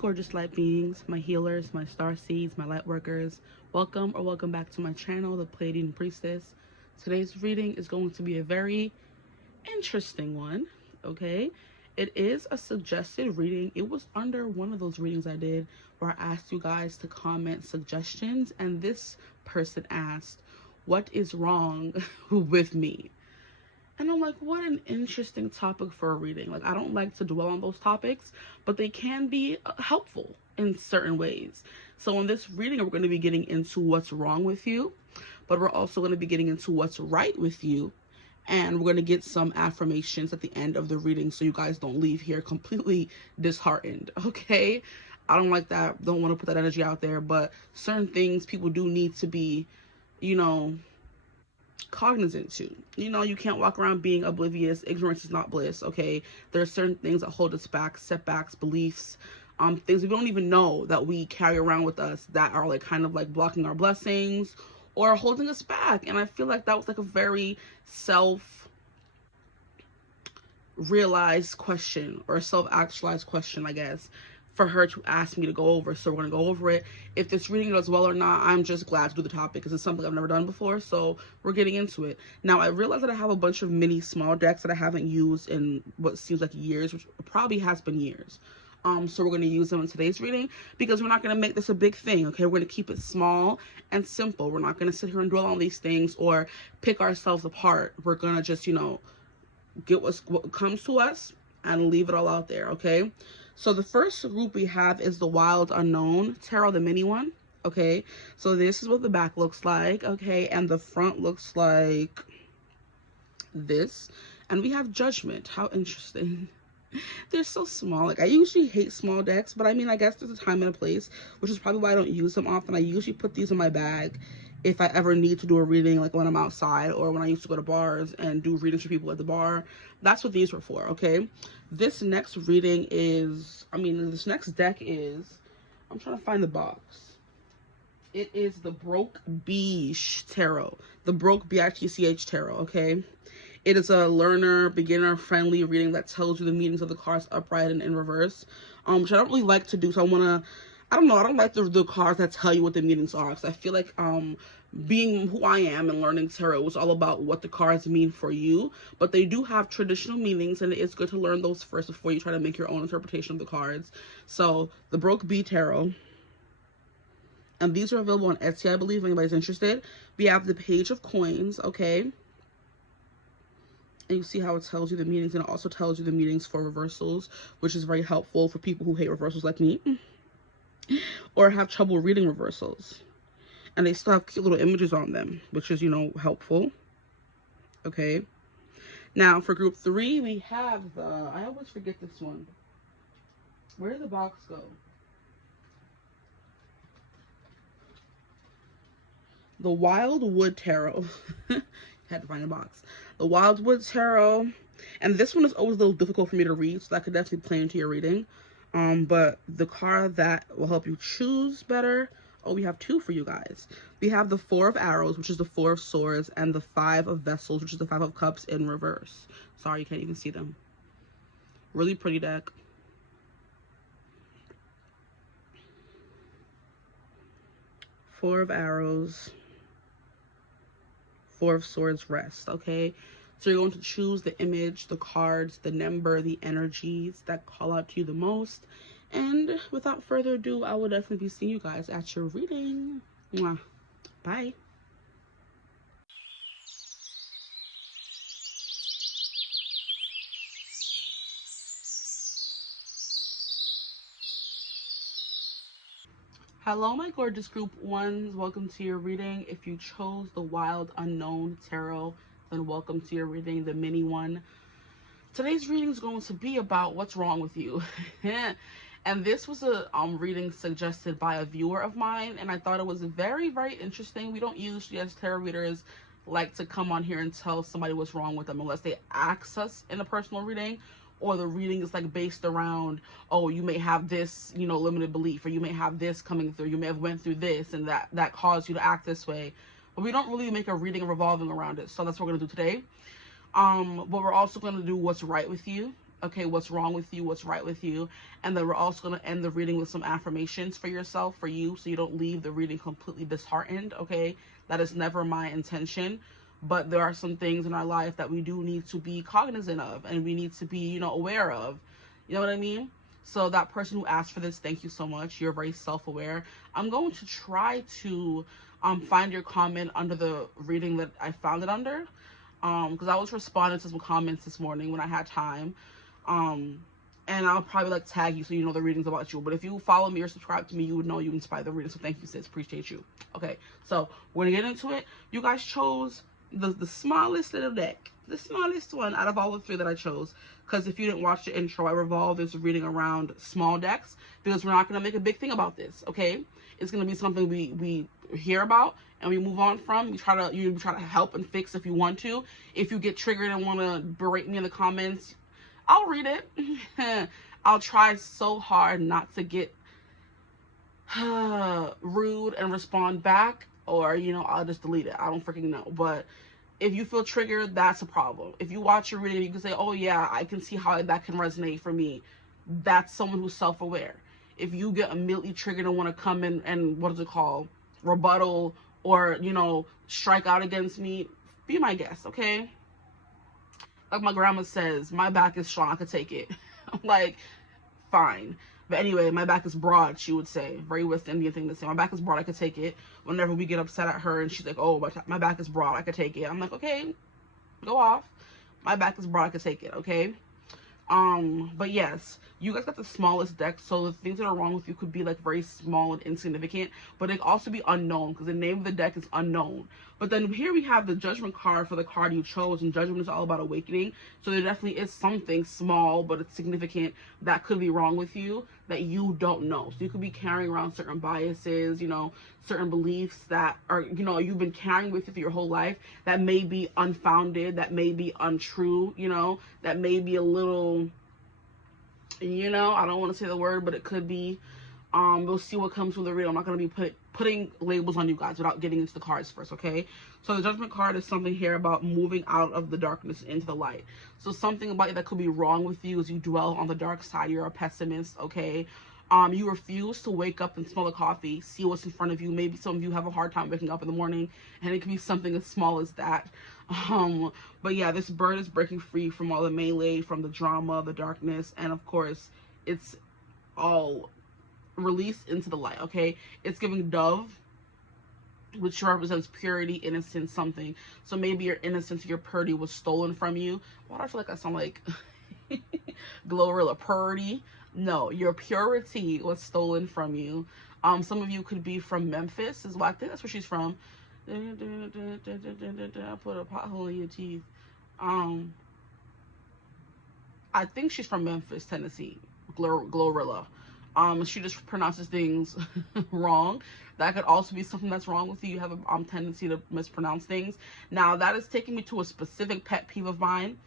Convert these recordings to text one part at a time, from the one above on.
gorgeous light beings, my healers, my star seeds, my light workers. Welcome or welcome back to my channel, the Pleiadian Priestess. Today's reading is going to be a very interesting one, okay? It is a suggested reading. It was under one of those readings I did where I asked you guys to comment suggestions, and this person asked, what is wrong with me? And I'm like, what an interesting topic for a reading. Like, I don't like to dwell on those topics, but they can be helpful in certain ways. So in this reading, we're going to be getting into what's wrong with you, but we're also going to be getting into what's right with you. And we're going to get some affirmations at the end of the reading so you guys don't leave here completely disheartened, okay? I don't like that. Don't want to put that energy out there, but certain things people do need to be, cognizant to. You can't walk around being oblivious. Ignorance is not bliss, okay? There are certain things that hold us back, setbacks, beliefs, things we don't even know that we carry around with us that are like kind of like blocking our blessings or holding us back. And I feel like that was like a very self-realized question or self-actualized question, I guess, for her to ask me to go over. So we're going to go over it. If this reading goes well or not, I'm just glad to do the topic because it's something I've never done before. So we're getting into it. Now, I realize that I have a bunch of mini small decks that I haven't used in what seems like years, which probably has been years. So we're going to use them in today's reading because we're not going to make this a big thing, okay? We're going to keep it small and simple. We're not going to sit here and dwell on these things or pick ourselves apart. We're going to just, get what comes to us and leave it all out there, okay? So the first group we have is the Wild Unknown Tarot, the mini one, okay? So this is what the back looks like, okay? And the front looks like this. And we have Judgment. How interesting. They're so small. Like, I usually hate small decks, but I mean, I guess there's a time and a place, which is probably why I don't use them often. I usually put these in my bag if I ever need to do a reading, like when I'm outside or when I used to go to bars and do readings for people at the bar. That's what these were for, okay? This next reading is, this next deck is, I'm trying to find the box. It is the Broke Beige Tarot. The Broke B-I-T-C-H Tarot, okay? It is a learner, beginner-friendly reading that tells you the meanings of the cards upright and in reverse, which I don't really like to do. So I don't like the cards that tell you what the meanings are, because I feel like being who I am and learning tarot is all about what the cards mean for you. But they do have traditional meanings, and it's good to learn those first before you try to make your own interpretation of the cards. So the Broke B Tarot. And these are available on Etsy, I believe, if anybody's interested. We have the Page of Coins, okay? And you see how it tells you the meanings, and it also tells you the meanings for reversals, which is very helpful for people who hate reversals like me or have trouble reading reversals. And they still have cute little images on them, which is, helpful. Okay. Now, for group 3, we have I always forget this one. Where did the box go? The Wildwood Tarot. Had to find the box. The Wildwood Tarot. And this one is always a little difficult for me to read, so that could definitely play into your reading. But the card that will help you choose better. Oh, we have 2 for you guys. We have the 4 of Arrows, which is the 4 of Swords, and the 5 of Vessels, which is the 5 of Cups in reverse. Sorry, you can't even see them. Really pretty deck. Four of Arrows, 4 of Swords, rest, okay? So you're going to choose the image, the cards, the number, the energies that call out to you the most. And without further ado, I will definitely be seeing you guys at your reading. Mwah. Bye. Hello, my gorgeous group ones. Welcome to your reading. If you chose the Wild Unknown Tarot, then welcome to your reading, the mini one. Today's reading is going to be about what's wrong with you. And this was a reading suggested by a viewer of mine, and I thought it was very, very interesting. We don't usually, as tarot readers, like to come on here and tell somebody what's wrong with them unless they ask us in a personal reading, or the reading is like based around, oh, you may have this, limited belief, or you may have this coming through, you may have went through this, and that caused you to act this way. But we don't really make a reading revolving around it, so that's what we're going to do today. But we're also going to do what's right with you. okay, what's wrong with you, what's right with you. And then we're also going to end the reading with some affirmations for yourself, for you, so you don't leave the reading completely disheartened, okay? That is never my intention. But there are some things in our life that we do need to be cognizant of, and we need to be, you know, aware of. You know what I mean? So that person who asked for this, thank you so much. You're very self-aware. I'm going to try to find your comment under the reading that I found it under, because I was responding to some comments this morning when I had time. And I'll probably like tag you so you know the reading's about you. But if you follow me or subscribe to me, you would know you inspired the reading. So thank you, sis. Appreciate you. Okay, so we're gonna get into it. You guys chose the smallest little deck, the smallest one out of all the three that I chose. Because if you didn't watch the intro, I revolve this reading around small decks, because we're not gonna make a big thing about this. Okay, it's gonna be something we hear about and we move on from. You try to help and fix if you want to. If you get triggered and want to berate me in the comments, I'll read it. I'll try so hard not to get rude and respond back, or, you know, I'll just delete it. I don't freaking know. But if you feel triggered, that's a problem. If you watch your reading, you can say, oh yeah, I can see how that can resonate for me. That's someone who's self-aware. If you get immediately triggered and want to come in and, what is it called, rebuttal, or, you know, strike out against me, be my guest, okay? Like my grandma says, my back is strong, I could take it. I'm like, fine. But anyway, my back is broad, she would say. Very West Indian thing to say. My back is broad, I could take it. Whenever we get upset at her and she's like, oh, my back is broad, I could take it. I'm like, okay, go off. My back is broad, I could take it, okay? But yes, you guys got the smallest deck, so the things that are wrong with you could be like very small and insignificant, but it could also be unknown, because the name of the deck is unknown. But then here we have the Judgment card for the card you chose, and Judgment is all about awakening. So there definitely is something small, but it's significant, that could be wrong with you that you don't know. So you could be carrying around certain biases, you know, certain beliefs that are, you know, you've been carrying with you for your whole life that may be unfounded, that may be untrue, you know, that may be a little, you know, I don't want to say the word, but it could be. We'll see what comes from the reading. I'm not going to be putting labels on you guys without getting into the cards first, okay? So the Judgment card is something here about moving out of the darkness into the light. So something about you that could be wrong with you is you dwell on the dark side. You're a pessimist, okay? You refuse to wake up and smell the coffee, see what's in front of you. Maybe some of you have a hard time waking up in the morning, and it can be something as small as that. But yeah, this bird is breaking free from all the melee, from the drama, the darkness, and of course, it's all released into the light, okay? It's giving dove, which represents purity, innocence, something. So maybe your innocence, your purity was stolen from you. Why do I feel like I sound like Glorilla? Purity? No, your purity was stolen from you. Some of you could be from Memphis, is what I think that's where she's from. I put a pothole in your teeth. I think she's from Memphis, Tennessee. Glorilla. She just pronounces things wrong. That could also be something that's wrong with you. You have a tendency to mispronounce things. Now, that is taking me to a specific pet peeve of mine.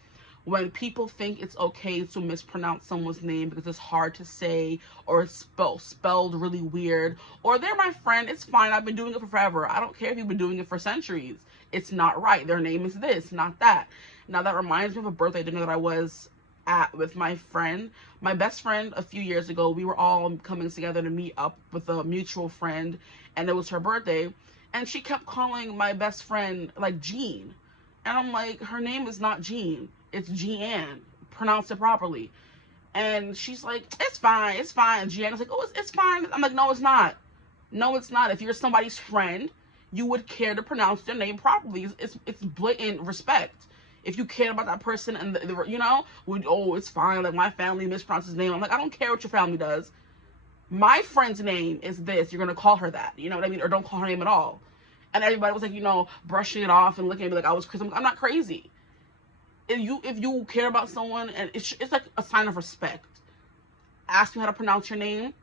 When people think it's okay to mispronounce someone's name because it's hard to say, or it's spelled really weird, or they're my friend, it's fine, I've been doing it for forever. I don't care if you've been doing it for centuries. It's not right. Their name is this, not that. Now, that reminds me of a birthday dinner that I was at with my friend, my best friend, a few years ago. We were all coming together to meet up with a mutual friend, and it was her birthday, and she kept calling my best friend like Jean, and I'm like, her name is not Jean, it's Jeanne, pronounce it properly. And she's like, it's fine, it's fine. Jeanne is like, oh, it's fine. I'm like, no, it's not. No, it's not. If you're somebody's friend, you would care to pronounce their name properly. It's blatant respect. If you care about that person, and you know, oh, it's fine, like my family mispronounces his name. I'm like, I don't care what your family does. My friend's name is this. You're gonna call her that. You know what I mean? Or don't call her name at all. And everybody was like, you know, brushing it off and looking at me like I was crazy. I'm not crazy. If you care about someone, and it's like a sign of respect. Ask me how to pronounce your name.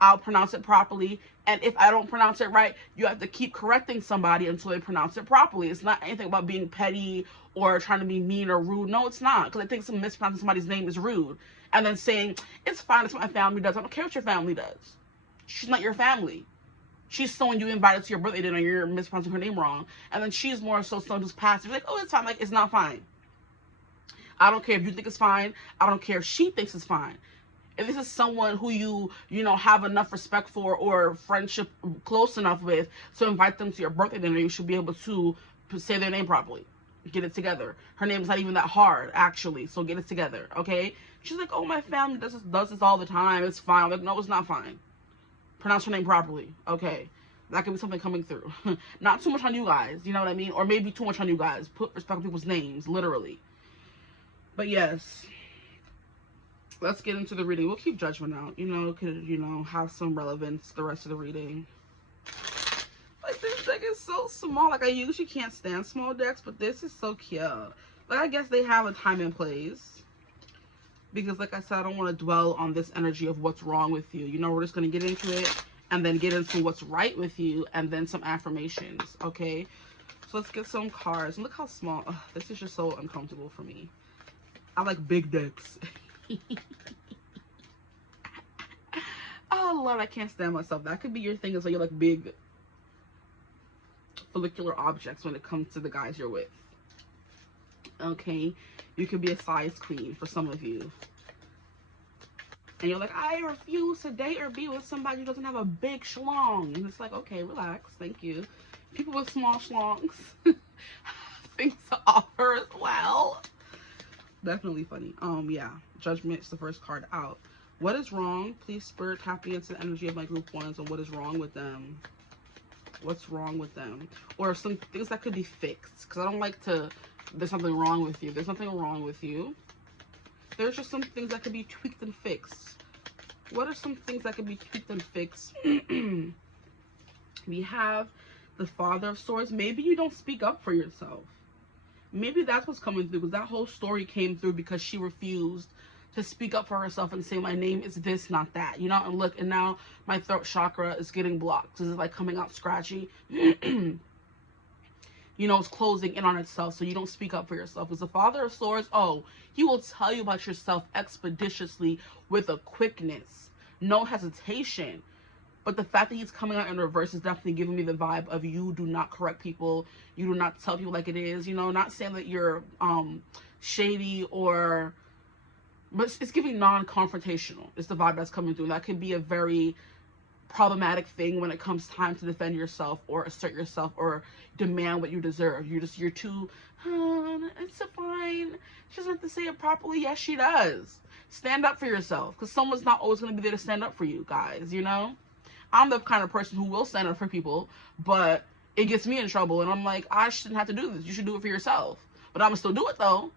I'll pronounce it properly. And if I don't pronounce it right, you have to keep correcting somebody until they pronounce it properly. It's not anything about being petty or trying to be mean or rude. No, it's not. Because I think mispronouncing somebody's name is rude. And then saying, it's fine, it's what my family does. I don't care what your family does. She's not your family. She's someone you invited to your birthday dinner, you're mispronouncing her name wrong. And then she's more so someone who's passive. Like, oh, it's fine. Like, it's not fine. I don't care if you think it's fine. I don't care if she thinks it's fine. If this is someone who you know, have enough respect for or friendship close enough with to invite them to your birthday dinner, you should be able to say their name properly. Get it together. Her name's not even that hard, actually, so get it together, okay? She's like, oh, my family does this all the time. It's fine. I'm like, no, it's not fine. Pronounce her name properly, okay? That could be something coming through. Not too much on you guys, you know what I mean? Or maybe too much on you guys. Put respect on people's names, literally. But yes, let's get into the reading. We'll keep judgment out, you know, could, you know, have some relevance the rest of the reading. Like, this deck is so small. Like, I usually can't stand small decks, but this is so cute. Like, I guess they have a time and place. Because, like I said, I don't want to dwell on this energy of what's wrong with you. You know, we're just going to get into it and then get into what's right with you and then some affirmations, okay? So let's get some cards. And look how small. Ugh, this is just so uncomfortable for me. I like big decks. Oh, Lord, I can't stand myself. That could be your thing, is like you like big follicular objects when it comes to the guys you're with. Okay? You could be a size queen for some of you. And you're like, I refuse to date or be with somebody who doesn't have a big schlong. And it's like, okay, relax. Thank you. People with small schlongs things to offer as well. Definitely funny. Yeah. Judgment is the first card out. What is wrong? Please, Spirit, tap me into the energy of my group ones and what is wrong with them. What's wrong with them? Or some things that could be fixed. Because I don't like to, there's something wrong with you. There's nothing wrong with you. There's just some things that could be tweaked and fixed. What are some things that could be tweaked and fixed? We have the Father of Swords. Maybe you don't speak up for yourself. Maybe that's what's coming through. Because that whole story came through because she refused to speak up for herself and say, my name is this, not that. You know, and look, and now my throat chakra is getting blocked. This is like coming out scratchy. You know, it's closing in on itself, so you don't speak up for yourself. Because the Father of Swords, oh, he will tell you about yourself expeditiously with a quickness. No hesitation. But the fact that he's coming out in reverse is definitely giving me the vibe of you do not correct people. You do not tell people like it is. You know, not saying that you're shady or... But it's giving non-confrontational. It's the vibe that's coming through. That could be a very problematic thing when it comes time to defend yourself or assert yourself or demand what you deserve. You're too, it's so fine. She doesn't have to say it properly. Yes, she does. Stand up for yourself, because someone's not always going to be there to stand up for you, guys, you know? I'm the kind of person who will stand up for people, but it gets me in trouble, and I'm like, I shouldn't have to do this. You should do it for yourself. But I'm going to still do it, though.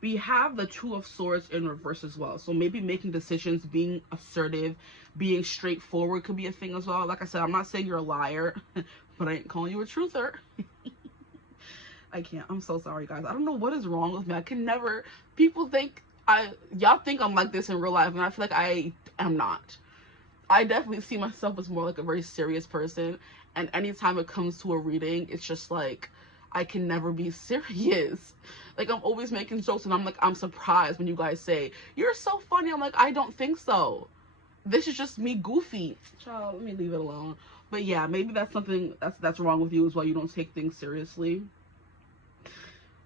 We have the Two of Swords in reverse as well. So maybe making decisions, being assertive, being straightforward could be a thing as well. Like I said, I'm not saying you're a liar, but I ain't calling you a truther. I can't. I'm so sorry, guys. I don't know what is wrong with me. I can never... People think... Y'all think I'm like this in real life, and I feel like I am not. I definitely see myself as more like a very serious person. And anytime it comes to a reading, it's just like... I can never be serious. Like, I'm always making jokes, and I'm like, I'm surprised when you guys say, you're so funny. I'm like, I don't think so. This is just me goofy. Child, let me leave it alone. But yeah, maybe that's something that's wrong with you as well. You don't take things seriously.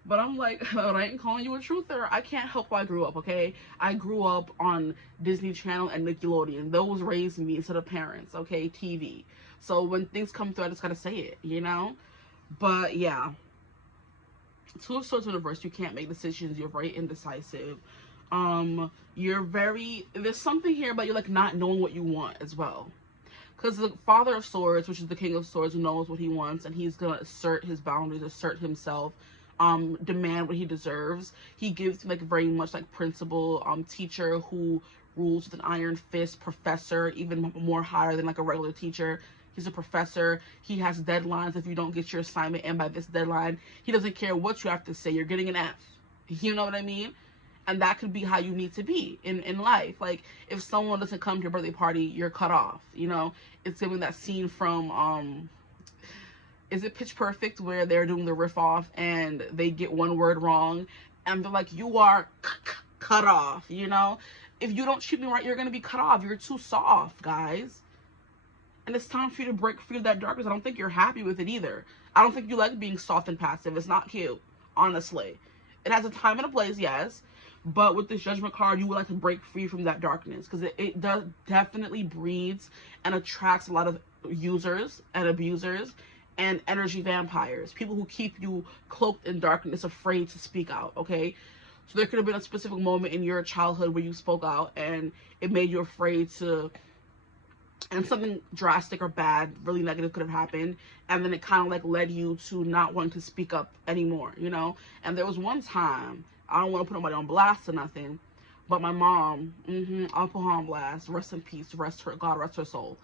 But I'm like, I ain't calling you a truther. I can't help who I grew up, okay? I grew up on Disney Channel and Nickelodeon. Those raised me instead of parents, okay? TV. So when things come through, I just gotta say it, you know? But yeah, Two of Swords in reverse. You can't make decisions. You're very indecisive. You're very, there's something here about you like not knowing what you want as well. Because the Father of Swords, which is the King of Swords, knows what he wants, and he's gonna assert his boundaries, assert himself, demand what he deserves. He gives like very much like principal, teacher who rules with an iron fist, professor, even more higher than like a regular teacher. He's a professor. He has deadlines. If you don't get your assignment in by this deadline, he doesn't care what you have to say. You're getting an F. You know what I mean? And that could be how you need to be in life. Like, if someone doesn't come to your birthday party, you're cut off. You know? It's giving that scene from, is it Pitch Perfect, where they're doing the riff off and they get one word wrong and they're like, you are cut off, you know? If you don't treat me right, you're going to be cut off. You're too soft, guys. And it's time for you to break free of that darkness. I don't think you're happy with it either. I don't think you like being soft and passive. It's not cute, honestly. It has a time and a place, yes. But with this Judgment card, you would like to break free from that darkness, because it does definitely breeds and attracts a lot of users and abusers and energy vampires, people who keep you cloaked in darkness, afraid to speak out, okay? So there could have been a specific moment in your childhood where you spoke out and it made you afraid to, and something drastic or bad, really negative could have happened, and then it kind of like led you to not wanting to speak up anymore, you know? And there was one time, I don't want to put nobody on blast or nothing, but my mom, I'll put her on blast, rest in peace, God rest her soul.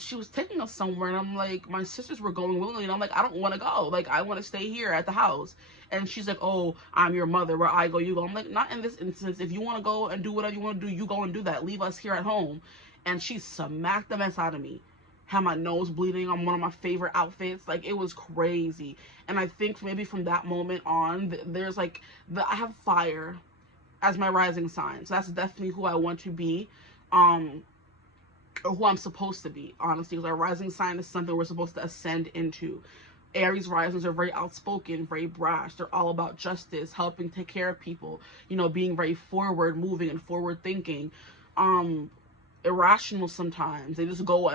She was taking us somewhere, and I'm like, my sisters were going willingly, and I'm like, I don't want to go. Like, I want to stay here at the house. And she's like, oh, I'm your mother. Where I go, you go. I'm like, not in this instance. If you want to go and do whatever you want to do, you go and do that. Leave us here at home. And she smacked the mess out of me. Had my nose bleeding on one of my favorite outfits. Like, it was crazy. And I think maybe from that moment on, there's like, I have fire as my rising sign. So that's definitely who I want to be. Or who I'm supposed to be, honestly, because our rising sign is something we're supposed to ascend into. Aries risings are very outspoken, very brash. They're all about justice, helping take care of people, you know, being very forward moving and forward thinking. Irrational sometimes. They just go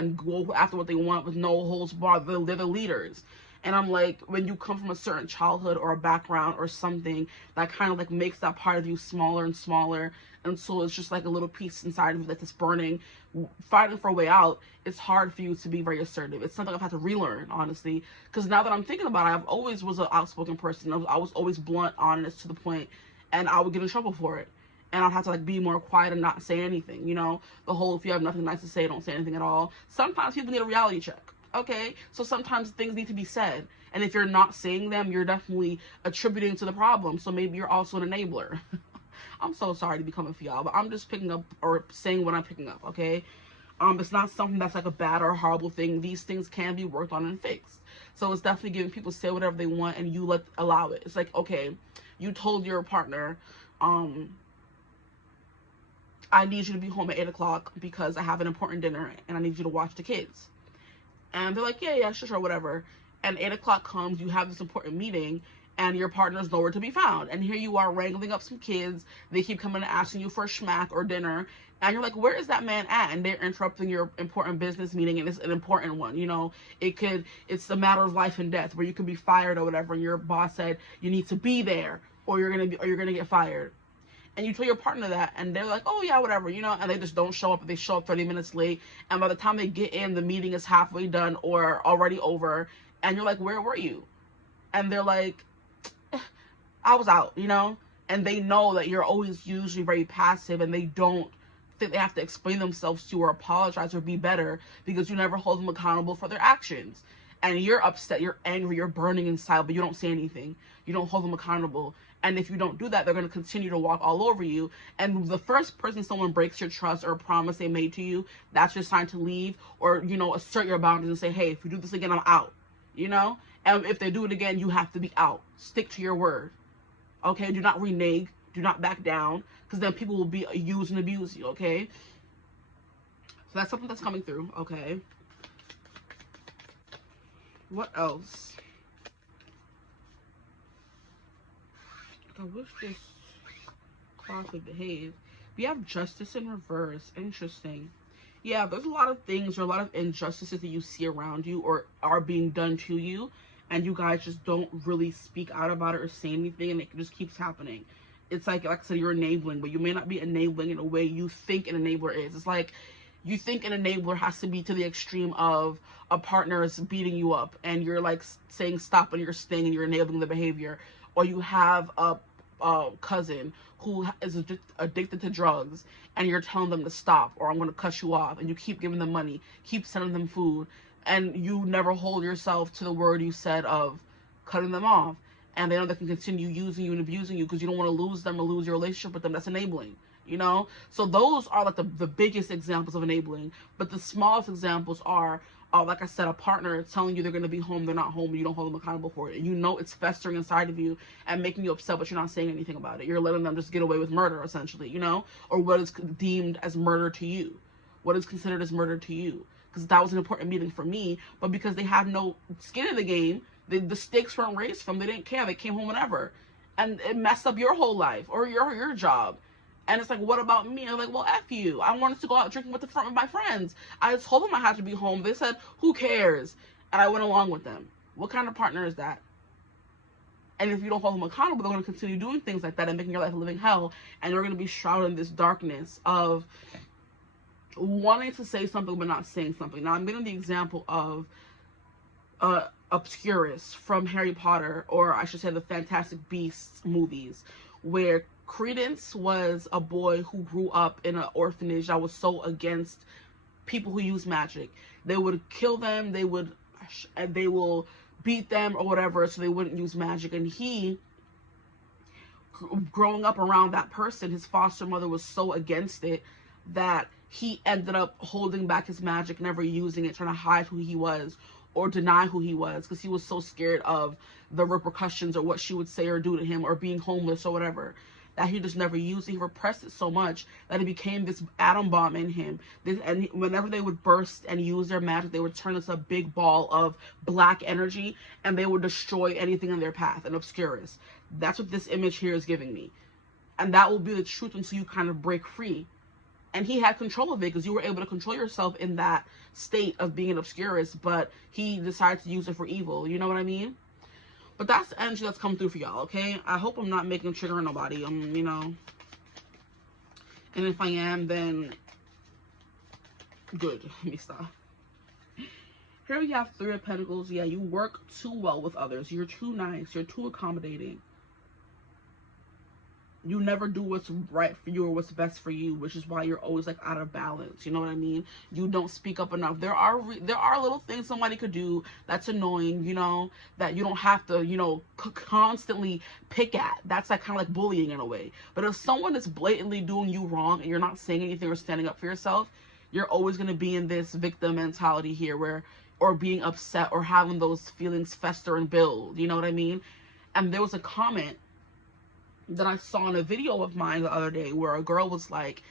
after what they want with no holds barred. They're the leaders. And I'm like, when you come from a certain childhood or a background or something that kind of like makes that part of you smaller and smaller, and so it's just like a little piece inside of you that's burning, fighting for a way out, it's hard for you to be very assertive. It's something I've had to relearn, honestly, because now that I'm thinking about it, I've always was an outspoken person. I was always blunt, honest, to the point, and I would get in trouble for it. And I'd have to like be more quiet and not say anything, you know? The whole, if you have nothing nice to say, don't say anything at all. Sometimes people need a reality check. Okay, so sometimes things need to be said, and if you're not saying them, you're definitely attributing to the problem. So maybe you're also an enabler. I'm so sorry to be coming for y'all, but I'm just picking up or saying what I'm picking up. Okay, it's not something that's like a bad or a horrible thing. These things can be worked on and fixed. So it's definitely giving people to say whatever they want, and you allow it. It's like, okay, you told your partner, I need you to be home at 8 o'clock because I have an important dinner and I need you to watch the kids. And they're like, yeah, sure, whatever. And 8 o'clock comes, you have this important meeting, and your partner's nowhere to be found. And here you are wrangling up some kids. They keep coming and asking you for a schmack or dinner. And you're like, where is that man at? And they're interrupting your important business meeting, and it's an important one. You know, it's a matter of life and death, where you could be fired or whatever. And your boss said you need to be there, or you're gonna get fired. And you tell your partner that, and they're like, oh yeah, whatever, you know, and they just don't show up. They show up 30 minutes late, and by the time they get in, the meeting is halfway done or already over, and you're like, where were you? And they're like, I was out, you know? And they know that you're always usually very passive, and they don't think they have to explain themselves to you or apologize or be better, because you never hold them accountable for their actions. And you're upset, you're angry, you're burning inside, but you don't say anything. You don't hold them accountable. And if you don't do that, they're going to continue to walk all over you. And the first person someone breaks your trust or a promise they made to you, that's your sign to leave, or, you know, assert your boundaries and say, hey, if you do this again, I'm out, you know? And if they do it again, you have to be out. Stick to your word. Okay? Do not renege. Do not back down, because then people will be use and abuse you, okay? So that's something that's coming through, okay? What else? I wish this class would behave. We have justice in reverse. Interesting. Yeah, there's a lot of things or a lot of injustices that you see around you or are being done to you, and you guys just don't really speak out about it or say anything, and it just keeps happening. It's like I said, you're enabling, but you may not be enabling in a way you think an enabler is. It's like you think an enabler has to be to the extreme of a partner is beating you up, and you're like saying stop and you're staying and you're enabling the behavior. Or you have a cousin who is addicted to drugs, and you're telling them to stop, or I'm going to cut you off, and you keep giving them money, keep sending them food, and you never hold yourself to the word you said of cutting them off, and they know they can continue using you and abusing you because you don't want to lose them or lose your relationship with them. That's enabling, you know? So those are like the biggest examples of enabling, but the smallest examples are like I said, a partner telling you they're going to be home, they're not home, and you don't hold them accountable for it. And you know it's festering inside of you and making you upset, but you're not saying anything about it. You're letting them just get away with murder, essentially, you know? Or what is deemed as murder to you. What is considered as murder to you. Because that was an important meeting for me, but because they have no skin in the game, the stakes weren't raised from, they didn't care. They came home whenever. and it messed up your whole life or your job. And it's like, what about me? I'm like, well, F you. I wanted to go out drinking with my friends. I told them I had to be home. They said, who cares? And I went along with them. What kind of partner is that? And if you don't hold them accountable, they're going to continue doing things like that and making your life a living hell. And you're going to be shrouded in this darkness of wanting to say something but not saying something. Now, I'm giving the example of 𝐓𝐿𝐴 from Harry Potter, or I should say the Fantastic Beasts movies, where Credence was a boy who grew up in an orphanage that was so against people who use magic. They would kill them, they will beat them or whatever so they wouldn't use magic. And he, growing up around that person, his foster mother was so against it that he ended up holding back his magic, never using it, trying to hide who he was or deny who he was because he was so scared of the repercussions or what she would say or do to him or being homeless or whatever, that he just never used it. He repressed it so much that it became this atom bomb in him. And whenever they would burst and use their magic, they would turn this a big ball of black energy and they would destroy anything in their path. And 𝐓𝐿𝐴. That's what this image here is giving me. And that will be the truth until you kind of break free. And he had control of it because you were able to control yourself in that state of being an 𝐓𝐿𝐴, but he decided to use it for evil. You know what I mean? But that's the energy that's coming through for y'all, okay? I hope I'm not making triggering nobody, you know. And if I am, then good. Let me stop. Here we have 3 of Pentacles. Yeah, you work too well with others. You're too nice. You're too accommodating. You never do what's right for you or what's best for you, which is why you're always like out of balance. You know what I mean? You don't speak up enough. There are little things somebody could do that's annoying, you know, that you don't have to, you know, constantly pick at. That's like kind of like bullying in a way. But if someone is blatantly doing you wrong and you're not saying anything or standing up for yourself, you're always going to be in this victim mentality here where, or being upset or having those feelings fester and build. You know what I mean? And there was a comment that I saw in a video of mine the other day where a girl was like,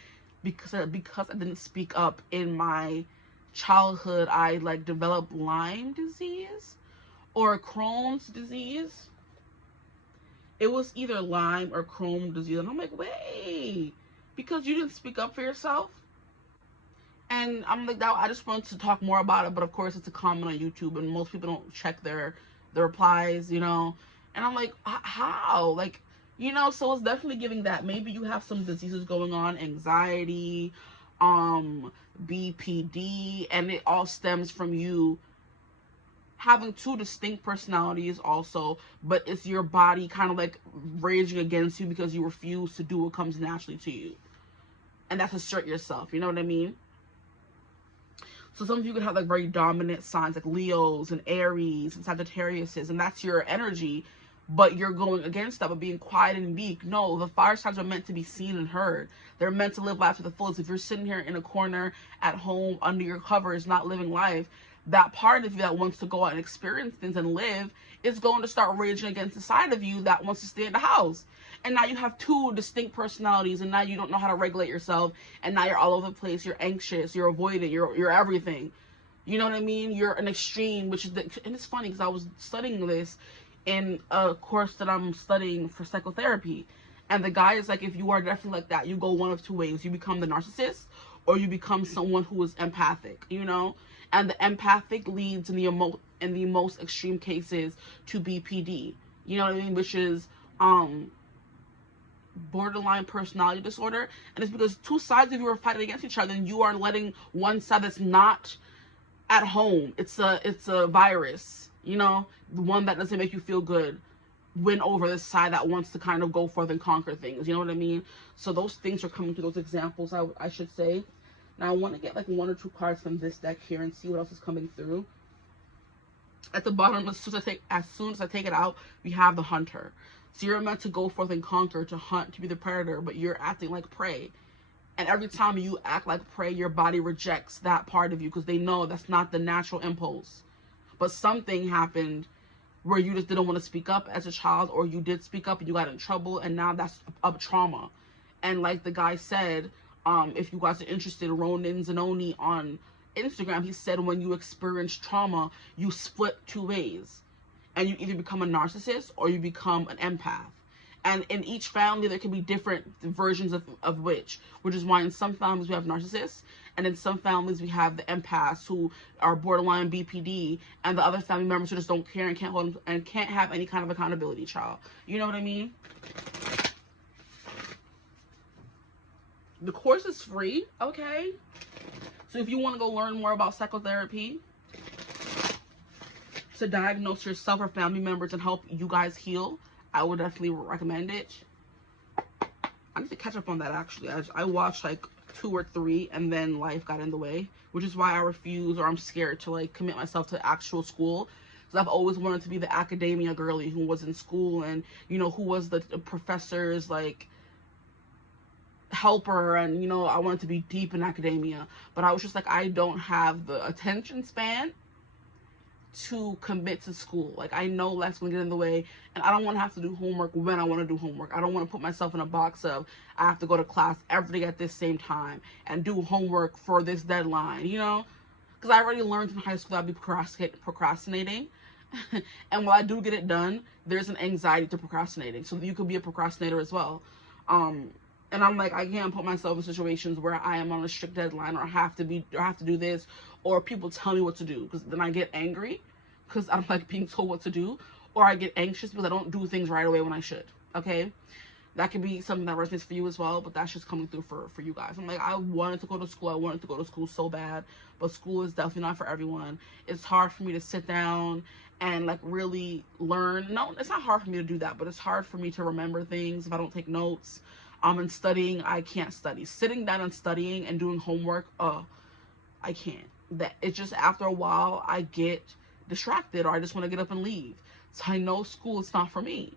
because I didn't speak up in my childhood, I like developed Lyme disease or Crohn's disease. It was either Lyme or Crohn's disease. And I'm like, wait, because you didn't speak up for yourself? And I'm like, I just wanted to talk more about it, but of course it's a comment on YouTube and most people don't check their replies, you know. And I'm like, how? Like, you know, so it's definitely giving that maybe you have some diseases going on, anxiety, BPD, and it all stems from you having 2 distinct personalities also, but it's your body kind of like raging against you because you refuse to do what comes naturally to you. And that's assert yourself, you know what I mean? So some of you could have like very dominant signs like Leos and Aries and Sagittariuses, and that's your energy. But you're going against that by being quiet and meek. No, the fire signs are meant to be seen and heard. They're meant to live life to the fullest. If you're sitting here in a corner at home under your covers, not living life, that part of you that wants to go out and experience things and live is going to start raging against the side of you that wants to stay in the house. And now you have 2 distinct personalities, and now you don't know how to regulate yourself, and now you're all over the place. You're anxious, you're avoiding, you're everything. You know what I mean? You're an extreme, which is and it's funny because I was studying this in a course that I'm studying for psychotherapy, and the guy is like, if you are definitely like that, you go one of 2 ways. You become the narcissist or you become someone who is empathic, you know. And the empathic leads in the most extreme cases to BPD, you know what I mean, which is borderline personality disorder. And it's because 2 sides of you are fighting against each other and you are letting one side that's not at home, it's a virus, you know, the one that doesn't make you feel good, win over this side that wants to kind of go forth and conquer things. You know what I mean? So those things are coming through, those examples, I should say. Now I want to get like 1 or 2 cards from this deck here and see what else is coming through. At the bottom, as soon as I take it out, we have the Hunter. So you're meant to go forth and conquer, to hunt, to be the predator, but you're acting like prey. And every time you act like prey, your body rejects that part of you because they know that's not the natural impulse. But something happened where you just didn't want to speak up as a child, or you did speak up and you got in trouble, and now that's a trauma. And like the guy said, if you guys are interested, Ronin Zanoni on Instagram, he said when you experience trauma, you split 2 ways. And you either become a narcissist or you become an empath. And in each family, there can be different versions of which is why in some families we have narcissists, and in some families we have the empaths who are borderline BPD, and the other family members who just don't care and can't hold and can't have any kind of accountability, child. You know what I mean? The course is free, okay? So if you want to go learn more about psychotherapy, to diagnose yourself or family members and help you guys heal, I would definitely recommend it. I need to catch up on that, actually. I watched like 2 or 3 and then life got in the way, which is why I refuse, or I'm scared to like commit myself to actual school. Because I've always wanted to be the academia girly who was in school and, you know, who was the professor's like helper, and, you know, I wanted to be deep in academia. But I was just like, I don't have the attention span to commit to school. Like, I know life's gonna get in the way, and I don't want to have to do homework when I want to do homework. I don't want to put myself in a box of I have to go to class every day at this same time and do homework for this deadline, you know, because I already learned in high school I'd be procrastinating. And while I do get it done, there's an anxiety to procrastinating, so you could be a procrastinator as well. And I'm like, I can't put myself in situations where I am on a strict deadline, or I have to do this, or people tell me what to do, because then I get angry because I don't like being told what to do, or I get anxious because I don't do things right away when I should. Okay, that could be something that resonates for you as well, but that's just coming through for you guys. I'm like, I wanted to go to school. I wanted to go to school so bad, but school is definitely not for everyone. It's hard for me to sit down and like really learn. No, it's not hard for me to do that, but it's hard for me to remember things if I don't take notes. And studying, I can't study. Sitting down and studying and doing homework, I can't. That it's just after a while I get distracted, or I just want to get up and leave. So I know school is not for me.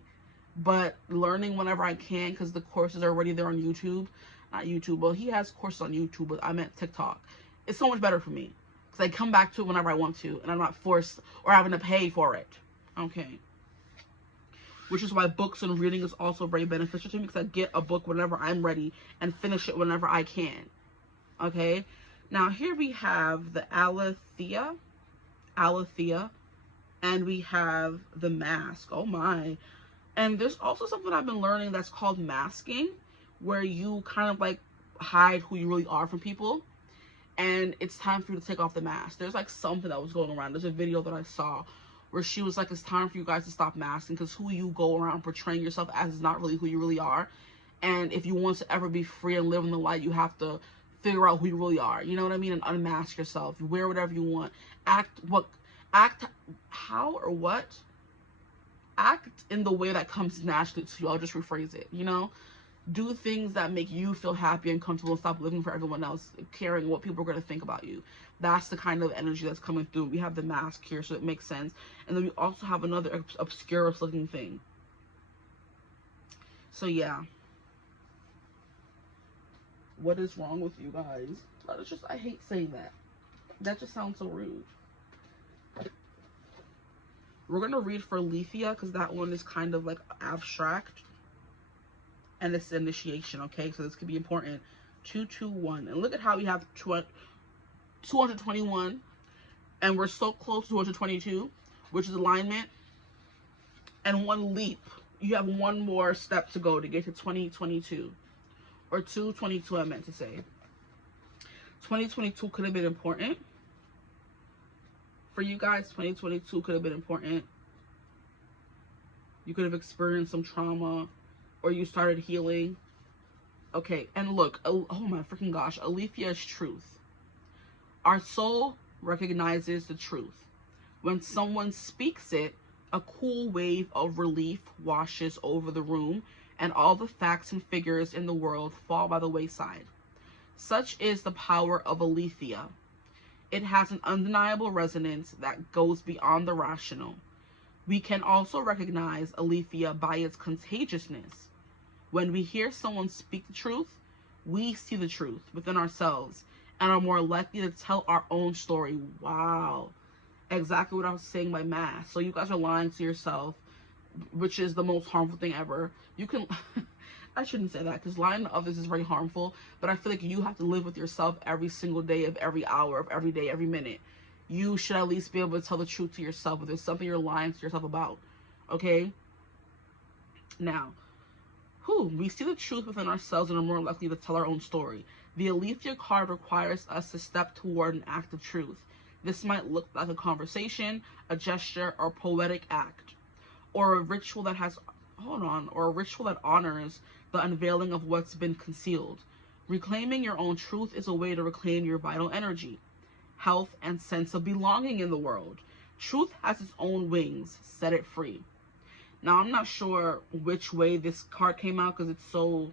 But learning whenever I can, because the courses are already there on YouTube. Not YouTube, well, he has courses on YouTube, but I meant TikTok. It's so much better for me, because I come back to it whenever I want to, and I'm not forced or having to pay for it. Okay. Which is why books and reading is also very beneficial to me, because I get a book whenever I'm ready and finish it whenever I can. Okay. Now here we have the Aletheia, and we have the mask. Oh my. And there's also something I've been learning that's called masking, where you kind of like hide who you really are from people, and it's time for you to take off the mask. There's like something that was going around. There's a video that I saw where she was like, it's time for you guys to stop masking, because who you go around portraying yourself as is not really who you really are. And if you want to ever be free and live in the light, you have to figure out who you really are. You know what I mean? And unmask yourself. Wear whatever you want. Act in the way that comes naturally to you. I'll just rephrase it, you know? Do things that make you feel happy and comfortable, and stop living for everyone else, caring what people are going to think about you. That's the kind of energy that's coming through. We have the mask here, so it makes sense. And then we also have another obscure looking thing. So yeah. What is wrong with you guys? It's just, I hate saying that. That just sounds so rude. We're going to read for Aletheia, because that one is kind of like abstract. And it's initiation, okay? So this could be important. 221. And look at how we have 221. And we're so close to 222, which is alignment. And one leap. You have one more step to go to get to 2022. Or 222, I meant to say. 2022 could have been important. For you guys, 2022 could have been important. You could have experienced some trauma, or you started healing. Okay, and look, oh my freaking gosh, Aletheia is truth. Our soul recognizes the truth. When someone speaks it, a cool wave of relief washes over the room, and all the facts and figures in the world fall by the wayside. Such is the power of Aletheia. It has an undeniable resonance that goes beyond the rational. We can also recognize Aletheia by its contagiousness. When we hear someone speak the truth, we see the truth within ourselves and are more likely to tell our own story. Wow. Exactly what I was saying by math. So you guys are lying to yourself, which is the most harmful thing ever. You can... I shouldn't say that, because lying to others is very harmful, but I feel like you have to live with yourself every single day of every hour of every day, every minute. You should at least be able to tell the truth to yourself if there's something you're lying to yourself about. Okay? Now, We see the truth within ourselves and are more likely to tell our own story. The Aletheia card requires us to step toward an act of truth. This might look like a conversation, a gesture, or poetic act, or a ritual that honors the unveiling of what's been concealed. Reclaiming your own truth is a way to reclaim your vital energy, health, and sense of belonging in the world. Truth has its own wings. Set it free. Now, I'm not sure which way this card came out because it's so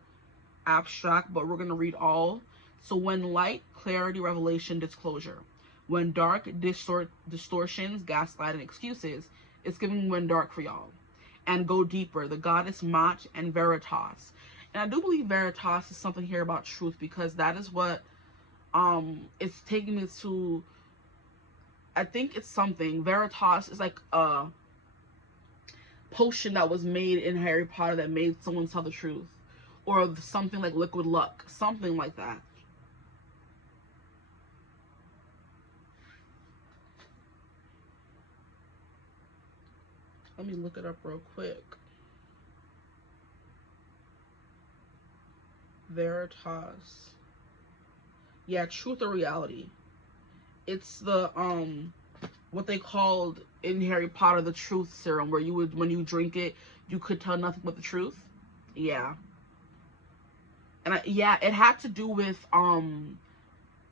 abstract, but we're going to read all. So when light, clarity, revelation, disclosure. When dark, distortions, gaslight, and excuses. It's giving when dark for y'all. And go deeper. The goddess Mat and Veritas. And I do believe Veritas is something here about truth, because that is what it's taking me to. I think it's something. Veritas is like a potion that was made in Harry Potter that made someone tell the truth, or something like liquid luck, something like that. Let me look it up real quick. Veritas. Yeah, truth or reality. It's the what they called in Harry Potter the truth serum, where you would, when you drink it, you could tell nothing but the truth. Yeah. And yeah, it had to do with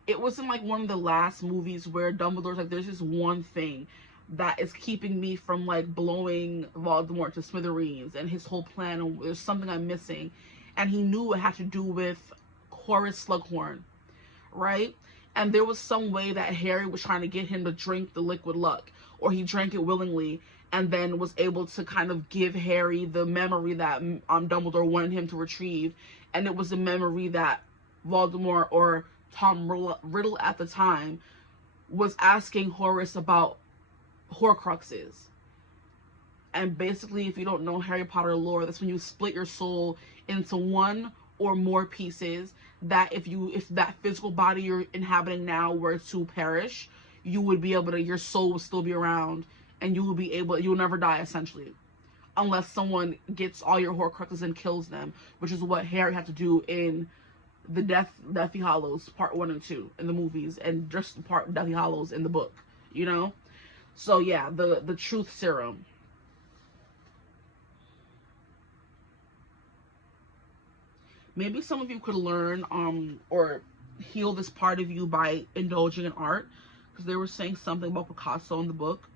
it wasn't like one of the last movies where Dumbledore's like, there's this one thing that is keeping me from like blowing Voldemort to smithereens and his whole plan, and there's something I'm missing. And he knew it had to do with Horace Slughorn, right? And there was some way that Harry was trying to get him to drink the liquid luck, or he drank it willingly, and then was able to kind of give Harry the memory that Dumbledore wanted him to retrieve. And it was a memory that Voldemort, or Tom Riddle at the time, was asking Horace about Horcruxes. And basically, if you don't know Harry Potter lore, that's when you split your soul into one or more pieces, that if that physical body you're inhabiting now were to perish, you would be able to, your soul would still be around, and you will never die, essentially, unless someone gets all your Horcruxes and kills them, which is what Harry had to do in the Deathly Hallows Part 1 and 2 in the movies, and just the part Deathly Hallows in the book, you know? So yeah, the truth serum. Maybe some of you could learn or heal this part of you by indulging in art, because they were saying something about Picasso in the book.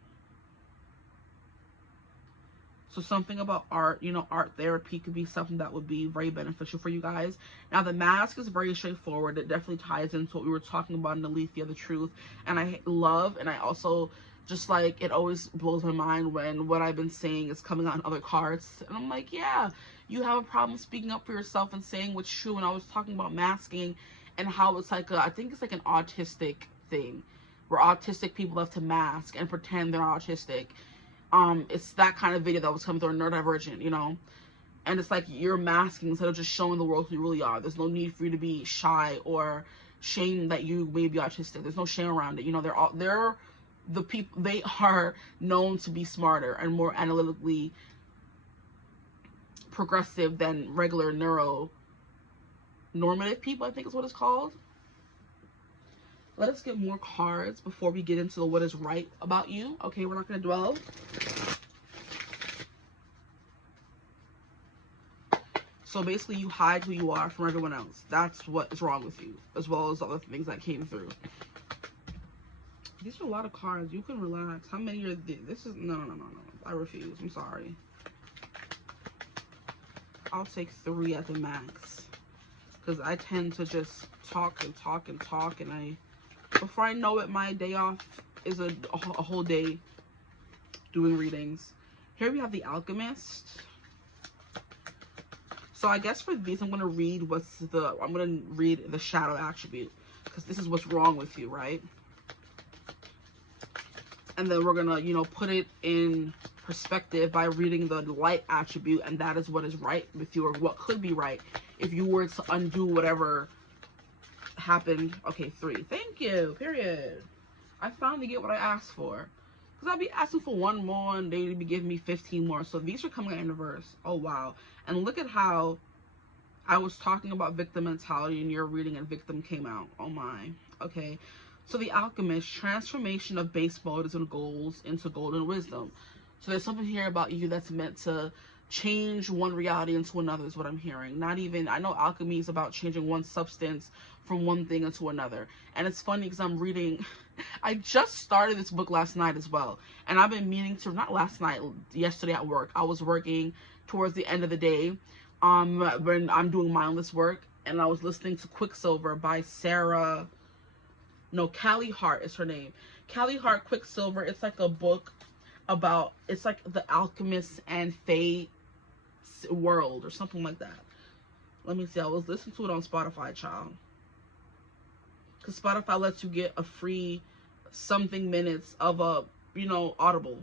So something about art, you know, art therapy could be something that would be very beneficial for you guys. Now, the mask is very straightforward. It definitely ties into what we were talking about in Aletheia, the truth. And I love, and I also just like, it always blows my mind when what I've been saying is coming out in other cards. And I'm like, yeah, you have a problem speaking up for yourself and saying what's true. And I was talking about masking and how it's like I think it's like an autistic thing, where autistic people have to mask and pretend they're autistic. It's that kind of video that was coming through Neurodivergent, you know, and it's like you're masking instead of just showing the world who you really are. There's no need for you to be shy or shame that you may be autistic. There's no shame around it. You know, they're the people, they are known to be smarter and more analytically progressive than regular neuronormative people, I think is what it's called. Let us get more cards before we get into what is right about you. Okay, we're not going to dwell. So basically, you hide who you are from everyone else. That's what is wrong with you, as well as other things that came through. These are a lot of cards. You can relax. How many are this? Is no. I refuse. I'm sorry. I'll take 3 at the max, because I tend to just talk and talk and talk, and before I know it, my day off is a whole day doing readings. Here we have the Alchemist. So I guess for these, I'm going to read the shadow attribute, because this is what's wrong with you, right? And then we're going to, you know, put it in perspective by reading the light attribute, and that is what is right with you, or what could be right if you were to undo whatever happened. Okay, 3. Thank you. Period. I finally get what I asked for, because I'll be asking for 1 more and they'd be giving me 15 more. So these are coming out in reverse. Oh wow. And look at how I was talking about victim mentality in your reading and victim came out. Oh my. Okay. So the alchemist, transformation of base motives and goals into golden wisdom. So there's something here about you that's meant to change one reality into another is what I'm hearing. Not even, I know alchemy is about changing one substance from one thing into another. And it's funny because I'm reading, I just started this book last night as well. And I've been meaning to, not last night, yesterday at work. I was working towards the end of the day when I'm doing mindless work. And I was listening to Quicksilver by Sarah, no, Callie Hart is her name. Callie Hart Quicksilver. It's like a book about, it's like the alchemist and fae world or something like that. Let me see. I was listening to it on Spotify, child. Because Spotify lets you get a free something minutes of a, you know, Audible.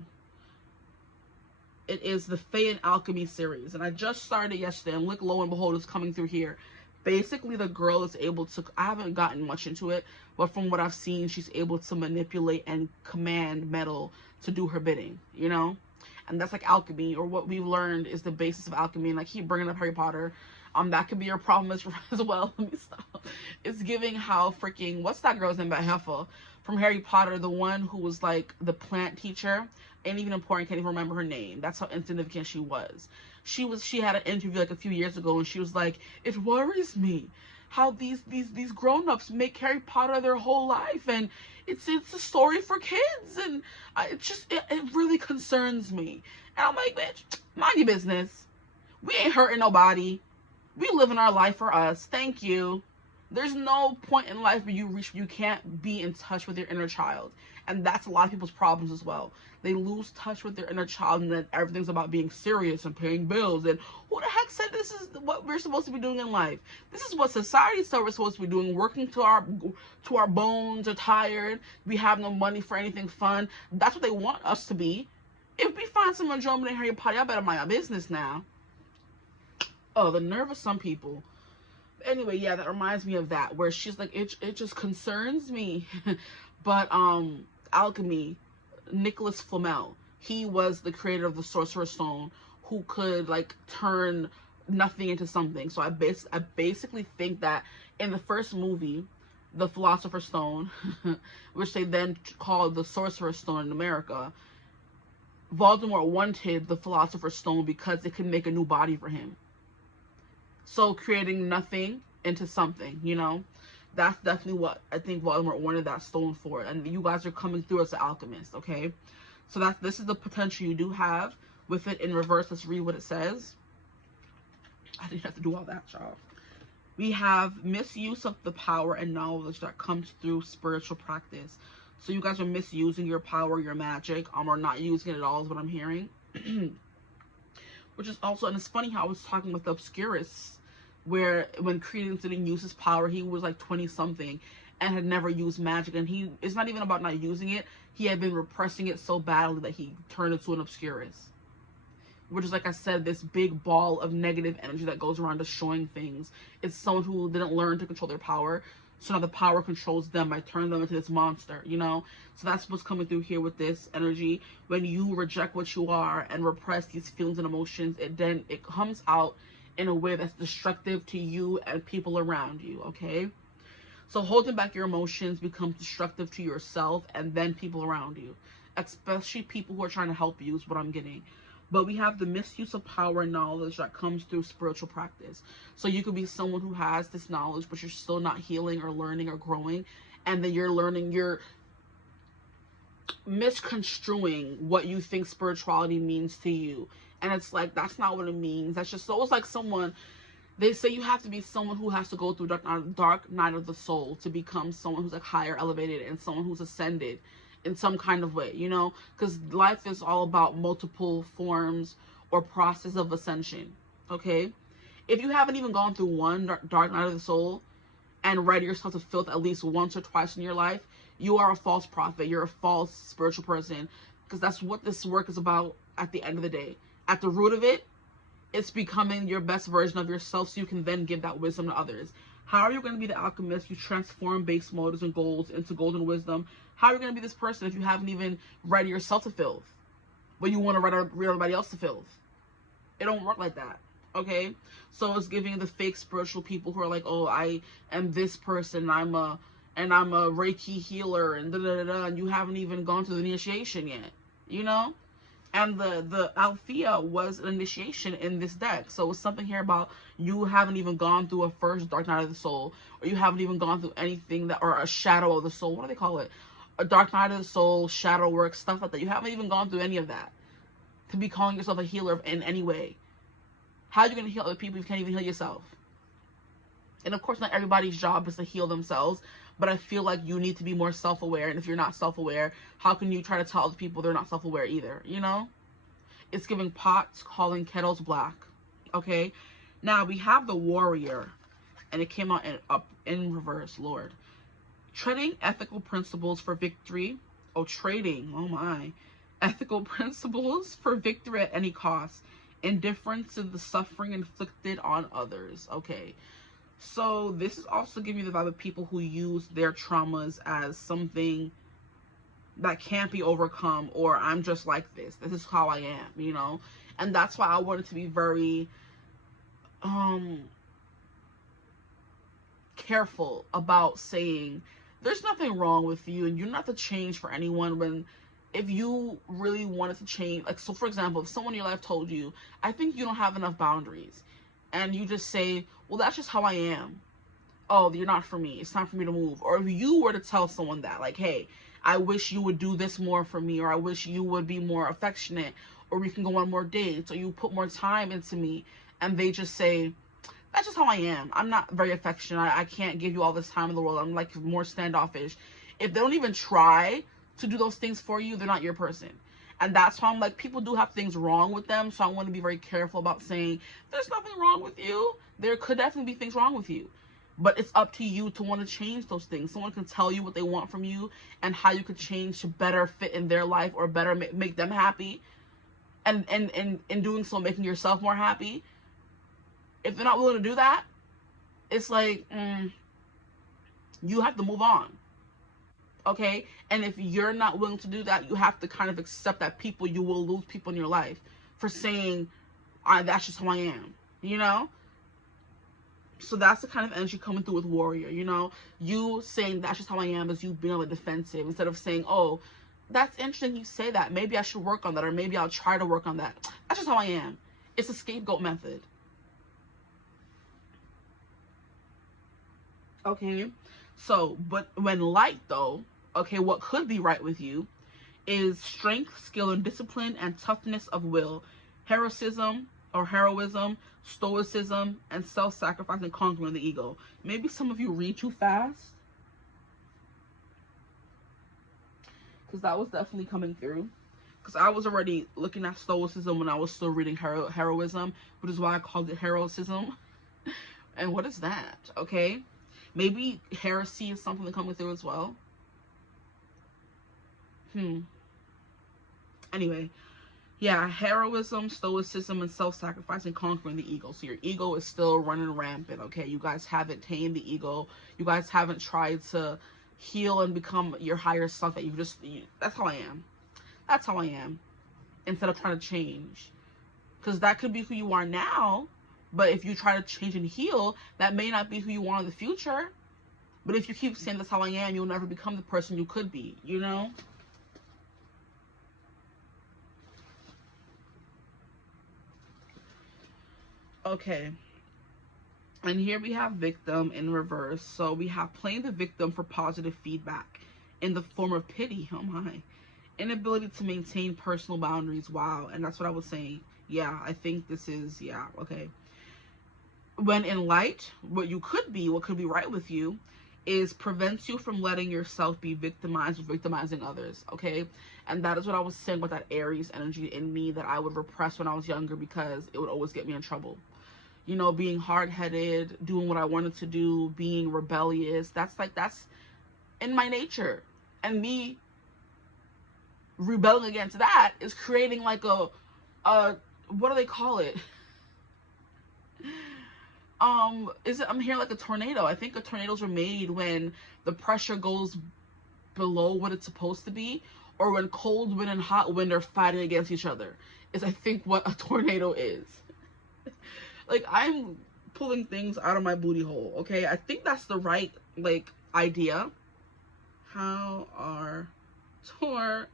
It is the Fae and Alchemy series. And I just started yesterday. And look, lo and behold, it's coming through here. Basically, the girl is able to, I haven't gotten much into it, but from what I've seen, she's able to manipulate and command metal to do her bidding, you know? And that's like alchemy, or what we've learned is the basis of alchemy. And I keep bringing up Harry Potter. That could be your problem as well. Let me stop. It's giving how freaking, what's that girl's name by Heffa from Harry Potter, the one who was like the plant teacher, ain't even important, can't even remember her name. That's how insignificant she was. She had an interview like a few years ago, and she was like, it worries me how these grown-ups make Harry Potter their whole life, and it's a story for kids, and it really concerns me. And I'm like, bitch, mind your business. We ain't hurting nobody. We living our life for us. Thank you. There's no point in life where you can't be in touch with your inner child. And that's a lot of people's problems as well. They lose touch with their inner child, and then everything's about being serious and paying bills. And who the heck said this is what we're supposed to be doing in life? This is what society said we're supposed to be doing, working to our bones are tired. We have no money for anything fun. That's what they want us to be. If we find some enjoyment in Harry Potter, I better mind my business now. Oh, the nerve of some people. Anyway, yeah, that reminds me of that, where she's like, it just concerns me. But alchemy, Nicholas Flamel, he was the creator of the Sorcerer's Stone, who could like turn nothing into something. So I basically think that in the first movie, the Philosopher's Stone, which they then called the Sorcerer's Stone in America, Voldemort wanted the Philosopher's Stone because it could make a new body for him. So creating nothing into something, you know, that's definitely what I think Voldemort wanted that stone for. And you guys are coming through as an alchemist, okay? So this is the potential you do have with it in reverse. Let's read what it says. I didn't have to do all that, y'all. We have misuse of the power and knowledge that comes through spiritual practice. So you guys are misusing your power, your magic, or not using it at all is what I'm hearing. Which is also, and it's funny how I was talking with the Obscurus, where when Credence didn't use his power, he was like 20 something and had never used magic. And it's not even about not using it. He had been repressing it so badly that he turned into an Obscurus. Which is, like I said, this big ball of negative energy that goes around destroying things. It's someone who didn't learn to control their power. So now the power controls them by turning them into this monster, you know? So that's what's coming through here with this energy. When you reject what you are and repress these feelings and emotions, it comes out in a way that's destructive to you and people around you, okay? So holding back your emotions becomes destructive to yourself and then people around you. Especially people who are trying to help you is what I'm getting. But we have the misuse of power and knowledge that comes through spiritual practice. So you could be someone who has this knowledge, but you're still not healing or learning or growing. And then you're misconstruing what you think spirituality means to you. And it's like, that's not what it means. That's just, so it's like someone, they say you have to be someone who has to go through dark night of the soul to become someone who's like higher elevated and someone who's ascended in some kind of way, you know, because life is all about multiple forms or process of ascension, okay? If you haven't even gone through one dark night of the soul and read yourself to filth at least once or twice in your life, you are a false prophet. You're a false spiritual person, because that's what this work is about at the end of the day. At the root of it, it's becoming your best version of yourself so you can then give that wisdom to others. How are you going to be the alchemist? You transform base motives and goals into golden wisdom. How are you going to be this person if you haven't even read yourself to filth, but you want to read everybody else to filth? It don't work like that. Okay, so it's giving the fake spiritual people who are like, oh, I am this person, I'm a Reiki healer, and da da da, and you haven't even gone through the initiation yet, you know. And the Althea was an initiation in this deck. So it's something here about you haven't even gone through a first dark night of the soul, or you haven't even gone through anything that, or a shadow of the soul. What do they call it? A dark night of the soul, shadow work, stuff like that. You haven't even gone through any of that to be calling yourself a healer in any way. How are you going to heal other people if you can't even heal yourself? And of course, not everybody's job is to heal themselves, but I feel like you need to be more self-aware. And if you're not self-aware, how can you try to tell other people they're not self-aware either, you know? It's giving pots calling kettles black. Okay, now we have the Warrior, and it came out up in reverse. Lord, treading ethical principles for victory. Oh, trading. Oh my, ethical principles for victory at any cost. Indifference to the suffering inflicted on others. Okay, so this is also giving you the vibe of people who use their traumas as something that can't be overcome, or I'm just like this. This is how I am, you know? And that's why I wanted to be very careful about saying there's nothing wrong with you, and you're not to change for anyone. When if you really wanted to change, like, so for example, if someone in your life told you, I think you don't have enough boundaries, and you just say, well, that's just how I am. Oh, you're not for me. It's time for me to move. Or if you were to tell someone that, like, hey, I wish you would do this more for me, or I wish you would be more affectionate, or we can go on more dates, or you put more time into me, and they just say, that's just how I am. I'm not very affectionate. I can't give you all this time in the world. I'm like more standoffish. If they don't even try to do those things for you, they're not your person. And that's why I'm like, people do have things wrong with them, so I want to be very careful about saying, there's nothing wrong with you. There could definitely be things wrong with you. But it's up to you to want to change those things. Someone can tell you what they want from you and how you could change to better fit in their life, or better make them happy. And in doing so, making yourself more happy. If they're not willing to do that, it's like, you have to move on. Okay? And if you're not willing to do that, you have to kind of accept that you will lose people in your life for saying, that's just how I am. You know? So that's the kind of energy coming through with Warrior, you know? You saying that's just how I am is you being on the defensive, instead of saying, oh, that's interesting you say that. Maybe I should work on that, or maybe I'll try to work on that. That's just how I am. It's a scapegoat method. Okay? So, but when light, though, okay, what could be right with you is strength, skill, and discipline, and toughness of will, heroism, stoicism, and self-sacrifice and conquering the ego. Maybe some of you read too fast, because that was definitely coming through. Because I was already looking at stoicism when I was still reading heroism, which is why I called it heroism. And what is that? Okay, maybe heresy is something coming through as well. Anyway, yeah, heroism, stoicism, and self-sacrifice and conquering the ego. So your ego is still running rampant, okay? You guys haven't tamed the ego. You guys haven't tried to heal and become your higher self. That that's how I am. That's how I am. Instead of trying to change. Because that could be who you are now. But if you try to change and heal, that may not be who you are in the future. But if you keep saying that's how I am, you'll never become the person you could be, you know? Okay, and here we have victim in reverse. So we have playing the victim for positive feedback in the form of pity. Oh my. Inability to maintain personal boundaries. Wow. And that's what I was saying. Yeah, I think this is, yeah, okay. When in light, what could be right with you is prevents you from letting yourself be victimized or victimizing others, okay? And that is what I was saying with that Aries energy in me that I would repress when I was younger, because it would always get me in trouble. You know, being hard-headed, doing what I wanted to do, being rebellious. That's in my nature. And me rebelling against that is creating like a what do they call it? I'm hearing like a tornado. I think tornadoes are made when the pressure goes below what it's supposed to be, or when cold wind and hot wind are fighting against each other. Is I think what a tornado is. Like, I'm pulling things out of my booty hole, okay? I think that's the right, like, idea. How are tornadoes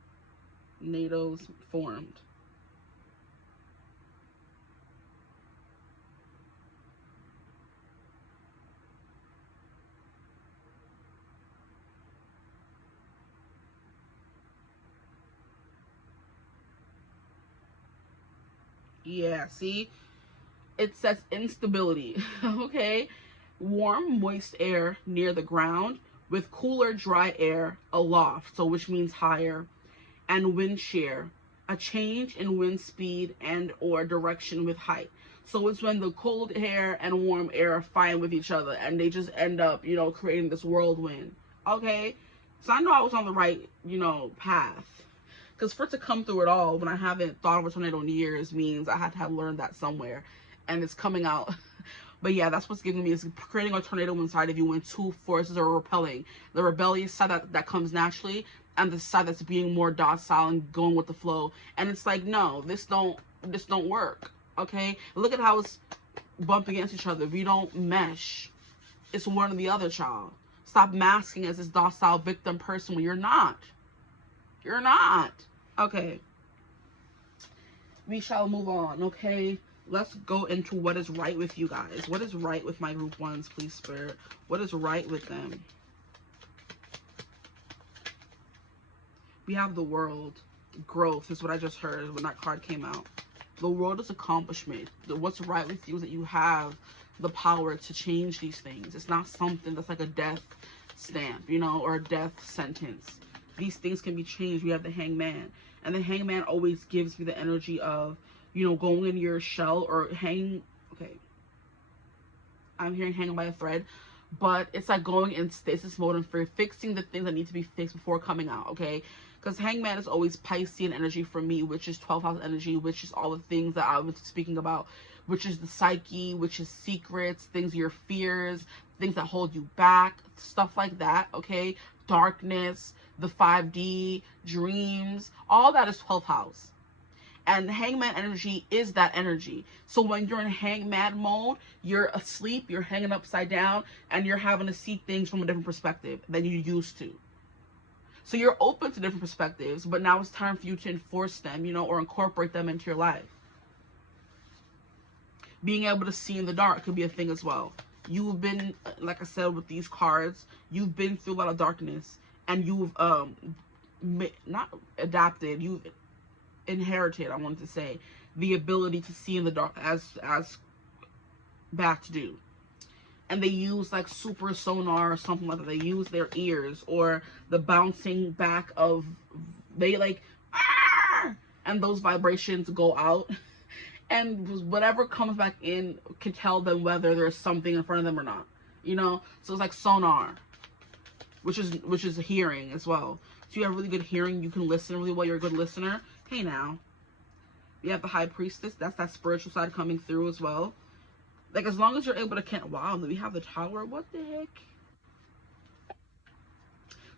formed? Yeah, see? It says instability, okay? Warm, moist air near the ground with cooler, dry air aloft, so which means higher, and wind shear, a change in wind speed and or direction with height. So it's when the cold air and warm air are fighting with each other and they just end up, you know, creating this whirlwind. Okay? So I know I was on the right, you know, path. Because for it to come through it all when I haven't thought of a tornado in years means I had to have learned that somewhere. And it's coming out. But yeah, that's what's giving me, is creating a tornado inside of you when two forces are repelling. The rebellious side that comes naturally, and the side that's being more docile and going with the flow. And it's like, no, this don't work. Okay? Look at how it's bumping against each other. We don't mesh. It's one or the other, child. Stop masking as this docile victim person when you're not. You're not. Okay. We shall move on, okay? Let's go into what is right with you guys. What is right with my group ones, please, Spirit? What is right with them? We have the world. Growth is what I just heard when that card came out. The world is accomplishment. What's right with you is that you have the power to change these things. It's not something that's like a death stamp, you know, or a death sentence. These things can be changed. We have the Hangman. And the Hangman always gives me the energy of, you know, going in your shell or hang. Okay. I'm hearing hanging by a thread. But it's like going in stasis mode and for fixing the things that need to be fixed before coming out, okay? Because Hangman is always Piscean energy for me, which is 12th house energy, which is all the things that I was speaking about, which is the psyche, which is secrets, things, your fears, things that hold you back, stuff like that, okay? Darkness, the 5D, dreams, all that is 12th house. And Hangman energy is that energy. So when you're in Hangman mode, you're asleep, you're hanging upside down, and you're having to see things from a different perspective than you used to. So you're open to different perspectives, but now it's time for you to enforce them, you know, or incorporate them into your life. Being able to see in the dark could be a thing as well. You've been, like I said, with these cards, you've been through a lot of darkness, and you've not adapted, you've inherited, I wanted to say, the ability to see in the dark as bats do. And they use like super sonar or something like that. They use their ears or the bouncing back of, they like, and those vibrations go out. And whatever comes back in can tell them whether there's something in front of them or not. You know? So it's like sonar, which is hearing as well. So you have really good hearing. You can listen really well. You're a good listener. Hey now. We have the High Priestess. That's that spiritual side coming through as well. Like, as long as you're able to wow, we have the Tower. What the heck?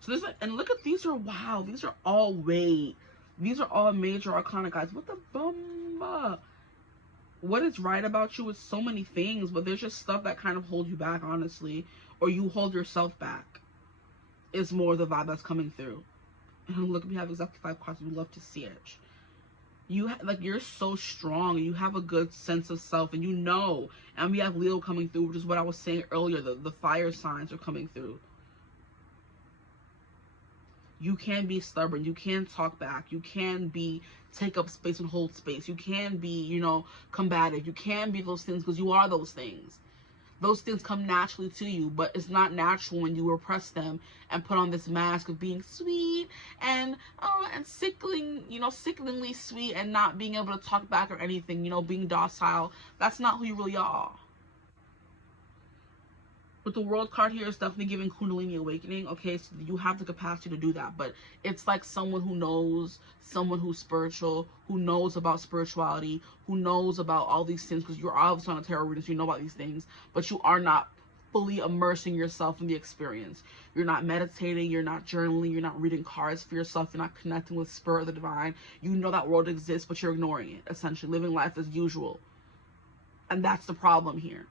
So this, and look at, these are, wow, these are all, wait, these are all major arcana, guys. What the bum? What is right about you is so many things, but there's just stuff that kind of holds you back, honestly, or you hold yourself back. Is more the vibe that's coming through. And look, we have exactly 5 cards. We love to see it. You like, you're so strong. You have a good sense of self, and you know. And we have Leo coming through, which is what I was saying earlier. The fire signs are coming through. You can be stubborn. You can talk back. You can be take up space and hold space. You can be, you know, combative. You can be those things because you are those things. Those things come naturally to you, but it's not natural when you repress them and put on this mask of being sweet and sickling, you know, sickeningly sweet and not being able to talk back or anything, you know, being docile. That's not who you really are. But the World card here is definitely giving Kundalini awakening. Okay, so you have the capacity to do that, but it's like someone who knows, someone who's spiritual, who knows about spirituality, who knows about all these things, because you're obviously on a tarot reading, so you know about these things, but you are not fully immersing yourself in the experience. You're not meditating, you're not journaling, you're not reading cards for yourself, you're not connecting with spirit or the divine. You know that world exists, but you're ignoring it, essentially, living life as usual. And that's the problem here.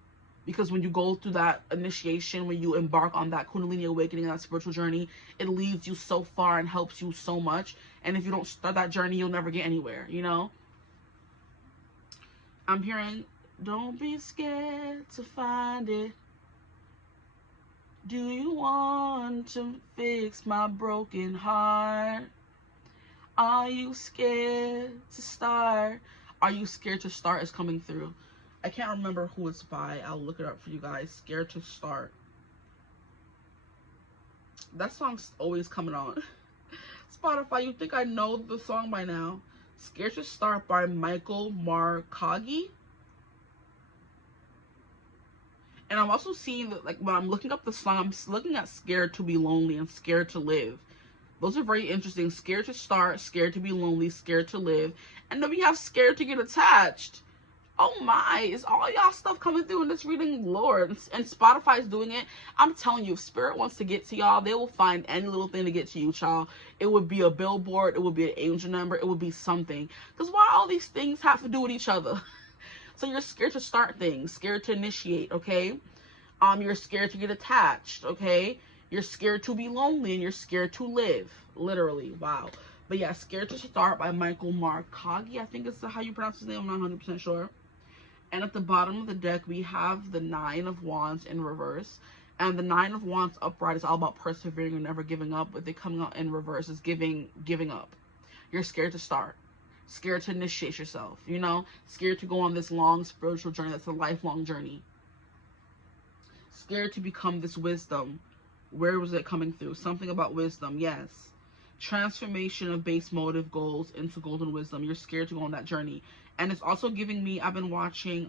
Because when you go through that initiation, when you embark on that Kundalini awakening, that spiritual journey, it leads you so far and helps you so much. And if you don't start that journey, you'll never get anywhere, you know? I'm hearing, don't be scared to find it. Do you want to fix my broken heart? Are you scared to start? Are you scared to start is coming through. I can't remember who it's by. I'll look it up for you guys. Scared to Start. That song's always coming on. Spotify, you think I know the song by now. Scared to Start by 𝐓𝐈𝐌𝐄𝐒. And I'm also seeing that, like, when I'm looking up the song, I'm looking at Scared to Be Lonely and Scared to Live. Those are very interesting. Scared to Start, Scared to Be Lonely, Scared to Live. And then we have Scared to Get Attached. Oh my, is all y'all stuff coming through in this reading, Lord? And Spotify's doing it. I'm telling you, if Spirit wants to get to y'all, they will find any little thing to get to you, child. It would be a billboard, it would be an angel number, it would be something. Because why all these things have to do with each other? So you're scared to start things, scared to initiate, okay? You're scared to get attached, okay? You're scared to be lonely, and you're scared to live. Literally, wow. But yeah, Scared to Start by 𝐓𝐈𝐌𝐿𝐼, I think is how you pronounce his name, I'm not 100% sure. And at the bottom of the deck, we have the Nine of Wands in reverse. And the Nine of Wands upright is all about persevering and never giving up. But they coming out in reverse is giving up. You're scared to start. Scared to initiate yourself, you know? Scared to go on this long spiritual journey that's a lifelong journey. Scared to become this wisdom. Where was it coming through? Something about wisdom, yes. Transformation of base motive goals into golden wisdom. You're scared to go on that journey. And it's also giving me, I've been watching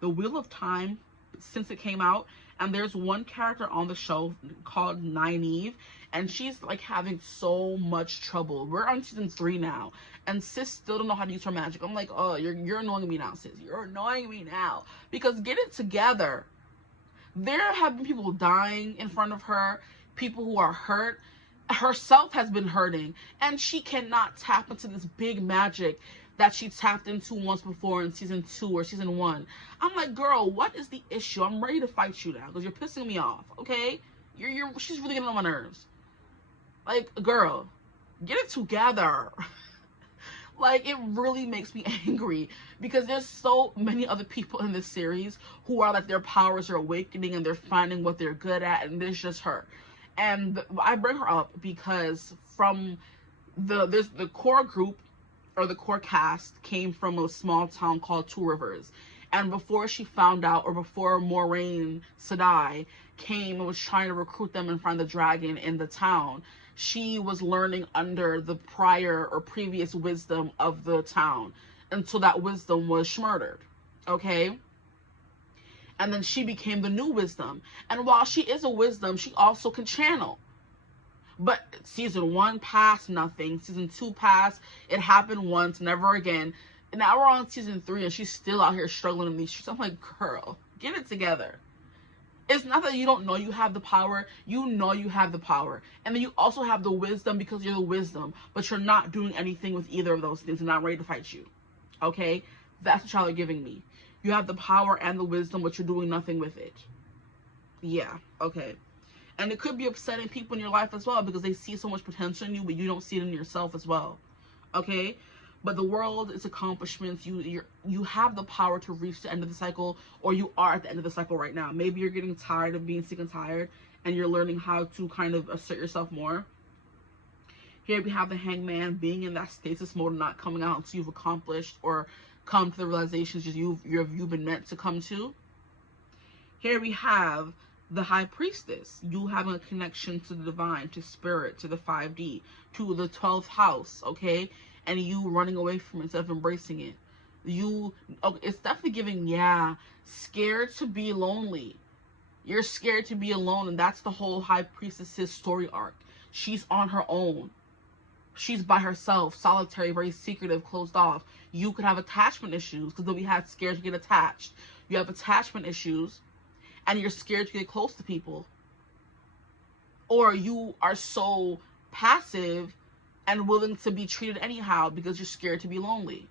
the Wheel of Time since it came out, and there's one character on the show called Nynaeve, and she's like having so much trouble. We're on season 3 now, and sis still don't know how to use her magic. I'm like, oh, you're annoying me now, sis. You're annoying me now. Because get it together. There have been people dying in front of her, people who are hurt. Herself has been hurting, and she cannot tap into this big magic that she tapped into once before in season 2 or season 1. I'm like, girl, what is the issue? I'm ready to fight you now because you're pissing me off, okay? She's really getting on my nerves. Like, girl, get it together. Like, it really makes me angry because there's so many other people in this series who are like, their powers are awakening and they're finding what they're good at, and there's just her. And I bring her up because from the core group, or the core cast, came from a small town called Two Rivers. And before she found out, or before Moraine Sedai came and was trying to recruit them and find the dragon in the town, she was learning under the prior or previous wisdom of the town until that wisdom was murdered, okay? And then she became the new wisdom. And while she is a wisdom, she also can channel. But season 1 passed, nothing. Season 2 passed, it happened once, never again. And now we're on season 3 and she's still out here struggling in these streets. I'm like, girl, get it together. It's not that you don't know you have the power. You know you have the power. And then you also have the wisdom because you're the wisdom. But you're not doing anything with either of those things and not ready to fight you. Okay? That's what y'all are giving me. You have the power and the wisdom, but you're doing nothing with it. Yeah, okay. And it could be upsetting people in your life as well because they see so much potential in you, but you don't see it in yourself as well. Okay? But the world is accomplishments. You have the power to reach the end of the cycle, or you are at the end of the cycle right now. Maybe you're getting tired of being sick and tired, and you're learning how to kind of assert yourself more. Here we have the Hangman being in that stasis mode, not coming out until you've accomplished or come to the realizations you've been meant to come to. Here we have the High Priestess, you having a connection to the divine, to spirit, to the 5D, to the 12th house, okay? And you running away from it instead of embracing it. It's definitely giving, yeah, scared to be lonely. You're scared to be alone, and that's the whole High Priestess's story arc. She's on her own. She's by herself, solitary, very secretive, closed off. You could have attachment issues, because then we had scared to get attached. You have attachment issues, and you're scared to get close to people. Or you are so passive and willing to be treated anyhow because you're scared to be lonely.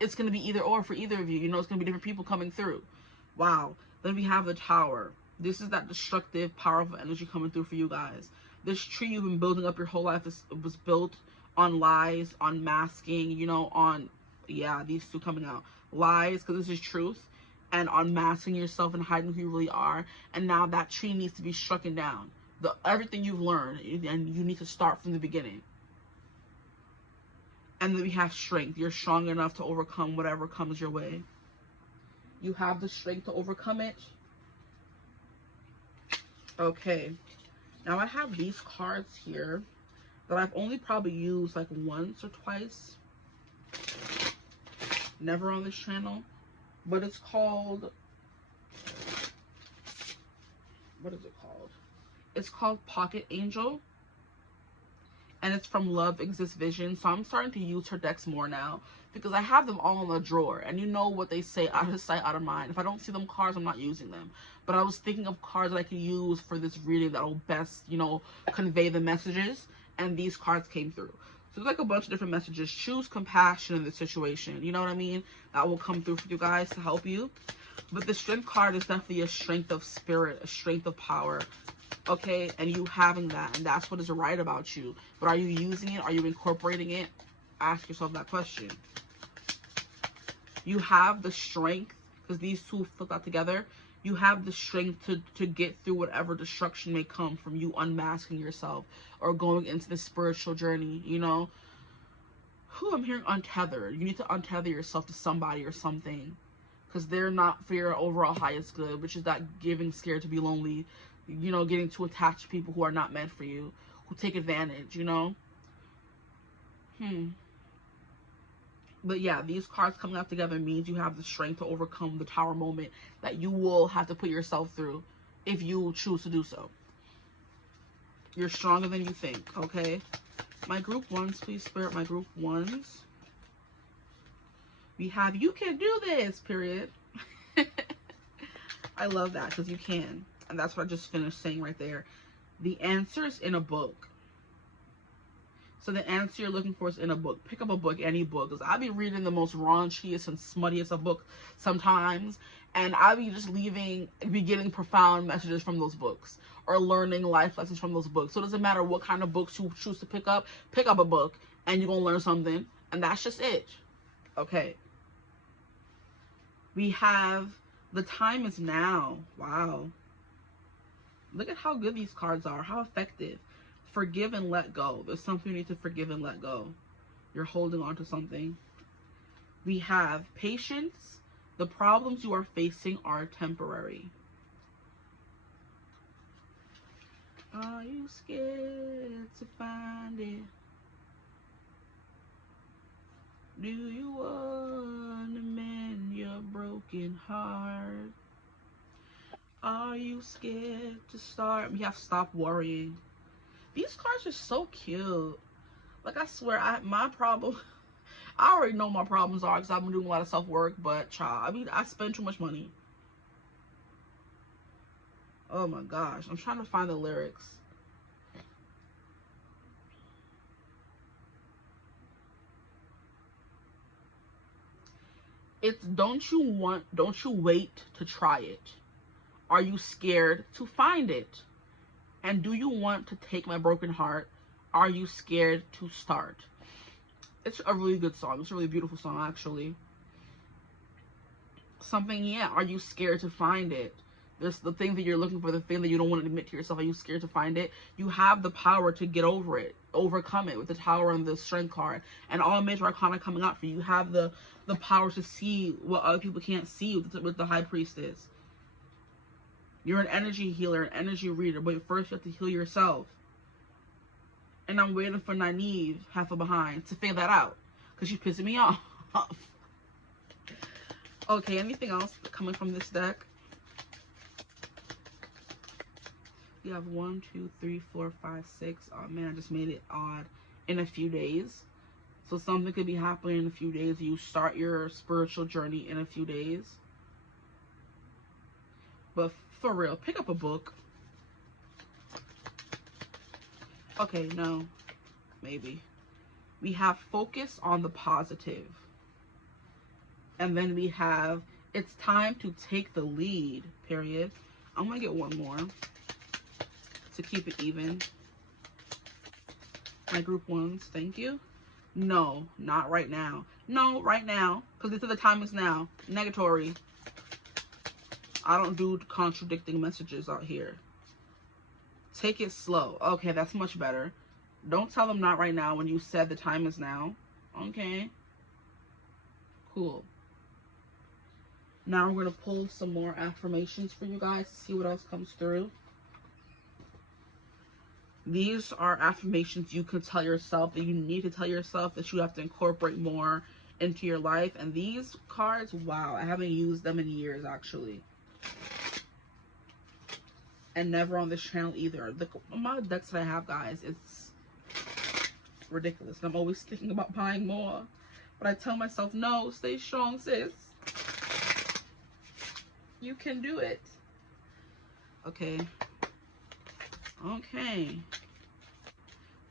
it's going to be either or for either of you. You know, it's going to be different people coming through. Wow. Then we have the Tower. This is that destructive, powerful energy coming through for you guys. This tree you've been building up your whole life was built on lies, on masking, you know, on, yeah, these two coming out. Lies, because this is truth, and on masking yourself and hiding who you really are. And now that tree needs to be strucken down. Everything you've learned, and you need to start from the beginning. And then we have strength. You're strong enough to overcome whatever comes your way. You have the strength to overcome it. Okay. Now I have these cards here that I've only probably used like once or twice. Never on this channel. But it's called... What is it called? It's called Pocket Angel. And it's from Love Exists Vision. So I'm starting to use her decks more now, because I have them all in the drawer. And you know what they say, out of sight, out of mind. If I don't see them cards, I'm not using them. But I was thinking of cards that I could use for this reading that will best, you know, convey the messages. And these cards came through. So there's like a bunch of different messages. Choose compassion in this situation. You know what I mean? That will come through for you guys to help you. But the Strength card is definitely a strength of spirit, a strength of power. Okay, and you having that, and that's what is right about you. But are you using it? Are you incorporating it? Ask yourself that question. You have the strength, because these two flip out together. You have the strength to get through whatever destruction may come from you unmasking yourself or going into the spiritual journey, you know? I'm hearing untethered. You need to untether yourself to somebody or something, because they're not for your overall highest good, which is that giving, scared to be lonely, you know, getting too attached to people who are not meant for you, who take advantage, you know? But yeah, these cards coming up together means you have the strength to overcome the Tower moment that you will have to put yourself through if you choose to do so. You're stronger than you think, okay? My group ones, please, Spirit, my group ones. We have, you can do this, period. I love that, because you can. And that's what I just finished saying right there. The answer is in a book. So the answer you're looking for is in a book. Pick up a book, any book. Because I'll be reading the most raunchiest and smuttiest of books sometimes. And I'll be just getting profound messages from those books. Or learning life lessons from those books. So it doesn't matter what kind of books you choose to pick up a book. And you're going to learn something. And that's just it. Okay. We have the time is now. Wow. Look at how good these cards are. How effective. Forgive and let go. There's something you need to forgive and let go. You're holding on to something. We have patience. The problems you are facing are temporary. Are you scared to find it? Do you want to mend your broken heart? Are you scared to start? We have stop worrying. These cards are so cute. Like, I swear, my problem, I already know my problems are, because I've been doing a lot of self-work, but child, I mean, I spend too much money. Oh my gosh, I'm trying to find the lyrics. It's don't you wait to try it. Are you scared to find it? And do you want to take my broken heart? Are you scared to start? It's a really good song. It's a really beautiful song, actually. Something, yeah. Are you scared to find it? There's the thing that you're looking for, the thing that you don't want to admit to yourself. Are you scared to find it? You have the power to get over it, overcome it with the Tower and the Strength card. And all major arcana coming out for you. You have the power to see what other people can't see with the High Priestess. You're an energy healer, an energy reader, but first you have to heal yourself. And I'm waiting for Nynaeve, half a behind, to figure that out, because she's pissing me off. Okay, anything else coming from this deck? You have 1, 2, 3, 4, 5, 6. Oh man, I just made it odd. In a few days. So something could be happening in a few days. You start your spiritual journey in a few days. But for real, pick up a book. Okay, no. Maybe. We have focus on the positive. And then we have, it's time to take the lead, period. I'm going to get one more to keep it even. My group ones, thank you. No, not right now. No, right now, because they said the time is now. Negatory. I don't do contradicting messages out here. Take it slow. Okay, that's much better. Don't tell them not right now when you said the time is now. Okay. Cool. Now we're going to pull some more affirmations for you guys to see what else comes through. These are affirmations you can tell yourself, that you need to tell yourself, that you have to incorporate more into your life. And these cards, wow, I haven't used them in years, actually. And never on this channel either. The amount of decks that I have, guys, it's ridiculous. And I'm always thinking about buying more. But I tell myself, no, stay strong, sis. You can do it. Okay. Okay.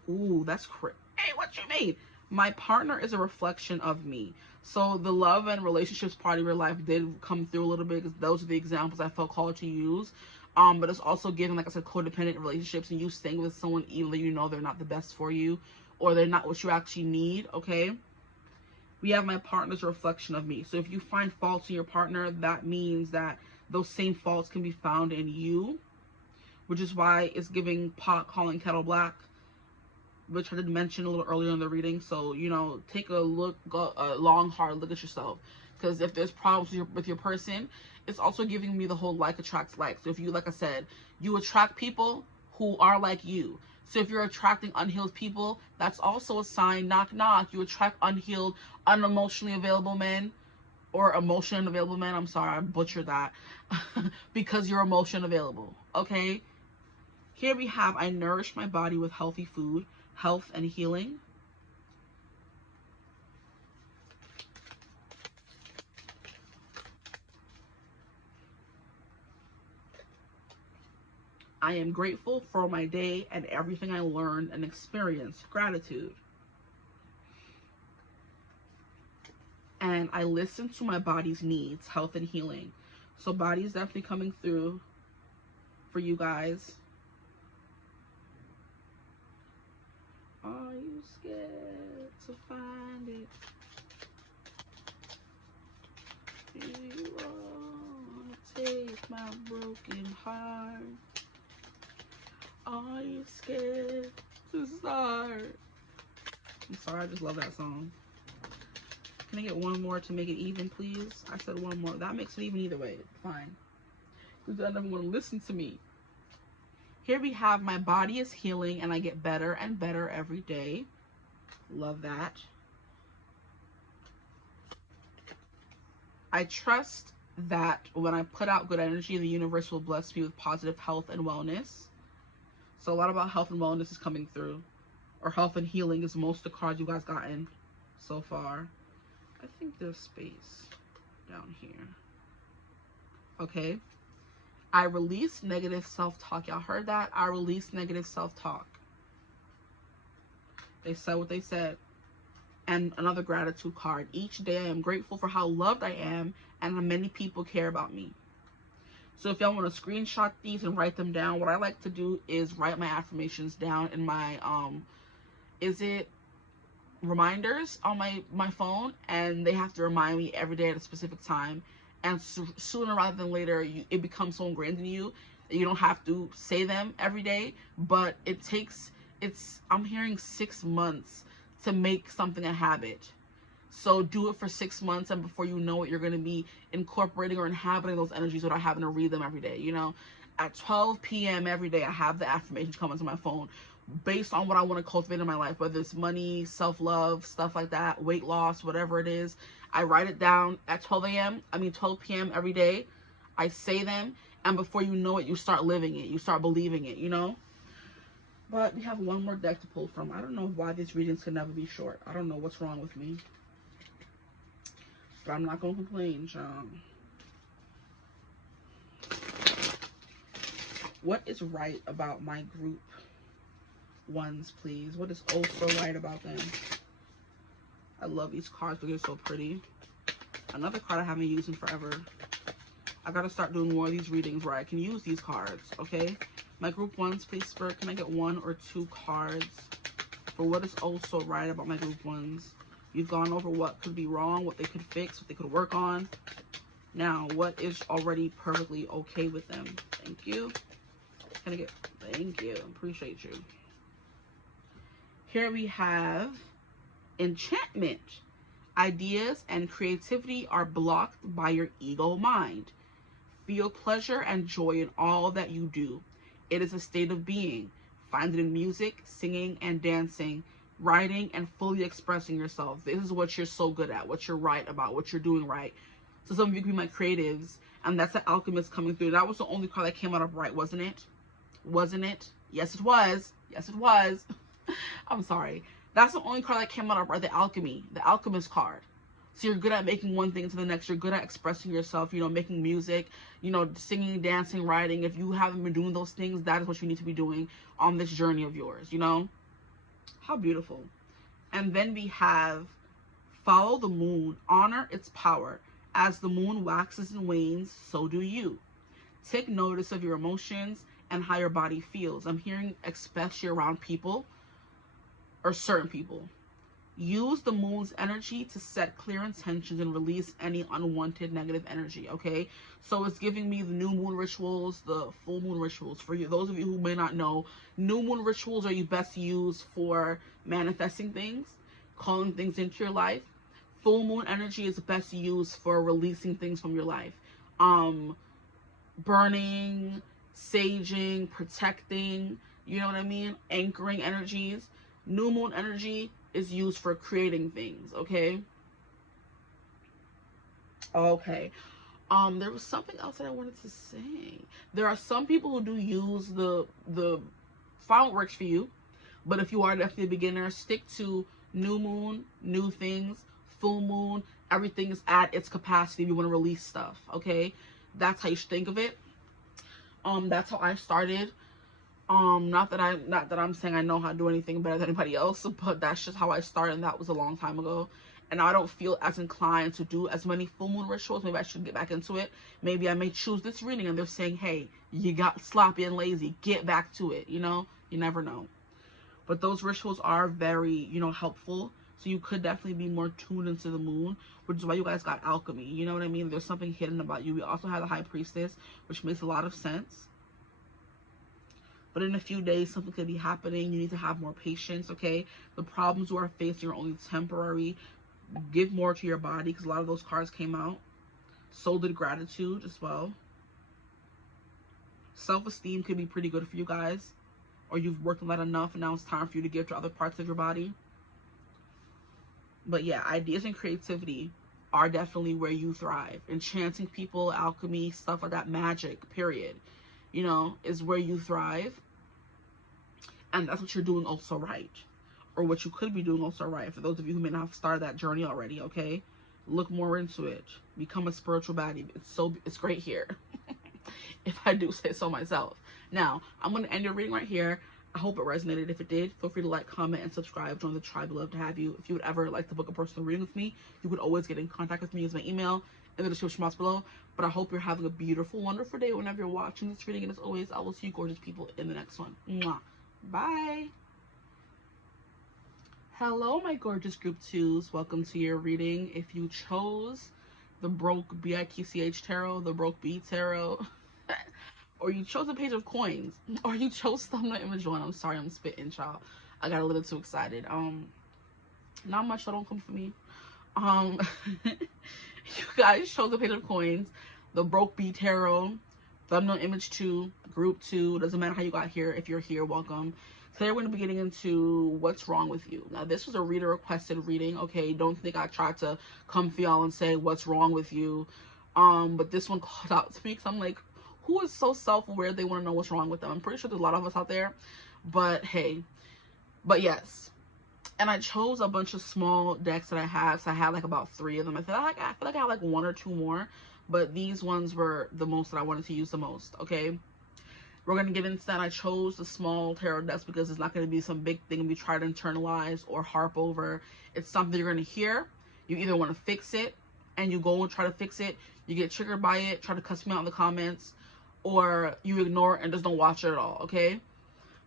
Ooh, that's crazy. Hey, what you mean? My partner is a reflection of me. So the love and relationships part of your life did come through a little bit, because those are the examples I felt called to use. But it's also given, like I said, codependent relationships, and you staying with someone even though you know they're not the best for you, or they're not what you actually need, okay? We have my partner's a reflection of me. So if you find faults in your partner, that means that those same faults can be found in you, which is why it's giving pot calling kettle black, which I did mention a little earlier in the reading. So, you know, take a look, a long, hard look at yourself. Because if there's problems with your person, it's also giving me the whole like attracts like. So if you, like I said, you attract people who are like you. So if you're attracting unhealed people, that's also a sign, knock, knock. You attract unhealed, unemotionally available men, or emotion available men. I'm sorry, I butchered that. Because you're emotion available, okay? Here we have, I nourish my body with healthy food, health and healing. I am grateful for my day and everything I learned and experienced. Gratitude. And I listen to my body's needs, health and healing. So body is definitely coming through for you guys. Are you scared to find it? Do you want to take my broken heart? Are you scared to start? I'm sorry, I just love that song. Can I get one more to make it even, please? I said one more. That makes it even either way. Fine. Because I never want to listen to me. Here we have, my body is healing and I get better and better every day. Love that. I trust that when I put out good energy, the universe will bless me with positive health and wellness. So a lot about health and wellness is coming through. Or health and healing is most of the cards you guys gotten so far. I think there's space down here. Okay. I release negative self-talk. Y'all heard that? I release negative self-talk. They said what they said. And another gratitude card. Each day I am grateful for how loved I am and how many people care about me. So if y'all want to screenshot these and write them down, what I like to do is write my affirmations down in my, reminders on my phone, and they have to remind me every day at a specific time. And sooner rather than later, it becomes so ingrained in you that you don't have to say them every day. But it takes, I'm hearing 6 months to make something a habit. So do it for 6 months, and before you know it, you're going to be incorporating or inhabiting those energies without having to read them every day. You know, at 12 p.m. every day, I have the affirmations coming to my phone based on what I want to cultivate in my life, whether it's money, self-love, stuff like that, weight loss, whatever it is. I write it down at 12 p.m. every day. I say them, and before you know it, you start living it. You start believing it, you know? But we have one more deck to pull from. I don't know why these readings can never be short. I don't know what's wrong with me. But I'm not going to complain, John. What is right about my group ones, please? What is oh so right about them? I love these cards because they're so pretty. Another card I haven't used in forever. I gotta start doing more of these readings where I can use these cards, okay? My group ones, please, Spirit, can I get 1 or 2 cards for what is also right about my group ones? You've gone over what could be wrong, what they could fix, what they could work on. Now, what is already perfectly okay with them? Thank you. Can I get, thank you, appreciate you. Here we have enchantment. Ideas and creativity are blocked by your ego mind. Feel pleasure and joy in all that you do. It is a state of being. Find it in music, singing, and dancing, writing, and fully expressing yourself. This is what you're so good at, what you're right about, what you're doing right. So some of you can be my creatives, and that's the alchemist coming through. That was the only card that came out of right, wasn't it? Wasn't it? Yes, it was. Yes, it was. I'm sorry. That's the only card that came out of right, the alchemy, the alchemist card. So you're good at making one thing to the next. You're good at expressing yourself, you know, making music, you know, singing, dancing, writing. If you haven't been doing those things, that is what you need to be doing on this journey of yours, you know? How beautiful. And then we have follow the moon, honor its power. As the moon waxes and wanes, so do you. Take notice of your emotions and how your body feels. I'm hearing especially around people or certain people. Use the moon's energy to set clear intentions and release any unwanted negative energy, okay? So it's giving me the new moon rituals, the full moon rituals. For you, those of you who may not know, new moon rituals are you best used for manifesting things, calling things into your life. Full moon energy is best used for releasing things from your life. Burning, saging, protecting, you know what I mean? Anchoring energies. New moon energy is used for creating things, okay? Okay. There was something else that I wanted to say. There are some people who do use the final works for you, but if you are definitely a beginner, stick to new moon, new things, full moon, everything is at its capacity if you want to release stuff, okay? That's how you should think of it. That's how I started. Not that I'm saying I know how to do anything better than anybody else, but that's just how I started, and that was a long time ago. And I don't feel as inclined to do as many full moon rituals. Maybe I should get back into it. Maybe I may choose this reading and they're saying, hey, you got sloppy and lazy, get back to it, you know? You never know. But those rituals are very, you know, helpful. So you could definitely be more tuned into the moon, which is why you guys got alchemy. You know what I mean? There's something hidden about you. We also have the high priestess, which makes a lot of sense. But in a few days, something could be happening. You need to have more patience, okay? The problems you are facing are only temporary. Give more to your body, because a lot of those cards came out. So did gratitude as well. Self-esteem could be pretty good for you guys. Or you've worked on that enough, and now it's time for you to give to other parts of your body. But yeah, ideas and creativity are definitely where you thrive. Enchanting people, alchemy, stuff like that, magic, period. You know, is where you thrive. And that's what you're doing also right. Or what you could be doing also right. For those of you who may not have started that journey already, okay? Look more into it. Become a spiritual baddie. It's great here. If I do say so myself. Now, I'm going to end your reading right here. I hope it resonated. If it did, feel free to like, comment, and subscribe. Join the tribe. I'd love to have you. If you would ever like to book a personal reading with me, you could always get in contact with me. Use my email in the description box below. But I hope you're having a beautiful, wonderful day whenever you're watching this reading. And as always, I will see you gorgeous people in the next one. Mwah. Bye. Hello, my gorgeous group 2s. Welcome to your reading. If you chose the Broke BITCH Tarot, the Broke B Tarot, or you chose a Page of Coins, or you chose Thumbnail Image 1, I'm sorry, I'm spitting, child. I got a little too excited. Not much, so don't come for me. You guys chose the Page of Coins, the Broke B Tarot, Thumbnail Image 2, Group 2. Doesn't matter how you got here. If you're here, welcome. Today we're going to be getting into what's wrong with you. Now, this was a reader requested reading, okay? Don't think I tried to come for y'all and say what's wrong with you. But this one called out to me because I'm like, who is so self-aware they want to know what's wrong with them? I'm pretty sure there's a lot of us out there. But hey, but yes. And I chose a bunch of small decks that I have. So I had like about 3 of them. I feel like I have like 1 or 2 more. But these ones were the most that I wanted to use the most, okay? We're going to get into that. I chose the small tarot decks because it's not going to be some big thing we try to internalize or harp over. It's something you're going to hear. You either want to fix it and you go and try to fix it, you get triggered by it, try to cuss me out in the comments, or you ignore it and just don't watch it at all, okay?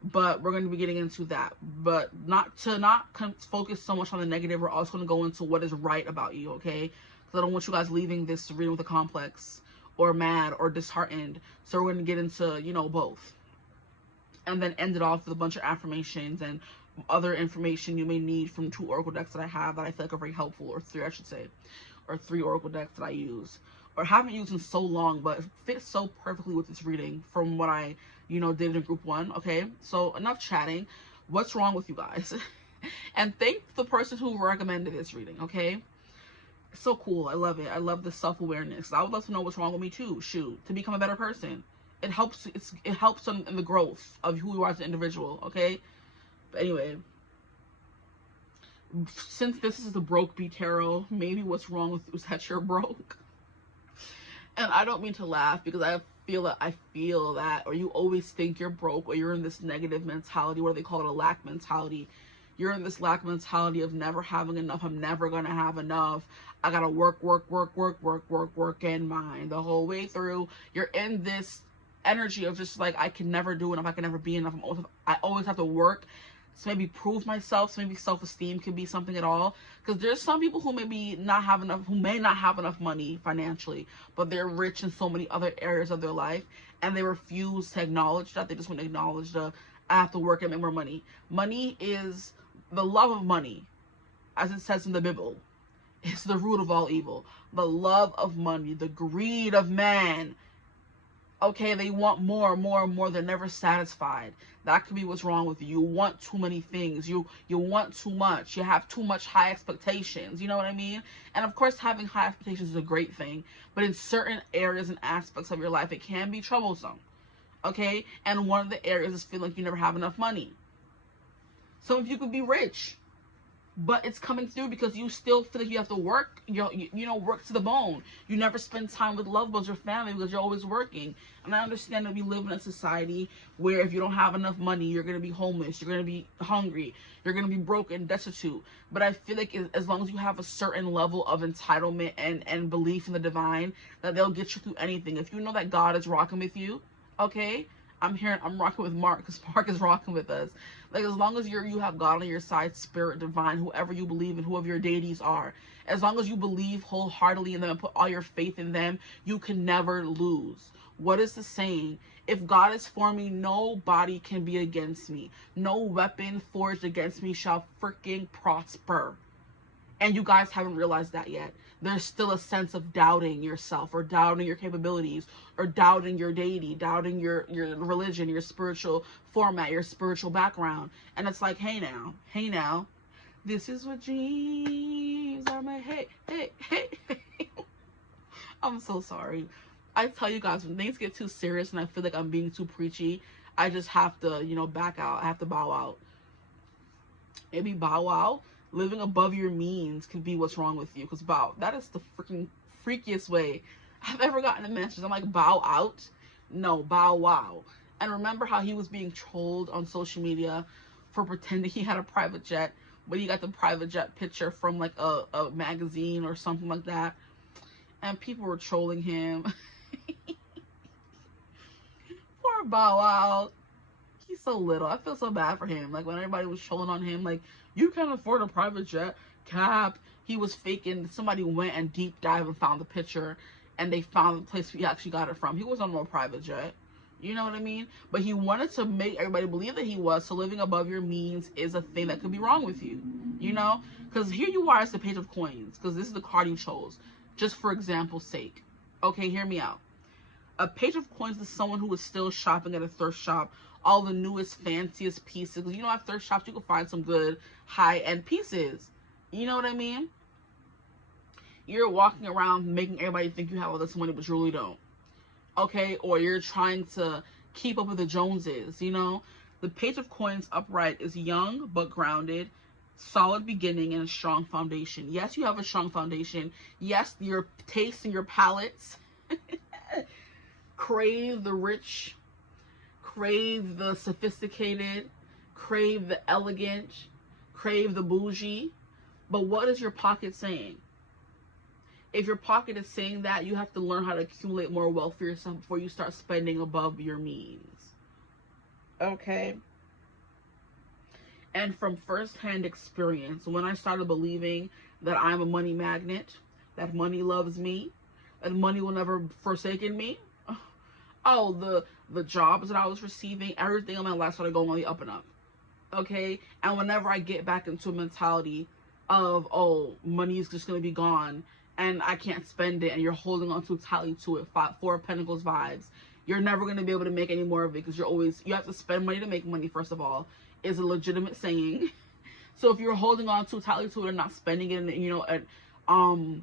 But we're going to be getting into that. But not focus so much on the negative. We're also going to go into what is right about you, okay? Because I don't want you guys leaving this reading with a complex or mad or disheartened. So we're going to get into, you know, both. And then end it off with a bunch of affirmations and other information you may need from 2 oracle decks that I have that I feel like are very helpful, or 3 I should say, or 3 oracle decks that I use, or haven't used in so long, but it fits so perfectly with this reading from what I, you know, did in group 1, okay? So enough chatting. What's wrong with you guys? And thank the person who recommended this reading, okay? It's so cool. I love it. I love the self-awareness. I would love to know what's wrong with me too, shoot, to become a better person. It helps, it helps in the growth of who you are as an individual, okay? But anyway, since this is the broke bee tarot, maybe what's wrong with you is that you're broke. And I don't mean to laugh, because I feel that, or you always think you're broke, or you're in this negative mentality, what they call it, a lack mentality. You're in this lack mentality of never having enough. I'm never gonna have enough. I gotta work and mine the whole way through. You're in this energy of just like, I can never do enough. I can never be enough. I always have to work. So maybe prove myself. So maybe self-esteem can be something at all. Because there's some people who maybe not have enough, who may not have enough money financially, but they're rich in so many other areas of their life, and they refuse to acknowledge that. They just want to acknowledge the, I have to work and make more money. Money is the love of money, as it says in the Bible, is the root of all evil. The love of money, the greed of man. Okay, they want more and more and more. They're never satisfied. That could be what's wrong with you. You want too many things. You want too much. You have too much high expectations. You know what I mean? And of course, having high expectations is a great thing. But in certain areas and aspects of your life, it can be troublesome. Okay? And one of the areas is feeling like you never have enough money. Some of you could be rich, but it's coming through because you still feel like you have to work, you know, work to the bone. You never spend time with loved ones or family because you're always working. And I understand that we live in a society where if you don't have enough money, you're going to be homeless, you're going to be hungry, you're going to be broke and destitute. But I feel like as long as you have a certain level of entitlement and belief in the divine, that they'll get you through anything. If you know that God is rocking with you, okay? I'm rocking with Mark, because Mark is rocking with us. Like, as long as you have God on your side, spirit, divine, whoever you believe in, whoever your deities are, as long as you believe wholeheartedly in them and put all your faith in them, you can never lose. What is the saying? If God is for me, nobody can be against me. No weapon forged against me shall freaking prosper. And you guys haven't realized that yet. There's still a sense of doubting yourself, or doubting your capabilities, or doubting your deity, doubting your religion, your spiritual format, your spiritual background. And it's like, hey now, this is what dreams are made. Hey. I'm so sorry. I tell you guys, when things get too serious and I feel like I'm being too preachy, I just have to, you know, back out. I have to bow out. Maybe bow out. Living above your means could be what's wrong with you. Because bow, that is the freaking freakiest way I've ever gotten a message. I'm like, bow out? No, bow wow. And remember how he was being trolled on social media for pretending he had a private jet, but he got the private jet picture from like a magazine or something like that. And people were trolling him. Poor bow wow. He's so little. I feel so bad for him. Like, when everybody was trolling on him, like, you can't afford a private jet, Cap. He was faking. Somebody went and deep dive and found the picture, and they found the place he actually got it from. He wasn't on a private jet. You know what I mean? But he wanted to make everybody believe that he was. So living above your means is a thing that could be wrong with you. You know? Because here you are as the Page of Coins. Because this is the card you chose. Just for example's sake. Okay, hear me out. A Page of Coins is someone who is still shopping at a thrift shop. All the newest, fanciest pieces. You know, at thrift shops, you can find some good high-end pieces. You know what I mean? You're walking around making everybody think you have all this money, but you really don't. Okay? Or you're trying to keep up with the Joneses, you know? The Page of Coins upright is young but grounded, solid beginning, and a strong foundation. Yes, you have a strong foundation. Yes, your tastes and your palates crave the rich, crave the sophisticated, crave the elegant, crave the bougie. But what is your pocket saying? if your pocket is saying that, you have to learn how to accumulate more wealth for yourself before you start spending above your means. Okay? And from first-hand experience, when I started believing that I'm a money magnet, that money loves me, that money will never forsaken me, oh, the jobs that I was receiving, everything in my life started going on the up and up. Okay? And whenever I get back into a mentality of, oh, money is just going to be gone and I can't spend it, and you're holding on too tightly to it, Four of Pentacles vibes, you're never going to be able to make any more of it, because you have to spend money to make money, first of all, is a legitimate saying. So if you're holding on too tightly to it and not spending it, and, you know, and,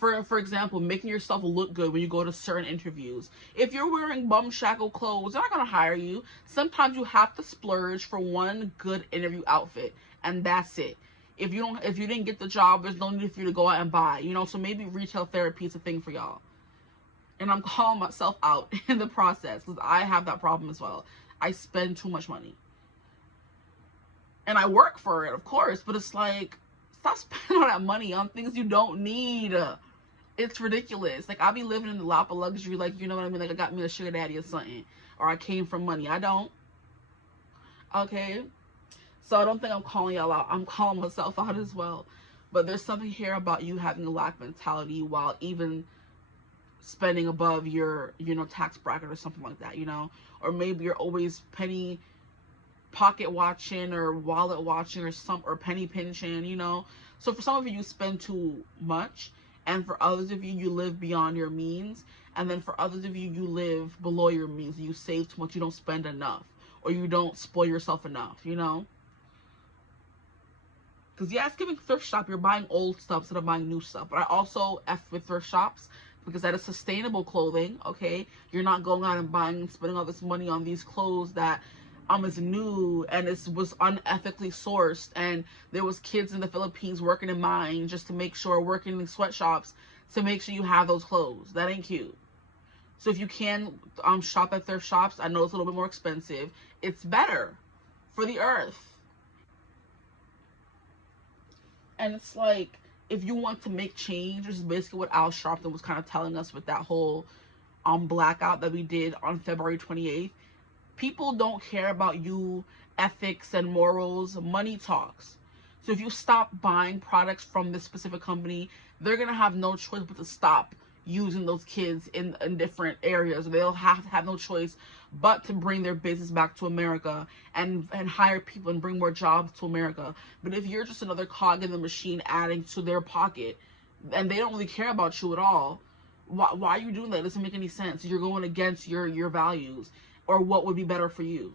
for example, making yourself look good when you go to certain interviews. If you're wearing bum shackle clothes, they're not going to hire you. Sometimes you have to splurge for one good interview outfit, and that's it. If you didn't get the job, there's no need for you to go out and buy, you know. So maybe retail therapy is a thing for y'all. And I'm calling myself out in the process, because I have that problem as well. I spend too much money. And I work for it, of course, but it's like, stop spending all that money on things you don't need. It's ridiculous. Like, I'll be living in the lap of luxury, like, you know what I mean? Like, I got me a sugar daddy or something. Or I came from money. I don't. Okay? So I don't think I'm calling y'all out. I'm calling myself out as well. But there's something here about you having a lack mentality while even spending above your, you know, tax bracket or something like that, you know? Or maybe you're always pocket watching or wallet watching or penny pinching, you know? So for some of you spend too much, and for others of you live beyond your means, and then for others of you live below your means. You save too much, you don't spend enough, or you don't spoil yourself enough, you know? Because yeah, it's giving thrift shop. You're buying old stuff instead of buying new stuff. But I also F with thrift shops, because that is sustainable clothing, okay? You're not going out and buying and spending all this money on these clothes that is new and it was unethically sourced, and there was kids in the Philippines working in mines just to make sure, working in sweatshops to make sure you have those clothes. That ain't cute. So if you can shop at thrift shops, I know it's a little bit more expensive. It's better for the earth. And it's like, if you want to make change, which is basically what Al Sharpton was kind of telling us with that whole blackout that we did on February 28th. People don't care about you, ethics and morals. Money talks. So if you stop buying products from this specific company, they're going to have no choice but to stop using those kids in different areas. They'll have to have no choice but to bring their business back to America and hire people and bring more jobs to America. But if you're just another cog in the machine adding to their pocket, and they don't really care about you at all, why are you doing that? It doesn't make any sense. You're going against your values or what would be better for you.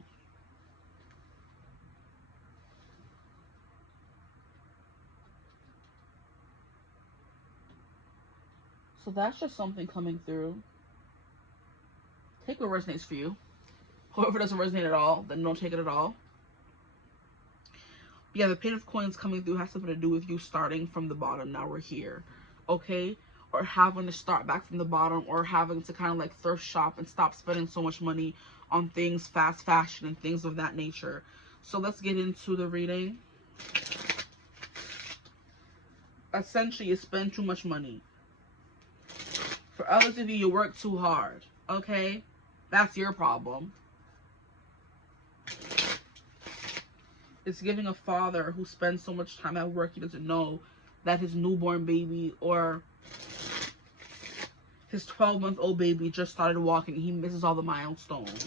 So that's just something coming through. Take what resonates for you. However, it doesn't resonate at all, then don't take it at all. But yeah, the Page of Coins coming through has something to do with you starting from the bottom. Now we're here, okay? Or having to start back from the bottom, or having to kind of like thrift shop and stop spending so much money on things, fast fashion and things of that nature. So let's get into the reading. Essentially, you spend too much money. For others of you, you work too hard, okay? That's your problem. It's giving a father who spends so much time at work, he doesn't know that his newborn baby or his 12-month-old baby just started walking. He misses all the milestones.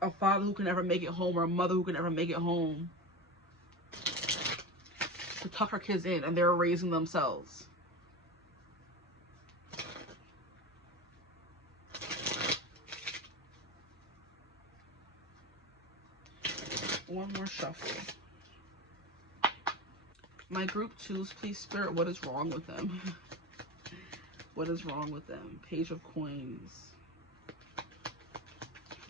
A father who can never make it home, or a mother who can never make it home to tuck her kids in, and they're raising themselves. One more shuffle. My group twos, please, Spirit, what is wrong with them? What is wrong with them? Page of Coins.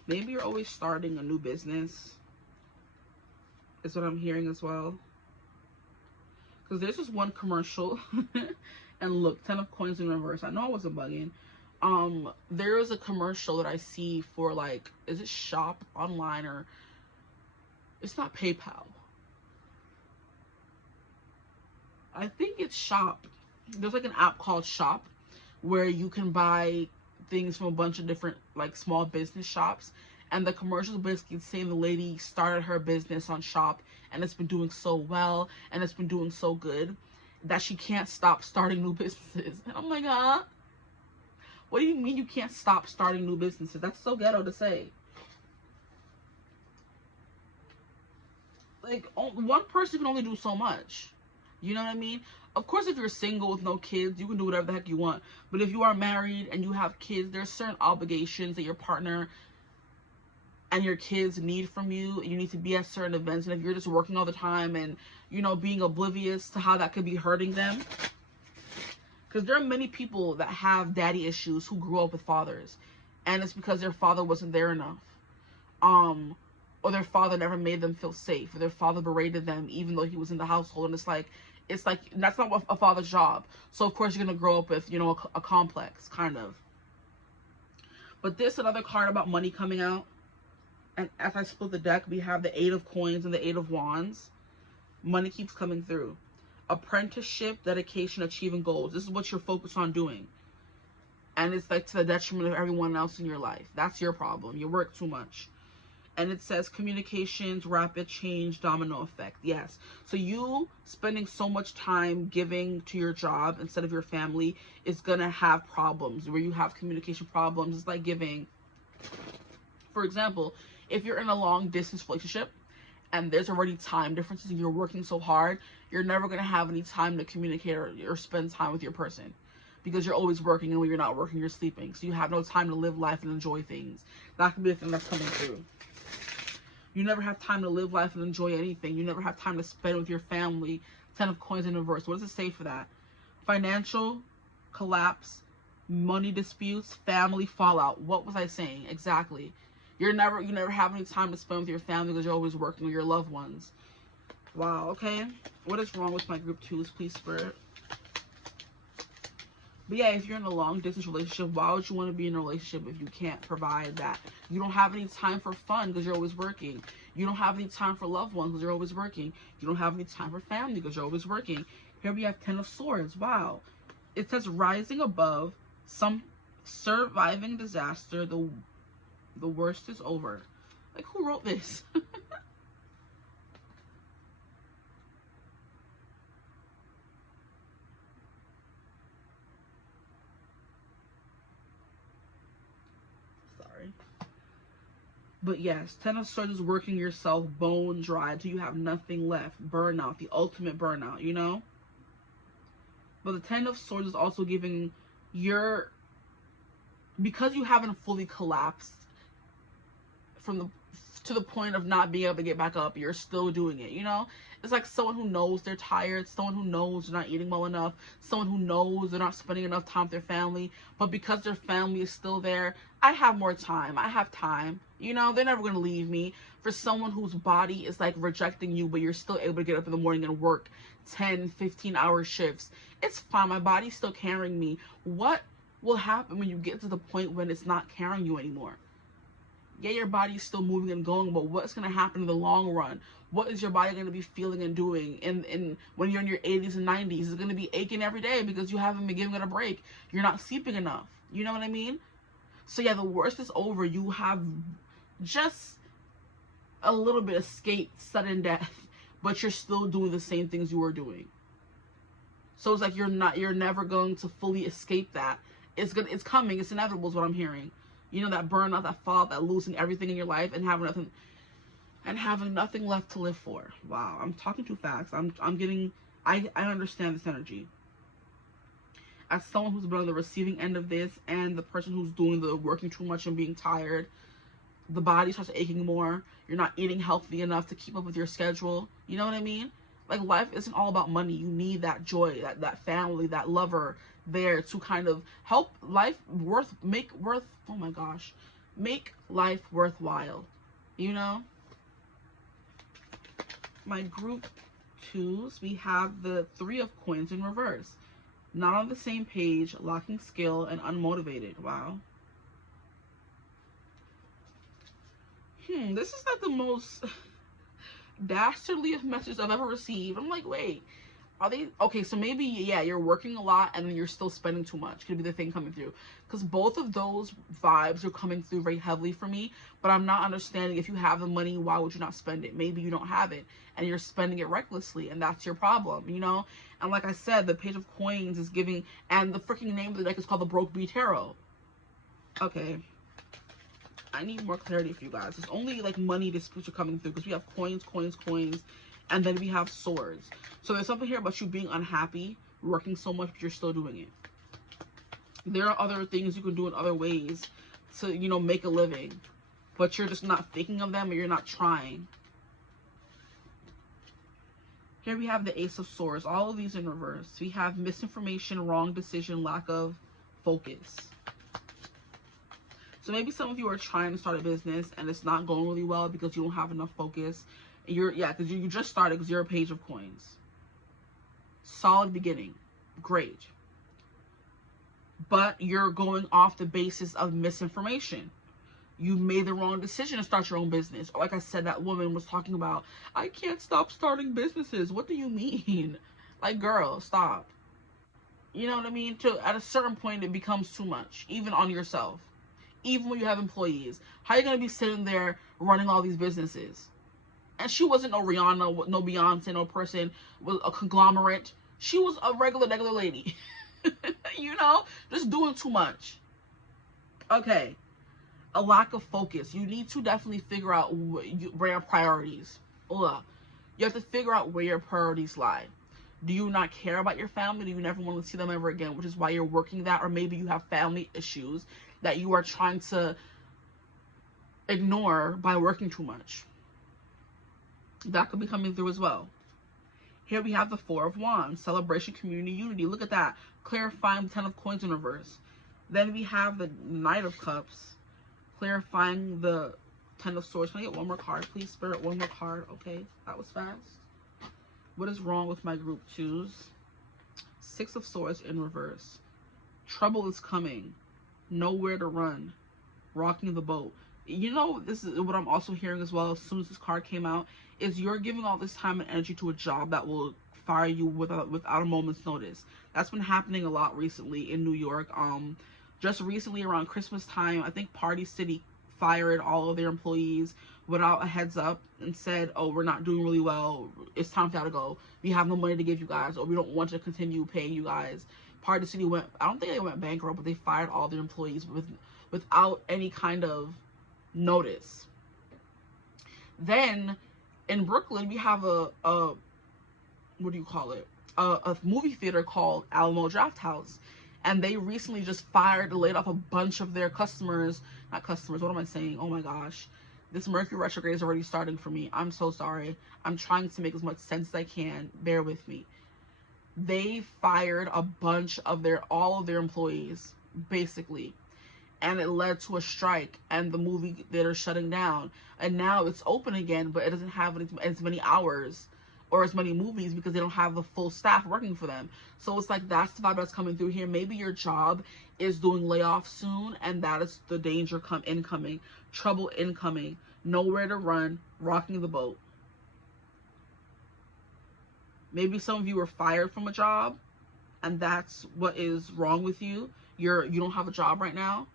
Maybe you're always starting a new business, is what I'm hearing as well. Because there's just one commercial. And look, 10 of Coins in reverse. I know I wasn't bugging. There is a commercial that I see for, like, is it Shop online, or it's not PayPal. I think it's Shop. There's like an app called Shop where you can buy things from a bunch of different like small business shops, and the commercials basically saying the lady started her business on Shop and it's been doing so well and it's been doing so good that she can't stop starting new businesses. And I'm like, huh? What do you mean you can't stop starting new businesses? That's so ghetto to say. Like, one person can only do so much. You know what I mean? Of course, if you're single with no kids, you can do whatever the heck you want. But if you are married and you have kids, there's certain obligations that your partner and your kids need from you. You need to be at certain events. And if you're just working all the time and, you know, being oblivious to how that could be hurting them. Because there are many people that have daddy issues who grew up with fathers. And it's because their father wasn't there enough. Or their father never made them feel safe. Or their father berated them even though he was in the household. And it's like that's not a father's job. So of course you're gonna grow up with, you know, a complex kind of. But this another card about money coming out. And as I split the deck, we have the 8 of Coins and the 8 of Wands. Money keeps coming through. Apprenticeship, dedication, achieving goals. This is what you're focused on doing. And it's like to the detriment of everyone else in your life. That's your problem. You work too much. And it says communications, rapid change, domino effect. Yes. So you spending so much time giving to your job instead of your family is going to have problems where you have communication problems. It's like giving, for example, if you're in a long distance relationship and there's already time differences and you're working so hard, you're never going to have any time to communicate or spend time with your person. Because you're always working, and when you're not working, you're sleeping. So you have no time to live life and enjoy things. That could be the thing that's coming through. You never have time to live life and enjoy anything. You never have time to spend with your family. 10 of Coins in reverse. What does it say for that? Financial collapse, money disputes, family fallout. What was I saying? Exactly. You never have any time to spend with your family because you're always working with your loved ones. Wow, okay. What is wrong with my group 2s, please, Spirit? But yeah, if you're in a long distance relationship, why would you want to be in a relationship if you can't provide that? You don't have any time for fun because you're always working. You don't have any time for loved ones because you're always working. You don't have any time for family because you're always working. Here we have 10 of Swords. Wow. It says rising above, some surviving disaster, the worst is over. Like, who wrote this? But yes, 10 of Swords is working yourself bone dry till you have nothing left. Burnout, the ultimate burnout, you know? But the 10 of Swords is also giving because you haven't fully collapsed to the point of not being able to get back up, you're still doing it, you know? It's like someone who knows they're tired, someone who knows they're not eating well enough, someone who knows they're not spending enough time with their family, but because their family is still there, I have more time, I have time, you know? They're never going to leave me. For someone whose body is like rejecting you, but you're still able to get up in the morning and work 10, 15-hour shifts, it's fine, my body's still carrying me. What will happen when you get to the point when it's not carrying you anymore? Yeah, your body's still moving and going, but what's going to happen in the long run? What is your body going to be feeling and doing in when you're in your 80s and 90s? It's going to be aching every day because you haven't been giving it a break. You're not sleeping enough. You know what I mean? So yeah, the worst is over. You have just a little bit escaped sudden death, but you're still doing the same things you were doing. So it's like you're never going to fully escape that. It's coming. It's inevitable is what I'm hearing. You know, that burnout, that fall, that losing everything in your life and having nothing left to live for. Wow, I'm talking too fast. I'm getting, I understand this energy. As someone who's been on the receiving end of this and the person who's doing the working too much and being tired, the body starts aching more. You're not eating healthy enough to keep up with your schedule. You know what I mean? Like, life isn't all about money. You need that joy, that family, that lover there to kind of help life make life worthwhile, you know? My group 2s, we have the 3 of Coins in reverse. Not on the same page, lacking skill, and unmotivated. Wow. This is like the most dastardly of messages I've ever received. I'm like, wait, Are they okay? So maybe, yeah, you're working a lot and then you're still spending too much. Could be the thing coming through, because both of those vibes are coming through very heavily for me. But I'm not understanding, if you have the money, why would you not spend it? Maybe you don't have it and you're spending it recklessly, and that's your problem, you know. And like I said, the Page of Coins is giving, and the freaking name of the deck is called the Broke Bee Tarot. Okay, I need more clarity for you guys. It's only like money disputes are coming through, because we have coins, coins, coins, and then we have swords. So there's something here about you being unhappy, working so much, but you're still doing it. There are other things you can do in other ways to, you know, make a living, but you're just not thinking of them, or you're not trying. Here we have the Ace of Swords. All of these in reverse. We have misinformation, wrong decision, lack of focus. So maybe some of you are trying to start a business and it's not going really well because you don't have enough focus. You're, yeah, because you just started, because you're a Page of Coins. Solid beginning. Great. But you're going off the basis of misinformation. You made the wrong decision to start your own business. Or like I said, that woman was talking about, I can't stop starting businesses. What do you mean? Like, girl, stop. You know what I mean? At a certain point, it becomes too much, even on yourself. Even when you have employees. How are you going to be sitting there running all these businesses? And she wasn't no Rihanna, no Beyonce, no person with a conglomerate. She was a regular lady. You know? Just doing too much. Okay. A lack of focus. You need to definitely figure out where your priorities. Ugh. You have to figure out where your priorities lie. Do you not care about your family? Do you never want to see them ever again? Which is why you're working that. Or maybe you have family issues that you are trying to ignore by working too much. That could be coming through as well. Here we have the Four of Wands. Celebration, community, unity. Look at that. Clarifying the Ten of Coins in reverse. Then we have the Knight of Cups. Clarifying the Ten of Swords. Can I get one more card, please, Spirit? One more card. Okay, that was fast. What is wrong with my group twos? Six of Swords in reverse. Trouble is coming. Nowhere to run. Rocking the boat. You know, this is what I'm also hearing as well, as soon as this card came out, is you're giving all this time and energy to a job that will fire you without a moment's notice. That's been happening a lot recently in New York. Just recently around Christmas time, I think Party City fired all of their employees without a heads up and said, oh, we're not doing really well, it's time for y'all to go, we have no money to give you guys, or we don't want to continue paying you guys. Party City went, I don't think they went bankrupt, but they fired all their employees without any kind of notice. Then in Brooklyn we have a what do you call it, a movie theater called Alamo Drafthouse, and they recently just laid off a bunch of their not customers, what am I saying, oh my gosh, this Mercury retrograde is already starting for me, I'm so sorry, I'm trying to make as much sense as I can, bear with me. They fired a bunch of all of their employees basically, and it led to a strike, and the movie theater shutting down, and now it's open again, but it doesn't have as many hours or as many movies because they don't have the full staff working for them. So it's like, that's the vibe that's coming through here. Maybe your job is doing layoffs soon, and that is the danger incoming, trouble incoming, nowhere to run, rocking the boat. Maybe some of you were fired from a job, and that's what is wrong with you. You don't have a job right now.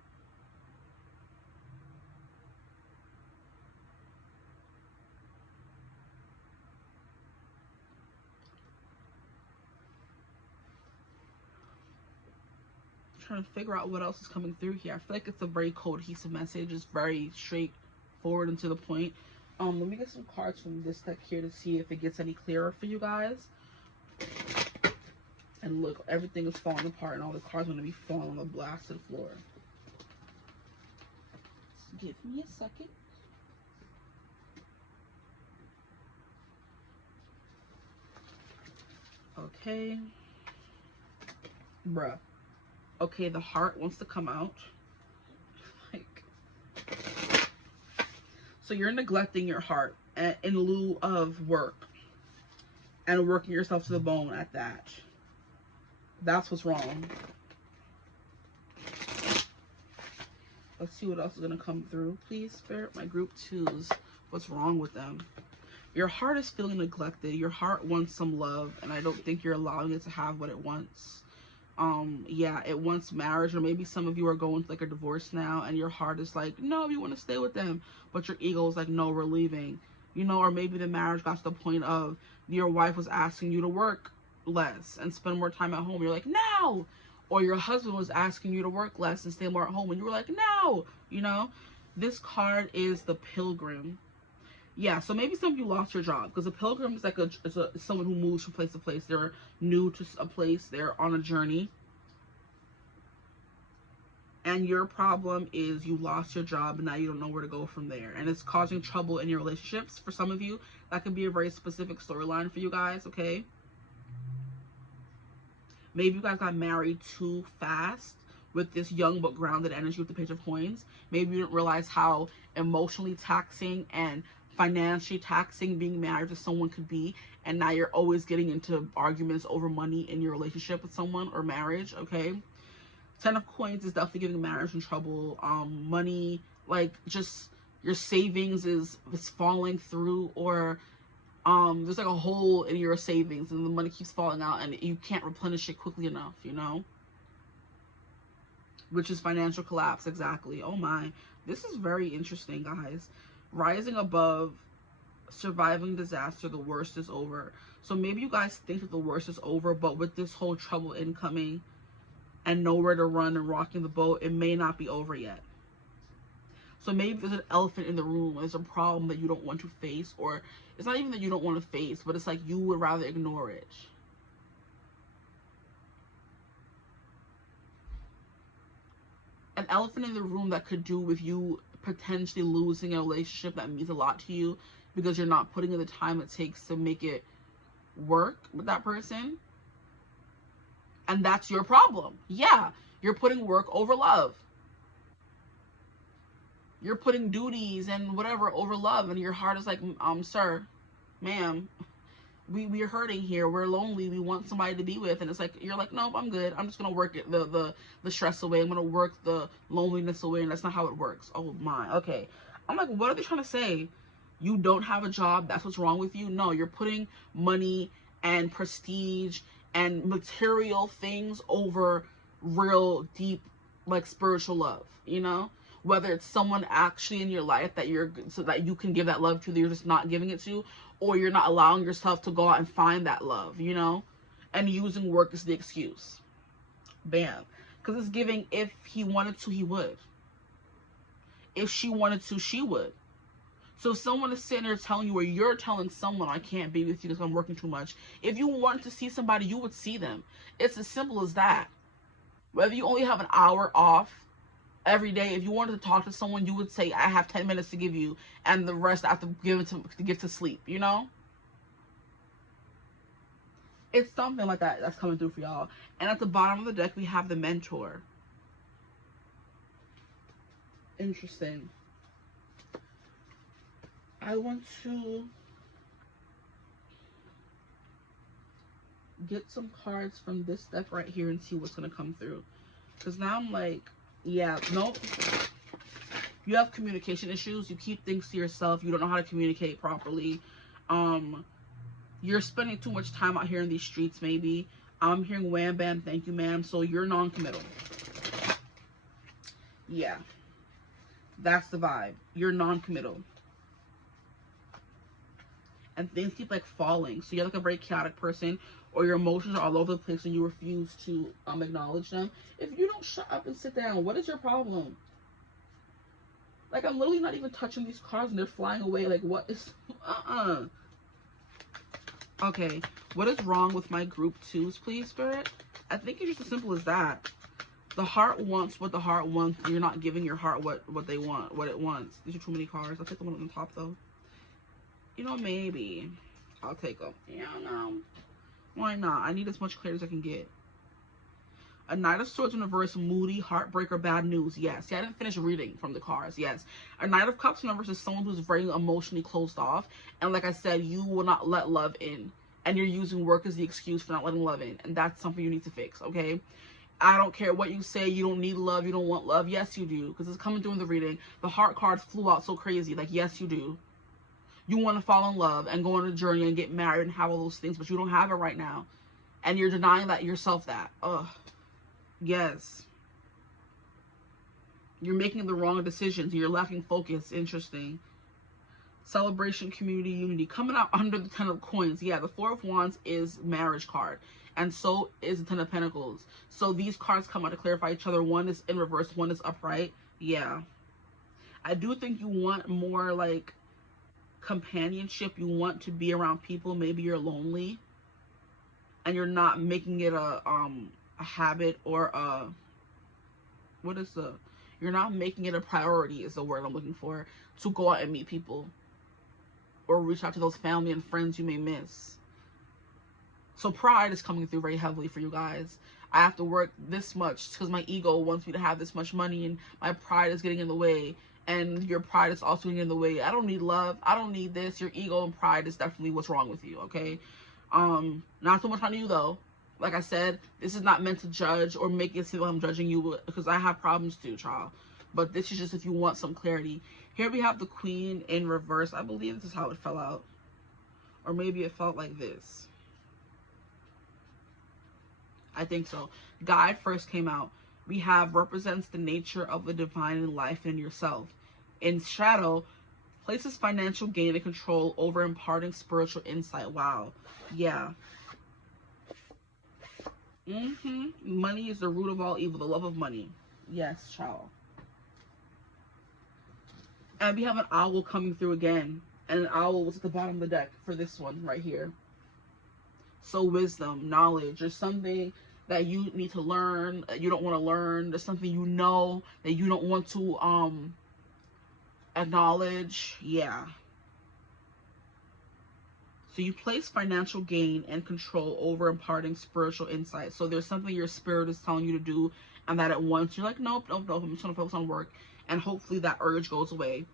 Trying to figure out what else is coming through here. I feel like it's a very cohesive message. It's very straightforward and to the point. Let me get some cards from this deck here to see if it gets any clearer for you guys. And look, everything is falling apart, and all the cards are going to be falling on the blasted floor. Just give me a second. Okay. Bruh. Okay, the heart wants to come out. Like, so you're neglecting your heart in lieu of work, and working yourself to the bone at that. That's what's wrong. Let's see what else is going to come through. Please, Spirit, my group twos. What's wrong with them? Your heart is feeling neglected. Your heart wants some love, and I don't think you're allowing it to have what it wants. Yeah, it wants marriage, or maybe some of you are going through like a divorce now, and your heart is like, no, you want to stay with them, but your ego is like, no, we're leaving. You know, or maybe the marriage got to the point of your wife was asking you to work less and spend more time at home. You're like, no. Or your husband was asking you to work less and stay more at home, and you were like, no. You know, this card is the Pilgrim. Yeah, so maybe some of you lost your job, because a pilgrim is like someone who moves from place to place. They're new to a place. They're on a journey. And your problem is you lost your job and now you don't know where to go from there. And it's causing trouble in your relationships. For some of you, that could be a very specific storyline for you guys, okay? Maybe you guys got married too fast with this young but grounded energy with the Page of Coins. Maybe you didn't realize how emotionally taxing and financially taxing being married to someone could be, and now you're always getting into arguments over money in your relationship with someone or marriage, okay? 10 of Coins is definitely giving marriage in trouble. Money, like, just your savings is falling through, or there's like a hole in your savings and the money keeps falling out and you can't replenish it quickly enough, you know? Which is financial collapse, exactly. Oh my, this is very interesting, guys. Rising above, surviving disaster, the worst is over. So maybe you guys think that the worst is over, but with this whole trouble incoming and nowhere to run and rocking the boat, it may not be over yet. So maybe there's an elephant in the room. There's a problem that you don't want to face, or it's not even that you don't want to face, but it's like you would rather ignore it. An elephant in the room that could do with you potentially losing a relationship that means a lot to you because you're not putting in the time it takes to make it work with that person. And that's your problem. Yeah, you're putting work over love. You're putting duties and whatever over love, and your heart is like, sir, ma'am, we're hurting here, we're lonely, we want somebody to be with. And it's like, you're like, nope, I'm good, I'm just gonna work it, the stress away, I'm gonna work the loneliness away. And that's not how it works. Oh my, okay. I'm like, what are they trying to say? You don't have a job, that's what's wrong with you? No, you're putting money and prestige and material things over real deep, like, spiritual love, you know? Whether it's someone actually in your life that so that you can give that love to, that you're just not giving it to, or you're not allowing yourself to go out and find that love, you know, and using work as the excuse. Bam. Because it's giving, if he wanted to, he would. If she wanted to, she would. So if someone is sitting there telling you, or you're telling someone, I can't be with you because I'm working too much, if you wanted to see somebody, you would see them. It's as simple as that. Whether you only have an hour off every day, if you wanted to talk to someone, you would say, I have 10 minutes to give you, and the rest I have to give to sleep, you know? It's something like that that's coming through for y'all. And at the bottom of the deck, we have the Mentor. Interesting. I want to get some cards from this deck right here and see what's going to come through. Because now I'm like, yeah, nope. You have communication issues. You keep things to yourself. You don't know how to communicate properly. You're spending too much time out here in these streets, maybe. I'm hearing wham, bam, thank you, ma'am. So you're non-committal. Yeah. That's the vibe. You're non-committal. And things keep, like, falling. So you're, like, a very chaotic person, or your emotions are all over the place and you refuse to acknowledge them. If you don't shut up and sit down, what is your problem? Like, I'm literally not even touching these cards and they're flying away. Like, what is... Okay, what is wrong with my group 2s, please, Spirit? I think it's just as simple as that. The heart wants what the heart wants. You're not giving your heart what they want, what it wants. These are too many cards. I'll take the one on the top, though. You know, maybe I'll take them. Yeah, no. Why not? I need as much clarity as I can get. A Knight of Swords in reverse, moody, heartbreaker, bad news. Yes. Yeah, I didn't finish reading from the cards. Yes. A Knight of Cups in reverse is someone who's very emotionally closed off. And like I said, you will not let love in. And you're using work as the excuse for not letting love in. And that's something you need to fix, okay? I don't care what you say. You don't need love. You don't want love. Yes, you do. Because it's coming through in the reading. The heart cards flew out so crazy. Like, yes, you do. You want to fall in love and go on a journey and get married and have all those things, but you don't have it right now. And you're denying that yourself that. Ugh. Yes. You're making the wrong decisions. You're lacking focus. Interesting. Celebration, community, unity. Coming out under the Ten of Coins. Yeah, the Four of Wands is marriage card. And so is the Ten of Pentacles. So these cards come out to clarify each other. One is in reverse. One is upright. Yeah. I do think you want more, like, companionship. You want to be around people. Maybe you're lonely. And you're not making it a habit or a... What is the... You're not making it a priority is the word I'm looking for. To go out and meet people. Or reach out to those family and friends you may miss. So pride is coming through very heavily for you guys. I have to work this much because my ego wants me to have this much money, and my pride is getting in the way. And your pride is also getting in the way. I don't need love. I don't need this. Your ego and pride is definitely what's wrong with you, okay? Not so much on you, though. Like I said, this is not meant to judge or make it seem like I'm judging you, because I have problems too, child. But this is just if you want some clarity. Here we have the Queen in reverse. I believe this is how it fell out. Or maybe it felt like this. I think so. Guide first came out. We have represents the nature of the divine in life and yourself. In shadow, places financial gain and control over imparting spiritual insight. Wow. Yeah. Money is the root of all evil. The love of money. Yes, child. And we have an owl coming through again. And an owl was at the bottom of the deck for this one right here. So wisdom, knowledge, or something that you need to learn, that you don't want to learn. There's something you know that you don't want to acknowledge. Yeah. So you place financial gain and control over imparting spiritual insight. So there's something your spirit is telling you to do, and that at once you're like, nope, nope, nope, I'm just going to focus on work. And hopefully that urge goes away.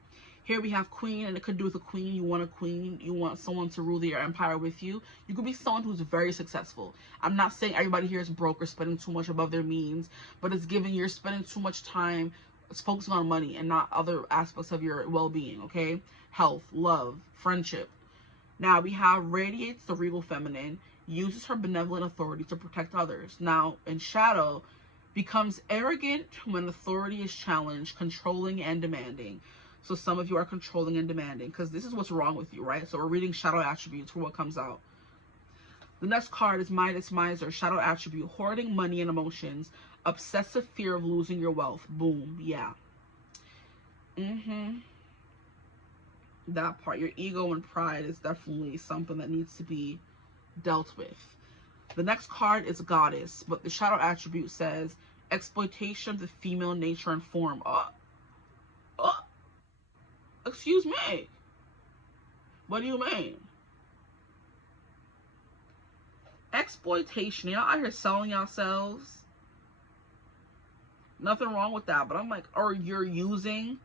Here we have Queen, and it could do with a queen. You want a queen. You want someone to rule your empire with you. You could be someone who's very successful. I'm not saying everybody here is broke or spending too much above their means, but it's giving you're spending too much time. It's focusing on money and not other aspects of your well-being, okay? Health, love, friendship. Now we have radiates the regal feminine, uses her benevolent authority to protect others. Now in shadow, becomes arrogant when authority is challenged, controlling and demanding. So some of you are controlling and demanding because this is what's wrong with you, right? So we're reading shadow attributes for what comes out. The next card is Midas Miser, shadow attribute, hoarding money and emotions, obsessive fear of losing your wealth. Boom, yeah. That part, your ego and pride is definitely something that needs to be dealt with. The next card is Goddess, but the shadow attribute says exploitation of the female nature and form. Excuse me. What do you mean? Exploitation. Y'all out here selling yourselves. Nothing wrong with that, but I'm like, or you're using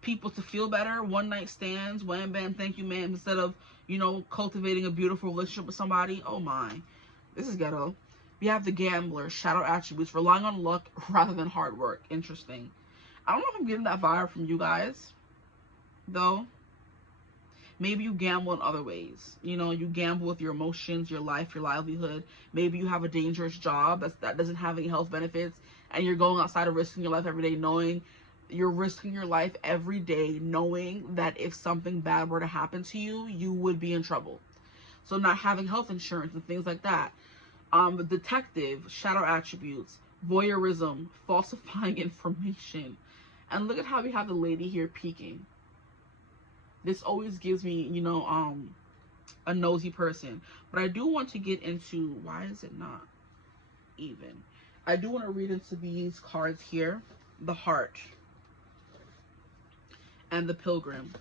people to feel better, one night stands, wham bam, thank you ma'am, instead of, you know, cultivating a beautiful relationship with somebody. Oh my, this is ghetto. We have the Gambler, shadow attributes, relying on luck rather than hard work. Interesting. I don't know if I'm getting that vibe from you guys, though. Maybe you gamble in other ways. You know, you gamble with your emotions, your life, your livelihood. Maybe you have a dangerous job that doesn't have any health benefits, and you're going outside of risking your life every day, knowing you're risking your life every day, knowing that if something bad were to happen to you, you would be in trouble. So not having health insurance and things like that. Detective, shadow attributes, voyeurism, falsifying information. And look at how we have the lady here peeking. This always gives me, you know, a nosy person. But I do want to get into, why is it not even? I do want to read into these cards here. The Heart and the Pilgrim.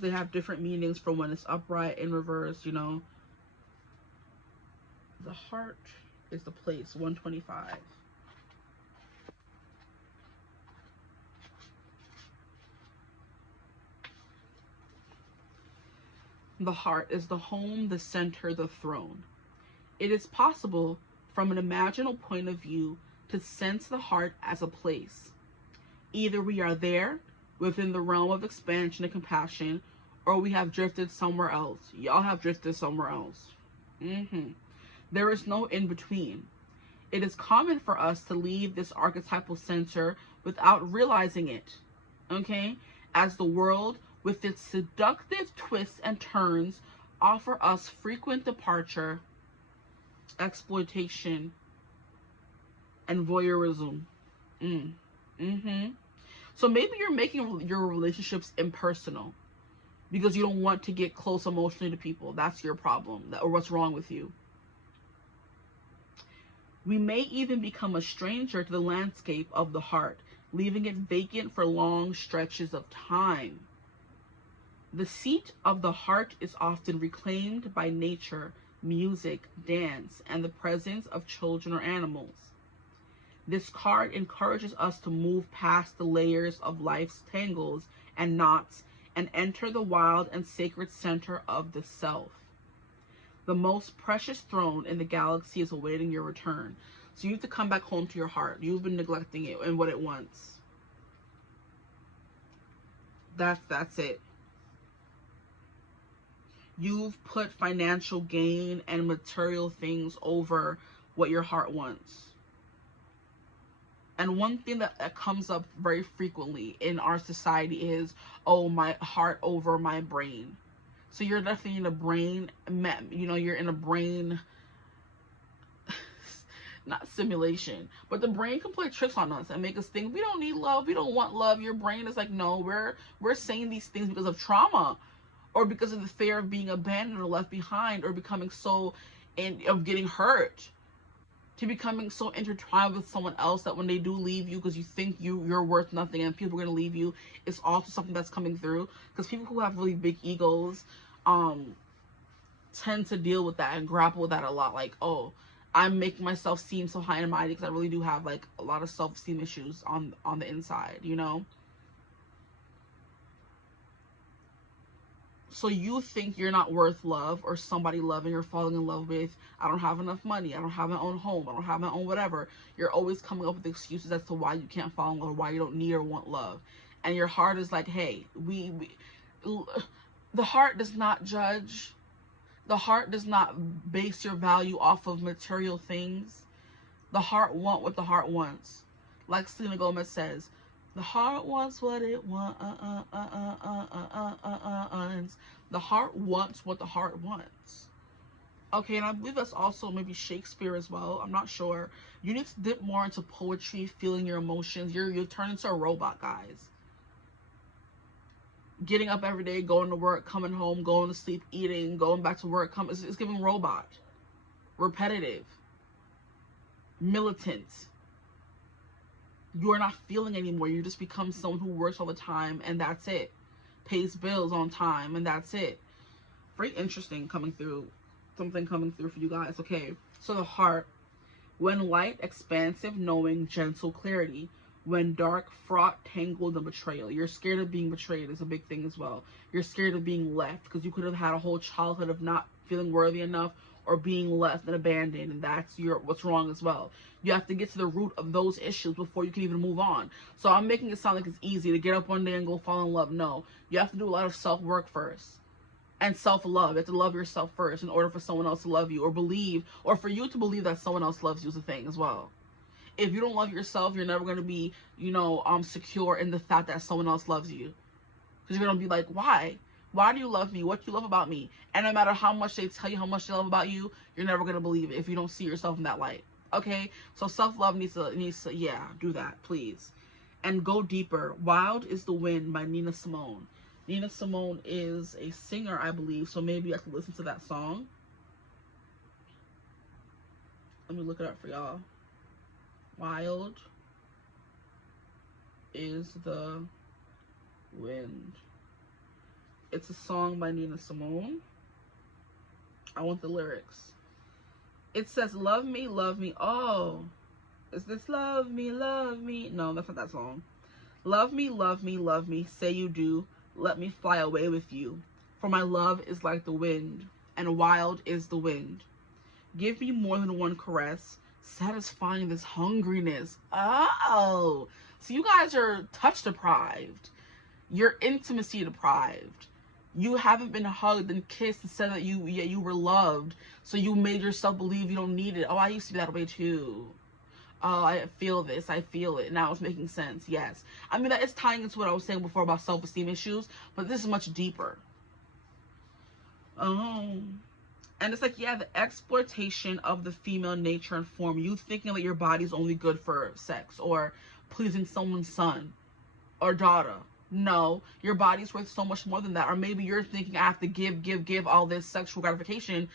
They have different meanings for when it's upright, in reverse, you know. The Heart is the place, 125. The heart is the home, the center, the throne. It is possible, from an imaginal point of view, to sense the heart as a place. Either we are there, within the realm of expansion and compassion, or we have drifted somewhere else. Y'all have drifted somewhere else. There is no in between. It is common for us to leave this archetypal center without realizing it, okay? As the world, with its seductive twists and turns, offer us frequent departure, exploitation, and voyeurism. So maybe you're making your relationships impersonal because you don't want to get close emotionally to people. That's your problem, or what's wrong with you. We may even become a stranger to the landscape of the heart, leaving it vacant for long stretches of time. The seat of the heart is often reclaimed by nature, music, dance, and the presence of children or animals. This card encourages us to move past the layers of life's tangles and knots and enter the wild and sacred center of the self. The most precious throne in the galaxy is awaiting your return. So you have to come back home to your heart. You've been neglecting it and what it wants. That's it. You've put financial gain and material things over what your heart wants. And one thing that comes up very frequently in our society is, oh, my heart over my brain. So you're definitely in a brain, you're in a brain, not simulation, but the brain can play tricks on us and make us think we don't need love, we don't want love. Your brain is like, no, we're saying these things because of trauma, or because of the fear of being abandoned or left behind, or becoming of getting hurt, to becoming so intertwined with someone else that when they do leave you, because you think you're worth nothing and people are going to leave you, it's also something that's coming through. Because people who have really big egos tend to deal with that and grapple with that a lot. Like, oh, I'm making myself seem so high and mighty because I really do have like a lot of self-esteem issues on the inside, you know? So you think you're not worth love or somebody loving or falling in love with. I don't have enough money. I don't have my own home. I don't have my own whatever. You're always coming up with excuses as to why you can't fall in love, or why you don't need or want love. And your heart is like, hey, the heart does not judge. The heart does not base your value off of material things. The heart wants what the heart wants. Like Selena Gomez says, the heart wants what it wants. The heart wants what the heart wants. Okay, and I believe that's also maybe Shakespeare as well. I'm not sure. You need to dip more into poetry, feeling your emotions. You're turning into a robot, guys. Getting up every day, going to work, coming home, going to sleep, eating, going back to work. It's giving robot. Repetitive. Militant. You are not feeling anymore. You just become someone who works all the time, and that's it. Pays bills on time, and that's it. Very interesting coming through. Something coming through for you guys. Okay, so the heart. When light, expansive, knowing, gentle, clarity. When dark, fraught, tangled, and betrayal. You're scared of being betrayed is a big thing as well. You're scared of being left because you could have had a whole childhood of not feeling worthy enough or being left and abandoned, and that's what's wrong as well. You have to get to the root of those issues before you can even move on. So I'm making it sound like it's easy to get up one day and go fall in love. No, you have to do a lot of self-work first. And self-love. You have to love yourself first in order for someone else to love you, or believe, or for you to believe that someone else loves you is a thing as well. If you don't love yourself, you're never going to be, secure in the fact that someone else loves you. Because you're going to be like, why? Why do you love me? What do you love about me? And no matter how much they tell you how much they love about you, you're never going to believe it if you don't see yourself in that light. Okay? So self-love needs to, yeah, do that, please. And go deeper. Wild is the Wind by Nina Simone. Nina Simone is a singer, I believe, so maybe I could listen to that song. Let me look it up for y'all. Wild is the Wind. It's a song by Nina Simone. I want the lyrics. It says, love me, love me. Oh, is this love me, love me? No, that's not that song. Love me, love me, love me. Say you do. Let me fly away with you. For my love is like the wind, and wild is the wind. Give me more than one caress, satisfying this hungriness. Oh, so you guys are touch deprived. You're intimacy deprived. You haven't been hugged and kissed and said that you were loved, so you made yourself believe you don't need it. Oh, I used to be that way too. Oh, I feel this, I feel it. Now it's making sense. Yes. I mean, that is tying into what I was saying before about self-esteem issues, but this is much deeper. Oh. And it's like, yeah, the exploitation of the female nature and form. You thinking that your body's only good for sex or pleasing someone's son or daughter. No, your body's worth so much more than that. Or maybe you're thinking, I have to give all this sexual gratification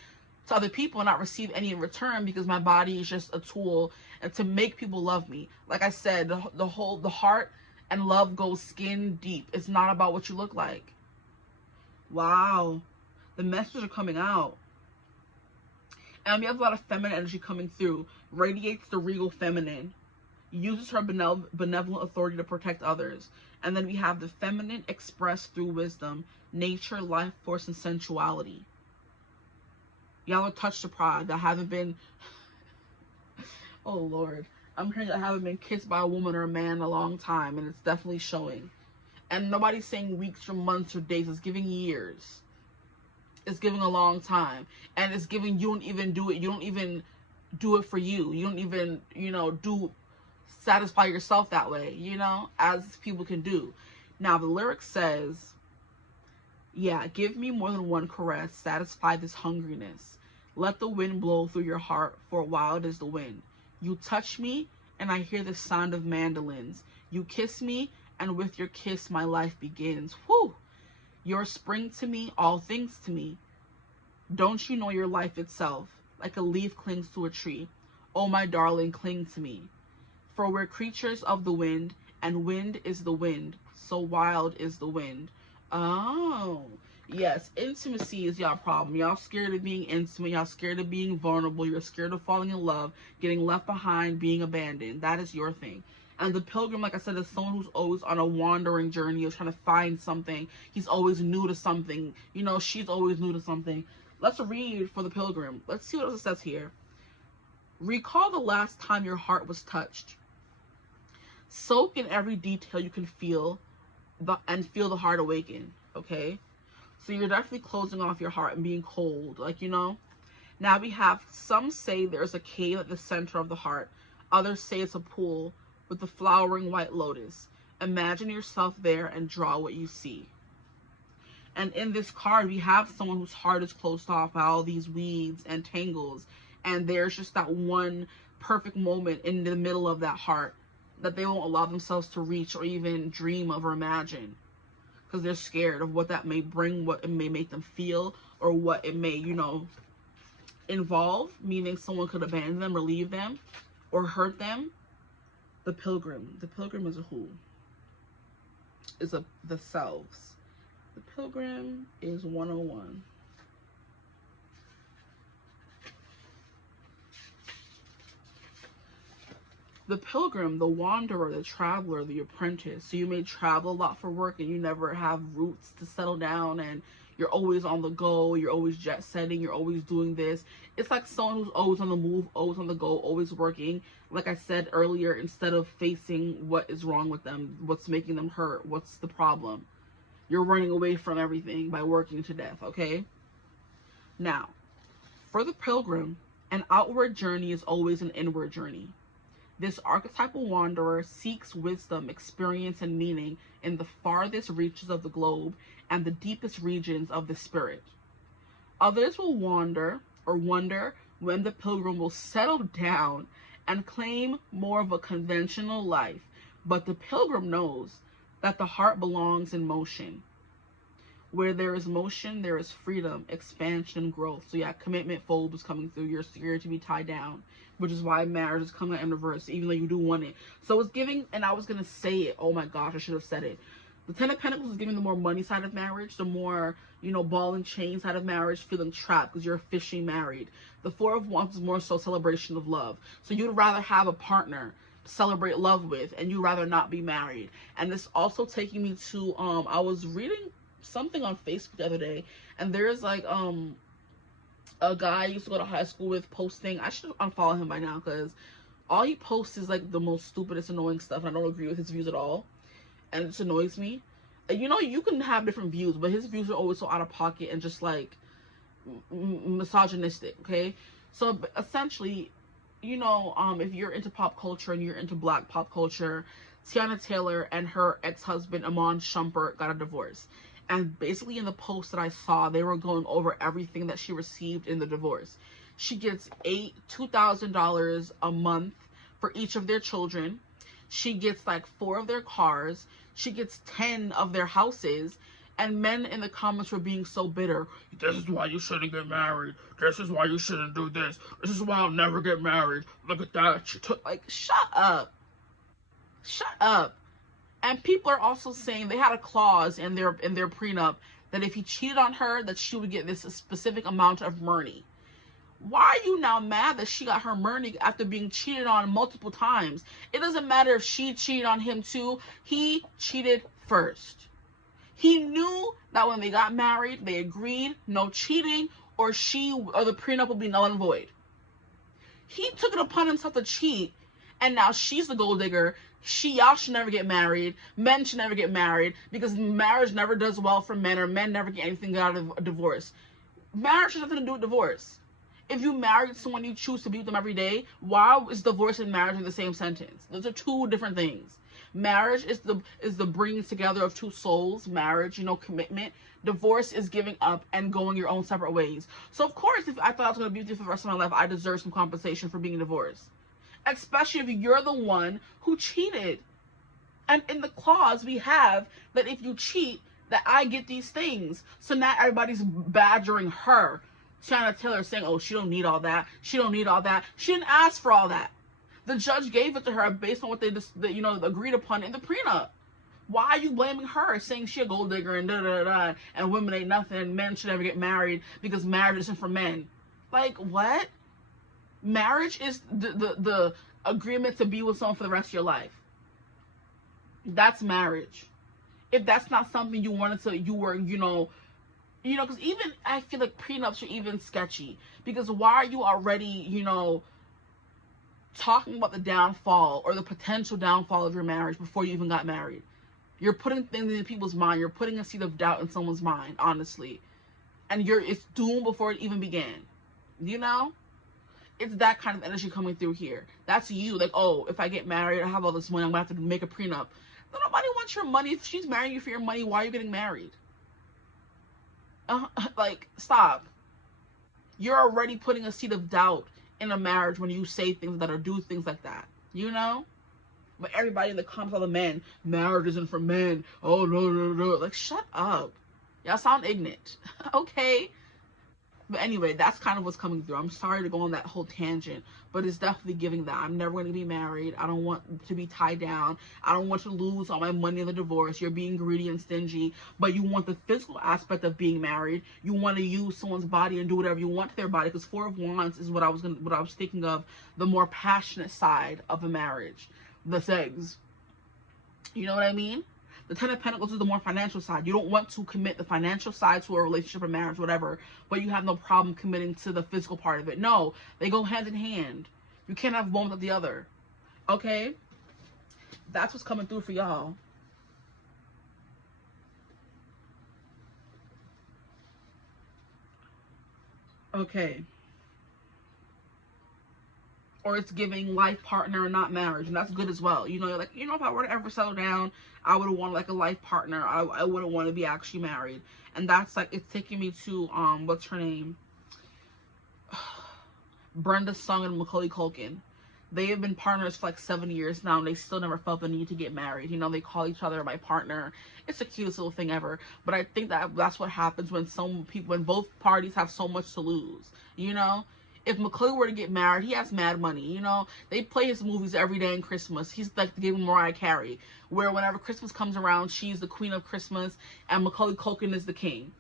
to other people and not receive any in return because my body is just a tool and to make people love me. Like I said, the heart and love goes skin deep. It's not about what you look like. Wow. The messages are coming out. And we have a lot of feminine energy coming through. Radiates the regal feminine. Uses her benevolent authority to protect others. And then we have the feminine expressed through wisdom, nature, life force, and sensuality. Y'all are touched deprived. I haven't been... oh, Lord. I'm hearing I haven't been kissed by a woman or a man in a long time. And it's definitely showing. And nobody's saying weeks or months or days. It's giving years. It's giving a long time. And it's giving you don't even do it. You don't even do it for you. You don't even, satisfy yourself that way, as people can do. Now, the lyric says, yeah, give me more than one caress, satisfy this hungriness. Let the wind blow through your heart, for wild is the wind. You touch me, and I hear the sound of mandolins. You kiss me, and with your kiss my life begins. Whew! You're spring to me, all things to me. Don't you know your life itself, like a leaf clings to a tree? Oh, my darling, cling to me. For we're creatures of the wind, and wind is the wind, so wild is the wind. Oh, yes, intimacy is y'all problem. Y'all scared of being intimate. Y'all scared of being vulnerable. You're scared of falling in love, getting left behind, being abandoned. That is your thing. And the pilgrim, like I said, is someone who's always on a wandering journey of trying to find something. He's always new to something. She's always new to something. Let's read for the pilgrim. Let's see what else it says here. Recall the last time your heart was touched. Soak in every detail you can feel and feel the heart awaken, okay? So you're definitely closing off your heart and being cold, Now we have, some say there's a cave at the center of the heart. Others say it's a pool with the flowering white lotus. Imagine yourself there and draw what you see. And in this card, we have someone whose heart is closed off by all these weeds and tangles. And there's just that one perfect moment in the middle of that heart that they won't allow themselves to reach or even dream of or imagine. Because they're scared of what that may bring, what it may make them feel, or what it may, involve. Meaning someone could abandon them or leave them or hurt them. The pilgrim. The pilgrim is a who? Is the selves. The pilgrim is 101. The pilgrim, the wanderer, the traveler, the apprentice. So you may travel a lot for work and you never have roots to settle down and you're always on the go, you're always jet setting, you're always doing this. It's like someone who's always on the move, always on the go, always working. Like I said earlier, instead of facing what is wrong with them, what's making them hurt, what's the problem. You're running away from everything by working to death, okay? Now, for the pilgrim, an outward journey is always an inward journey. This archetypal wanderer seeks wisdom, experience, and meaning in the farthest reaches of the globe and the deepest regions of the spirit. Others will wander or wonder when the pilgrim will settle down and claim more of a conventional life, but the pilgrim knows that the heart belongs in motion. Where there is motion, there is freedom, expansion, and growth. So yeah, commitment phobe is coming through. You're scared to be tied down, which is why marriage is coming out in reverse, even though you do want it. So it's giving, and I was going to say it. Oh my gosh, I should have said it. The Ten of Pentacles is giving the more money side of marriage, the more, ball and chain side of marriage, feeling trapped because you're officially married. The Four of Wands is more so celebration of love. So you'd rather have a partner to celebrate love with, and you'd rather not be married. And this also taking me to, I was reading something on Facebook the other day, and there's like a guy I used to go to high school with posting. I should unfollow him by now because all he posts is like the most stupidest, annoying stuff, and I don't agree with his views at all, and it just annoys me. You know, you can have different views, but his views are always so out of pocket and just like misogynistic. Okay, so essentially, you know, if you're into pop culture and you're into black pop culture, Teyana Taylor and her ex-husband Iman Shumpert got a divorce. And basically in the post that I saw, they were going over everything that she received in the divorce. She gets $2,000 a month for each of their children. She gets like 4 of their cars. She gets 10 of their houses. And men in the comments were being so bitter. This is why you shouldn't get married. This is why you shouldn't do this. This is why I'll never get married. Look at that. She took, like, shut up. Shut up. And people are also saying they had a clause in their prenup that if he cheated on her, that she would get this specific amount of money. Why are you now mad that she got her money after being cheated on multiple times? It doesn't matter if she cheated on him too. He cheated first. He knew that when they got married, they agreed no cheating, or the prenup will be null and void. He took it upon himself to cheat, and now she's the gold digger. Y'all should never get married. Men should never get married because marriage never does well for men, or men never get anything out of a divorce. Marriage has nothing to do with divorce. If you married someone you choose to be with them every day, why is divorce and marriage in the same sentence? Those are two different things. Marriage is the bringing together of two souls. Marriage, you know, commitment. Divorce is giving up and going your own separate ways. So of course, if I thought I was going to be with you for the rest of my life, I deserve some compensation for being divorced. Especially if you're the one who cheated. And in the clause, we have that if you cheat, that I get these things. So now everybody's badgering her. Teyana Taylor saying, oh, she don't need all that. She don't need all that. She didn't ask for all that. The judge gave it to her based on what they just, you know, agreed upon in the prenup. Why are you blaming her, saying she a gold digger and da-da-da-da, and women ain't nothing, and men should never get married because marriage isn't for men? Like, what? Marriage is the agreement to be with someone for the rest of your life. That's marriage. If that's not something you wanted to, you know, because even, I feel like prenups are even sketchy. Because why are you already, you know, talking about the downfall or the potential downfall of your marriage before you even got married? You're putting things in people's mind. You're putting a seed of doubt in someone's mind, honestly. And it's doomed before it even began. You know? It's that kind of energy coming through here. That's you. Like, oh, if I get married, I have all this money, I'm going to have to make a prenup. Nobody wants your money. If she's marrying you for your money, why are you getting married? Like, stop. You're already putting a seed of doubt in a marriage when you say things that or do things like that. You know? But everybody in the comments, all the men, marriage isn't for men. Oh, no. Like, shut up. Y'all sound ignorant. Okay? But anyway, that's kind of what's coming through. I'm sorry to go on that whole tangent, but it's definitely giving that. I'm never going to be married. I don't want to be tied down. I don't want to lose all my money in the divorce. You're being greedy and stingy, but you want the physical aspect of being married. You want to use someone's body and do whatever you want to their body, because 4 of Wands is what I was thinking of, the more passionate side of a marriage, the sex. You know what I mean? The 10 of Pentacles is the more financial side. You don't want to commit the financial side to a relationship or marriage, whatever, but you have no problem committing to the physical part of it. No, they go hand in hand. You can't have one without the other. Okay? That's what's coming through for y'all. Okay. Or it's giving life partner and not marriage, and that's good as well. You know, you're like, you know, if I were to ever settle down, I would want like a life partner. I wouldn't want to be actually married. And that's like, it's taking me to what's her name, Brenda Sung and Macaulay Culkin. They have been partners for like 7 years now, and they still never felt the need to get married. You know, they call each other my partner. It's the cutest little thing ever. But I think that's what happens when when both parties have so much to lose. You know, if Macaulay were to get married, he has mad money. You know, they play his movies every day in Christmas. He's like the game of Mariah Carey, where whenever Christmas comes around, she's the queen of Christmas, and Macaulay Culkin is the king.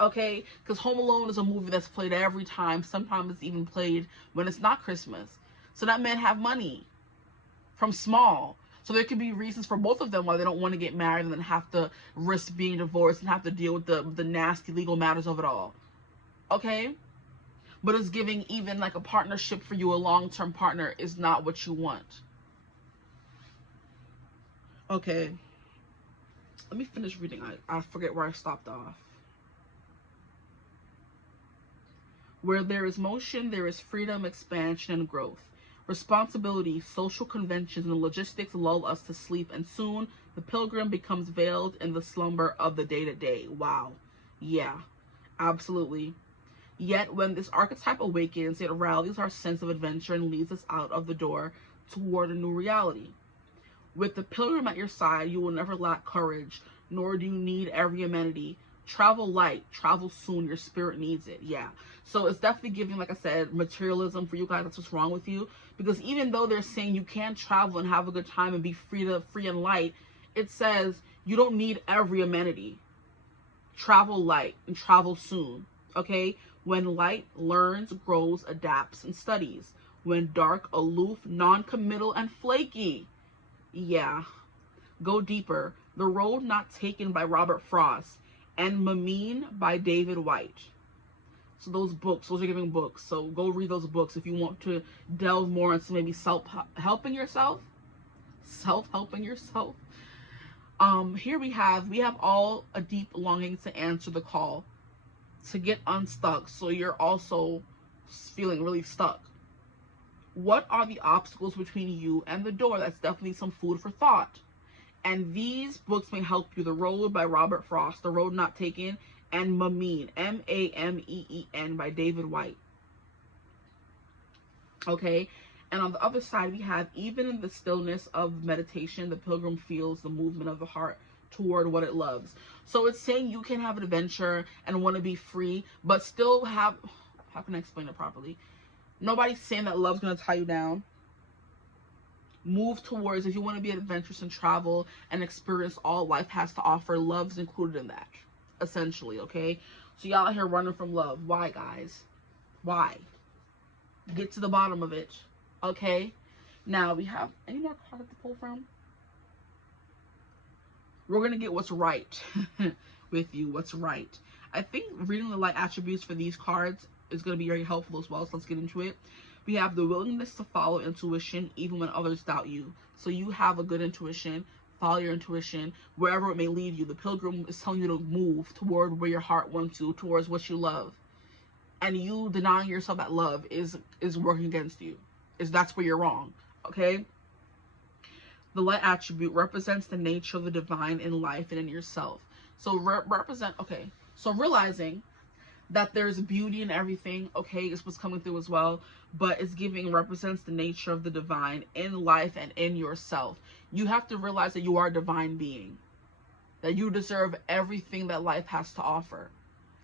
Okay, because Home Alone is a movie that's played every time. Sometimes it's even played when it's not Christmas. So that men have money from small. So there could be reasons for both of them why they don't want to get married and then have to risk being divorced and have to deal with the nasty legal matters of it all. Okay? But it's giving even like a partnership for you, a long-term partner, is not what you want. Okay. Let me finish reading. I forget where I stopped off. Where there is motion, there is freedom, expansion, and growth. Responsibility, social conventions, and logistics lull us to sleep, and soon the pilgrim becomes veiled in the slumber of the day-to-day. Wow. Yeah, absolutely. Yet when this archetype awakens, it rallies our sense of adventure and leads us out of the door toward a new reality. With the pilgrim at your side, you will never lack courage, nor do you need every amenity. Travel light, travel soon, your spirit needs it. Yeah. So it's definitely giving, like I said, materialism for you guys. That's what's wrong with you. Because even though they're saying you can travel and have a good time and be free and light, it says you don't need every amenity. Travel light and travel soon. Okay? When light learns, grows, adapts, and studies. When dark, aloof, non-committal, and flaky. Yeah. Go deeper. The Road Not Taken by Robert Frost and Mamine by David White. So those books, those are giving books. So go read those books if you want to delve more into maybe self-helping yourself. Self-helping yourself. Here we have all a deep longing to answer the call, to get unstuck. So you're also feeling really stuck. What are the obstacles between you and the door? That's definitely some food for thought. And these books may help you. The Road by Robert Frost, The Road Not Taken, and Mameen, M-A-M-E-E-N by David White. Okay, and on the other side we have, even in the stillness of meditation, the pilgrim feels the movement of the heart toward what it loves. So it's saying you can have an adventure and want to be free, but still have, how can I explain it properly? Nobody's saying that love's going to tie you down. Move towards, if you want to be adventurous and travel and experience all life has to offer, love's included in that, essentially. Okay, so y'all out here running from love. Why, guys? Why? Get to the bottom of it. Okay, now we have any more cards to pull from? We're gonna get what's right with you. What's right? I think reading the light attributes for these cards is going to be very helpful as well. So let's get into it. We have the willingness to follow intuition even when others doubt you. So you have a good intuition. Follow your intuition wherever it may lead you. The pilgrim is telling you to move toward where your heart wants you, towards what you love. And you denying yourself that love is working against you. That's where you're wrong. Okay? The light attribute represents the nature of the divine in life and in yourself. So so realizing that there's beauty in everything, okay, is what's coming through as well, but it's represents the nature of the divine in life and in yourself. You have to realize that you are a divine being, that you deserve everything that life has to offer,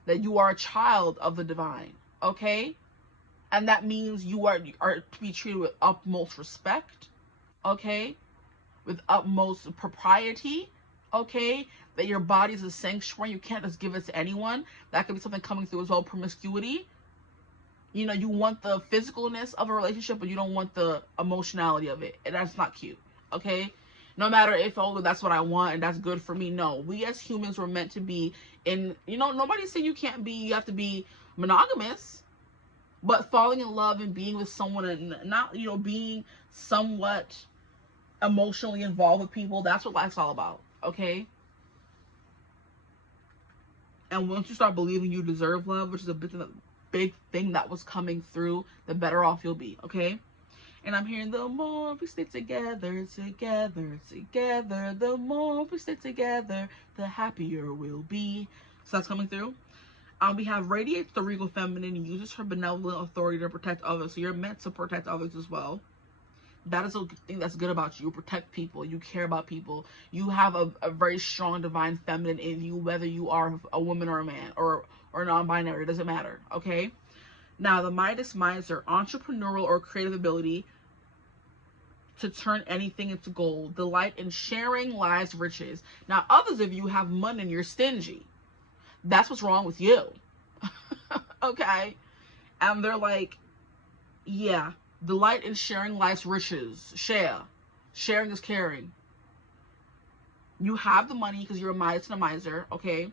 that you are a child of the divine, okay? And that means you are to be treated with utmost respect, okay, with utmost propriety, okay, that your body is a sanctuary. You can't just give it to anyone. That could be something coming through as well. Promiscuity. You know, you want the physicalness of a relationship, but you don't want the emotionality of it. And that's not cute, okay? No matter if, oh, that's what I want and that's good for me. No, we as humans were meant to be in, you know, nobody's saying you have to be monogamous, but falling in love and being with someone and not, you know, being somewhat emotionally involved with people, that's what life's all about, okay? And once you start believing you deserve love, which is a big thing that was coming through, the better off you'll be, okay? And I'm hearing, the more we stay together, the more we stay together, the happier we'll be. So that's coming through. We have radiates the regal feminine and uses her benevolent authority to protect others. So you're meant to protect others as well. That is a thing that's good about you. You protect people. You care about people. You have a very strong divine feminine in you, whether you are a woman or a man or non-binary. It doesn't matter, okay? Now, the Midas Miser, entrepreneurial or creative ability to turn anything into gold. Delight in sharing lies riches. Now, others of you have money and you're stingy. That's what's wrong with you, okay? And they're like, yeah. Delight in sharing life's riches. Share. Sharing is caring. You have the money because you're a Midas and a miser, okay?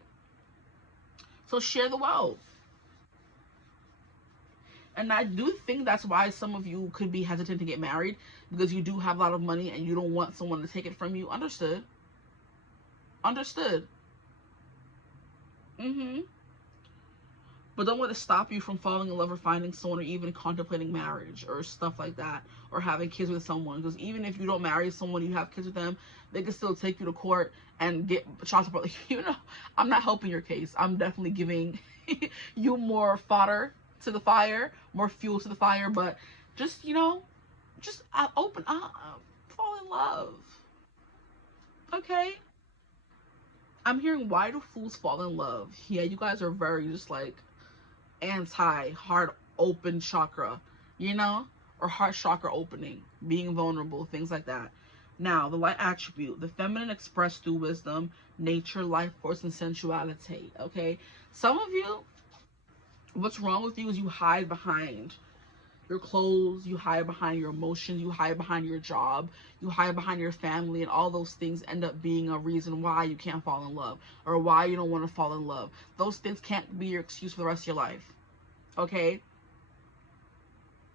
So share the wealth. And I do think that's why some of you could be hesitant to get married, because you do have a lot of money and you don't want someone to take it from you. Understood. Understood. But don't let it stop you from falling in love or finding someone, or even contemplating marriage or stuff like that, or having kids with someone. Because even if you don't marry someone, you have kids with them, they can still take you to court and get child support. Like, you know, I'm not helping your case. I'm definitely giving you more fodder to the fire, more fuel to the fire. But just, you know, just open up, fall in love. Okay? I'm hearing, why do fools fall in love? Yeah, you guys are very just like anti heart open chakra, you know, or heart chakra opening, being vulnerable, things like that. Now, the light attribute, the feminine expressed through wisdom, nature, life force, and sensuality. Okay, some of you, what's wrong with you is you hide behind your clothes, you hide behind your emotions, you hide behind your job, you hide behind your family, and all those things end up being a reason why you can't fall in love, or why you don't want to fall in love. Those things can't be your excuse for the rest of your life. Okay?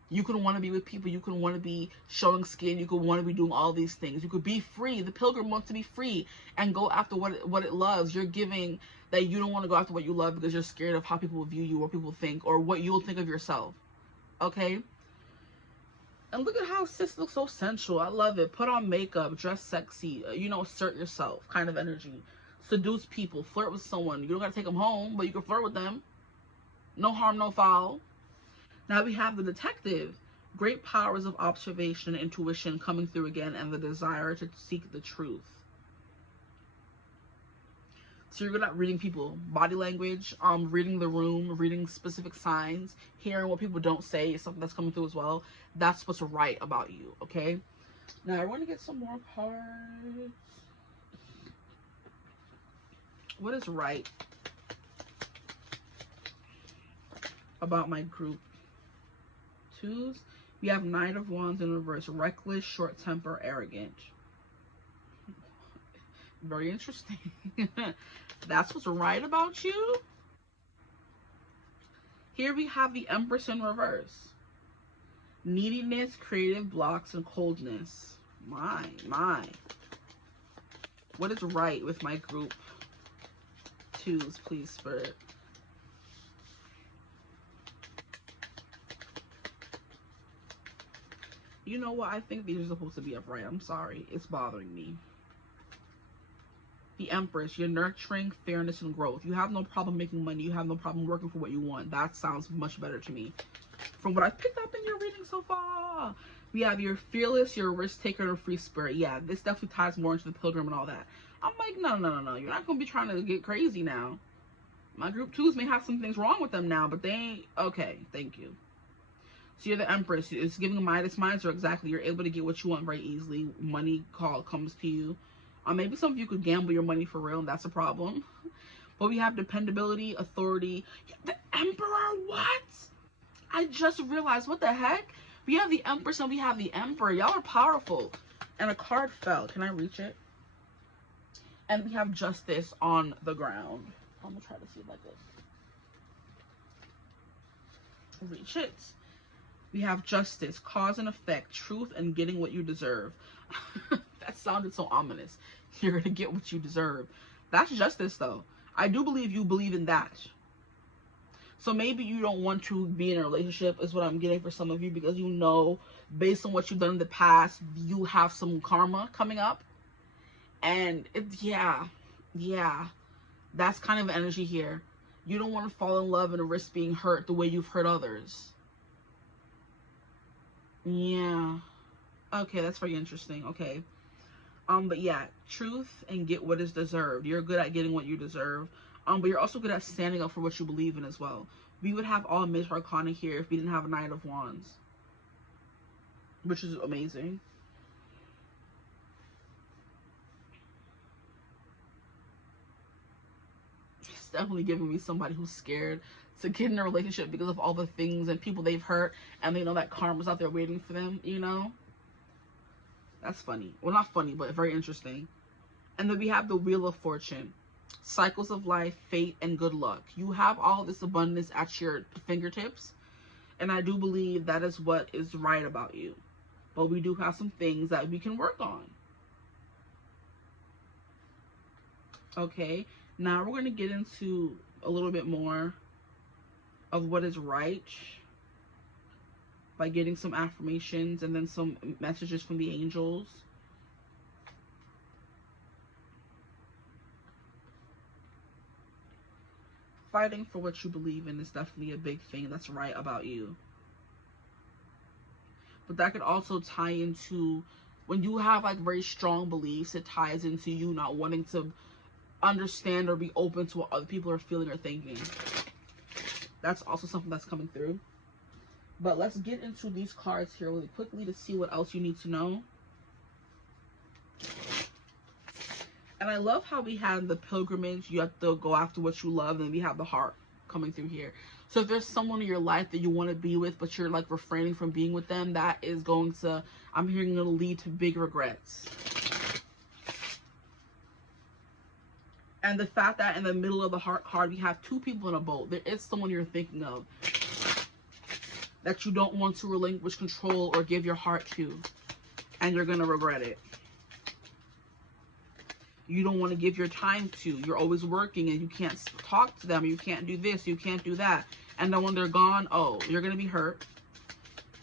You can want to be with people, you can want to be showing skin, you could want to be doing all these things. You could be free. The pilgrim wants to be free and go after what it loves. You're giving that you don't want to go after what you love because you're scared of how people will view you, or people think, or what you'll think of yourself. Okay? And look at how sis looks so sensual. I love it. Put on makeup, dress sexy, you know, assert yourself kind of energy. Seduce people, flirt with someone. You don't got to take them home, but you can flirt with them. No harm, no foul. Now we have the detective. Great powers of observation and intuition coming through again, and the desire to seek the truth. So you're good at reading people, body language, reading the room, reading specific signs, hearing what people don't say is something that's coming through as well. That's what's right about you, okay? Now I want to get some more cards. What is right about my group? Twos. We have Knight of Wands in reverse. Reckless, short temper, arrogant. Very interesting. That's what's right about you. Here we have the Empress in reverse. Neediness, creative blocks, and coldness. My. What is right with my group? Twos, please, Spirit. You know what? I think these are supposed to be upright. I'm sorry. It's bothering me. The Empress, you're nurturing, fairness, and growth. You have no problem making money. You have no problem working for what you want. That sounds much better to me from what I've picked up in your reading so far. We have you're fearless, you're a risk taker, and a free spirit. Yeah, this definitely ties more into the pilgrim and all that. I'm like, no. You're not going to be trying to get crazy now. My group twos may have some things wrong with them now, but they ain't. Okay, thank you. So you're the Empress. It's giving a Midas mindset. Exactly. You're able to get what you want very easily. Money comes to you. Maybe some of you could gamble your money for real, and that's a problem. But we have dependability, authority. The Emperor, what? I just realized, what the heck? We have the Empress and we have the Emperor. Y'all are powerful. And a card fell. Can I reach it? And we have Justice on the ground. I'm going to try to see if I could reach it. We have Justice, cause and effect, truth, and getting what you deserve. That sounded so ominous. You're going to get what you deserve. That's justice, though. I do believe you believe in that. So maybe you don't want to be in a relationship, is what I'm getting for some of you, because you know, based on what you've done in the past, you have some karma coming up. And it's, yeah, that's kind of energy here. You don't want to fall in love and risk being hurt the way you've hurt others. Yeah. Okay, that's very interesting. Okay. But yeah, truth and get what is deserved. You're good at getting what you deserve. But you're also good at standing up for what you believe in as well. We would have all Major Arcana here if we didn't have a Knight of Wands, which is amazing. It's definitely giving me somebody who's scared to get in a relationship because of all the things and people they've hurt, and they know that karma's out there waiting for them, you know? That's funny. Well, not funny, but very interesting. And then we have the Wheel of Fortune. Cycles of life, fate, and good luck. You have all this abundance at your fingertips. And I do believe that is what is right about you. But we do have some things that we can work on. Okay, now we're going to get into a little bit more of what is right by getting some affirmations and then some messages from the angels. Fighting for what you believe in is definitely a big thing that's right about you. But that could also tie into when you have like very strong beliefs, it ties into you not wanting to understand or be open to what other people are feeling or thinking. That's also something that's coming through. But let's get into these cards here really quickly to see what else you need to know. And I love how we had the pilgrimage. You have to go after what you love, and we have the heart coming through here. So if there's someone in your life that you want to be with, but you're like refraining from being with them, that is going to, I'm hearing, it'll lead to big regrets. And the fact that in the middle of the heart card, we have two people in a boat. There is someone you're thinking of that you don't want to relinquish control or give your heart to, and you're going to regret it. You don't want to give your time to. You're always working and you can't talk to them. You can't do this. You can't do that. And then when they're gone, oh, you're going to be hurt.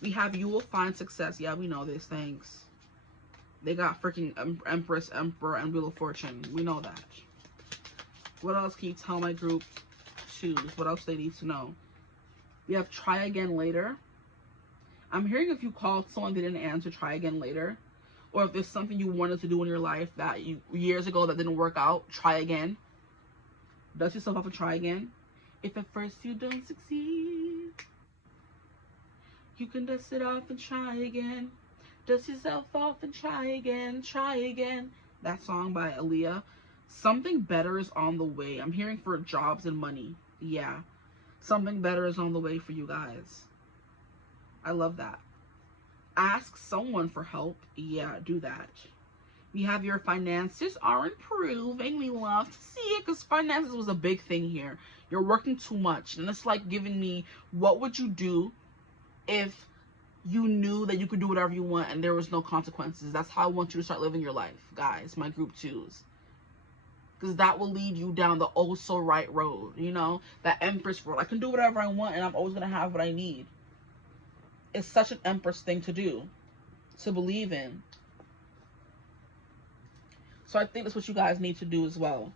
We have you will find success. Yeah, we know this. Thanks. They got freaking Empress, Emperor, and Wheel of Fortune. We know that. What else can you tell my group twos? What else they need to know? We have try again later. I'm hearing if you called someone they didn't answer, try again later. Or if there's something you wanted to do in your life that you years ago that didn't work out, try again. Dust yourself off and try again. If at first you don't succeed, you can dust it off and try again. Dust yourself off and try again, try again. That song by Aaliyah. Something better is on the way. I'm hearing for jobs and money. Yeah. Something better is on the way for you guys. I love that. Ask someone for help. Yeah, do that. We have your finances are improving. We love to see it because finances was a big thing here. You're working too much. And it's like giving me, what would you do if you knew that you could do whatever you want and there was no consequences? That's how I want you to start living your life, guys, my group twos. Because that will lead you down the oh so right road, you know? That Empress road. I can do whatever I want and I'm always going to have what I need. It's such an Empress thing to do, to believe in. So I think that's what you guys need to do as well.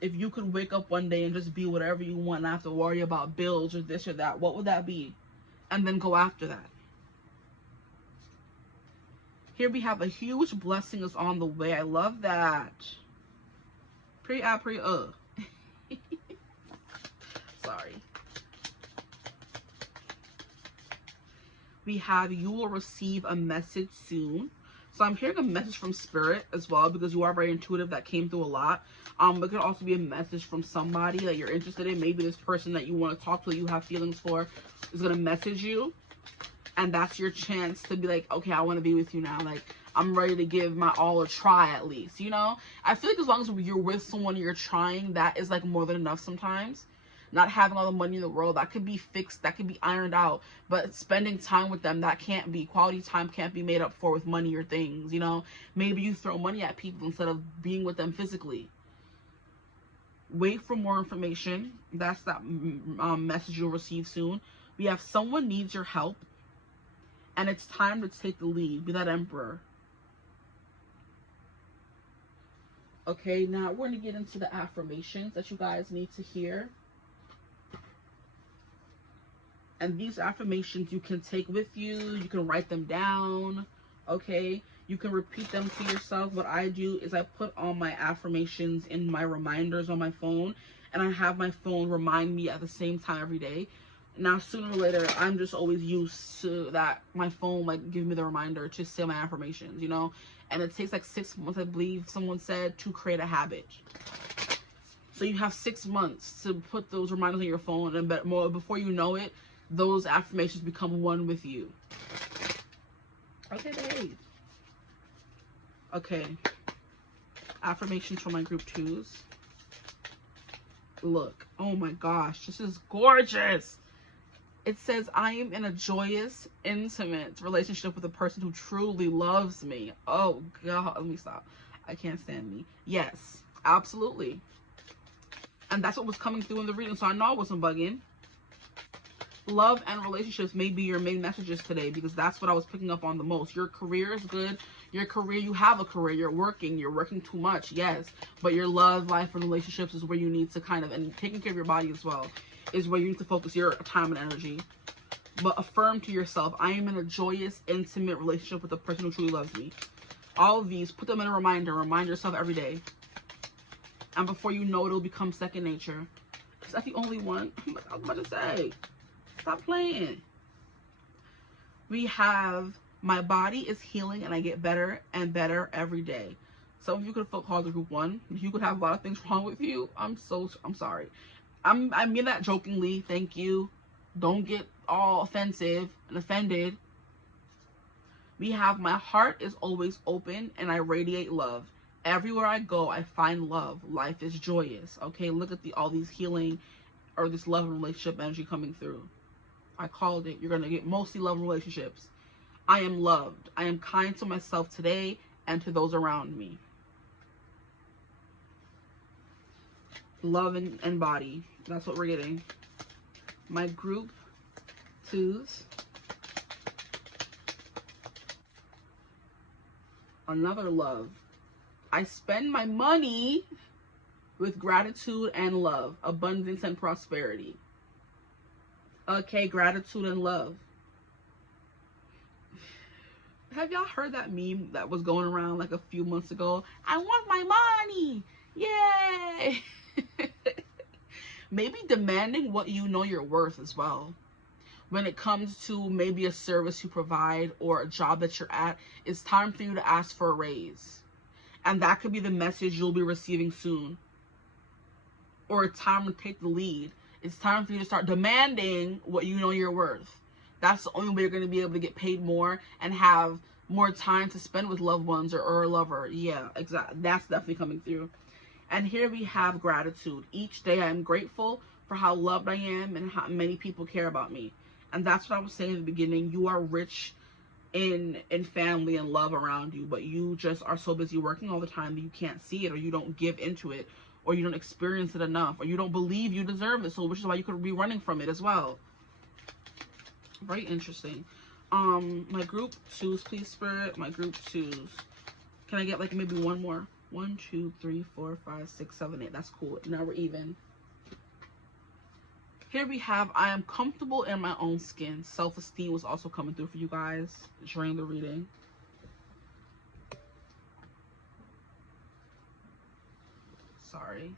If you could wake up one day and just be whatever you want, not have to worry about bills or this or that, what would that be? And then go after that. Here we have a huge blessing is on the way. I love that. Sorry. We have you will receive a message soon. So I'm hearing a message from spirit as well because you are very intuitive. That came through a lot. But it could also be a message from somebody that you're interested in. Maybe this person that you want to talk to, that you have feelings for, is going to message you. And that's your chance to be like, okay, I want to be with you now. Like, I'm ready to give my all a try at least, you know? I feel like as long as you're with someone you're trying, that is like more than enough sometimes. Not having all the money in the world, that could be fixed, that could be ironed out. But spending time with them, that can't be. Quality time can't be made up for with money or things, you know? Maybe you throw money at people instead of being with them physically. Wait for more information. That's that message you'll receive soon. We have someone needs your help. And it's time to take the lead. Be that Emperor. Okay, now we're going to get into the affirmations that you guys need to hear. And these affirmations you can take with you. You can write them down. Okay? You can repeat them to yourself. What I do is I put all my affirmations in my reminders on my phone. And I have my phone remind me at the same time every day. Now, sooner or later, I'm just always used to that. My phone, like, give me the reminder to say my affirmations, you know? And it takes, like, 6 months, I believe someone said, to create a habit. So you have 6 months to put those reminders on your phone. And before you know it, those affirmations become one with you. Okay, babe. Okay. Affirmations for my group twos. Look. Oh, my gosh. This is gorgeous. It says, I am in a joyous, intimate relationship with a person who truly loves me. Oh, God. Let me stop. I can't stand me. Yes, absolutely. And that's what was coming through in the reading, so I know I wasn't bugging. Love and relationships may be your main messages today, because that's what I was picking up on the most. Your career is good. Your career, you have a career. You're working too much, yes. But your love life and relationships is where you need to kind of, and taking care of your body as well, is where you need to focus your time and energy. But affirm to yourself, I am in a joyous, intimate relationship with the person who truly loves me. All of these, put them in a reminder. Remind yourself every day. And before you know it, it'll become second nature. Is that the only one? I was about to say. Stop playing. We have, my body is healing and I get better and better every day. Some of you could have felt called to group 1. You could have a lot of things wrong with you. I'm sorry. I mean that jokingly. Thank you. Don't get all offensive and offended. We have, my heart is always open and I radiate love. Everywhere I go, I find love. Life is joyous. Okay, look at all these healing or this love and relationship energy coming through. I called it. You're going to get mostly love and relationships. I am loved. I am kind to myself today and to those around me. Love and body. That's what we're getting. My group 2s. Another love. I spend my money with gratitude and love. Abundance and prosperity. Okay, gratitude and love. Have y'all heard that meme that was going around like a few months ago? I want my money. Yay. Maybe demanding what you know you're worth as well. When it comes to maybe a service you provide or a job that you're at, it's time for you to ask for a raise. And that could be the message you'll be receiving soon. Or it's time to take the lead. It's time for you to start demanding what you know you're worth. That's the only way you're going to be able to get paid more and have more time to spend with loved ones or a lover. Yeah, exactly. That's definitely coming through. And here we have gratitude. Each day I am grateful for how loved I am and how many people care about me. And that's what I was saying in the beginning. You are rich in family and love around you, but you just are so busy working all the time that you can't see it, or you don't give into it, or you don't experience it enough, or you don't believe you deserve it. So which is why you could be running from it as well. Very interesting. My group 2s, please, Spirit. My group 2s. Can I get like maybe one more? 1, 2, 3, 4, 5, 6, 7, 8. That's cool. Now we're even. Here we have, I am comfortable in my own skin. Self-esteem was also coming through for you guys during the reading. Sorry.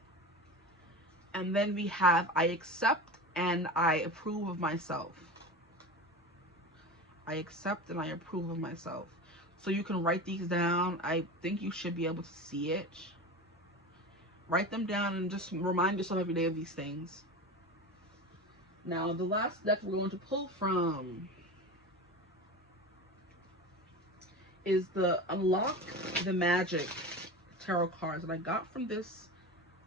And then we have, I accept and I approve of myself. I accept and I approve of myself. So you can write these down. I think you should be able to see it. Write them down and just remind yourself every day of these things. Now, the last deck we're going to pull from is the Unlock the Magic tarot cards that I got from this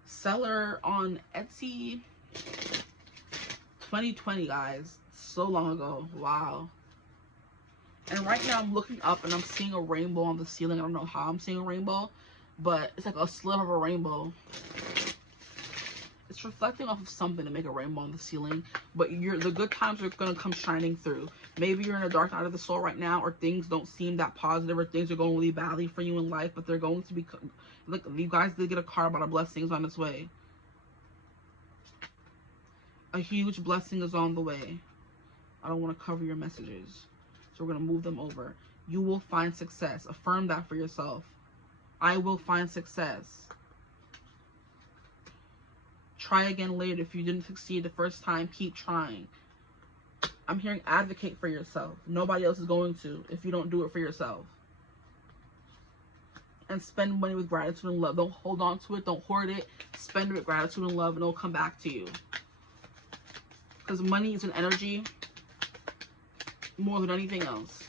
seller on Etsy 2020, guys. So long ago. Wow. And right now I'm looking up and I'm seeing a rainbow on the ceiling. I don't know how I'm seeing a rainbow, but it's like a slit of a rainbow. It's reflecting off of something to make a rainbow on the ceiling, but the good times are going to come shining through. Maybe you're in a dark night of the soul right now, or things don't seem that positive, or things are going really badly for you in life, but they're going to be, look, you guys did get a card about a blessing is on its way. A huge blessing is on the way. I don't want to cover your messages, so we're going to move them over. You will find success. Affirm that for yourself. I will find success. Try again later. If you didn't succeed the first time, keep trying. I'm hearing advocate for yourself. Nobody else is going to if you don't do it for yourself. And spend money with gratitude and love. Don't hold on to it. Don't hoard it. Spend it with gratitude and love, and it'll come back to you. Because money is an energy more than anything else.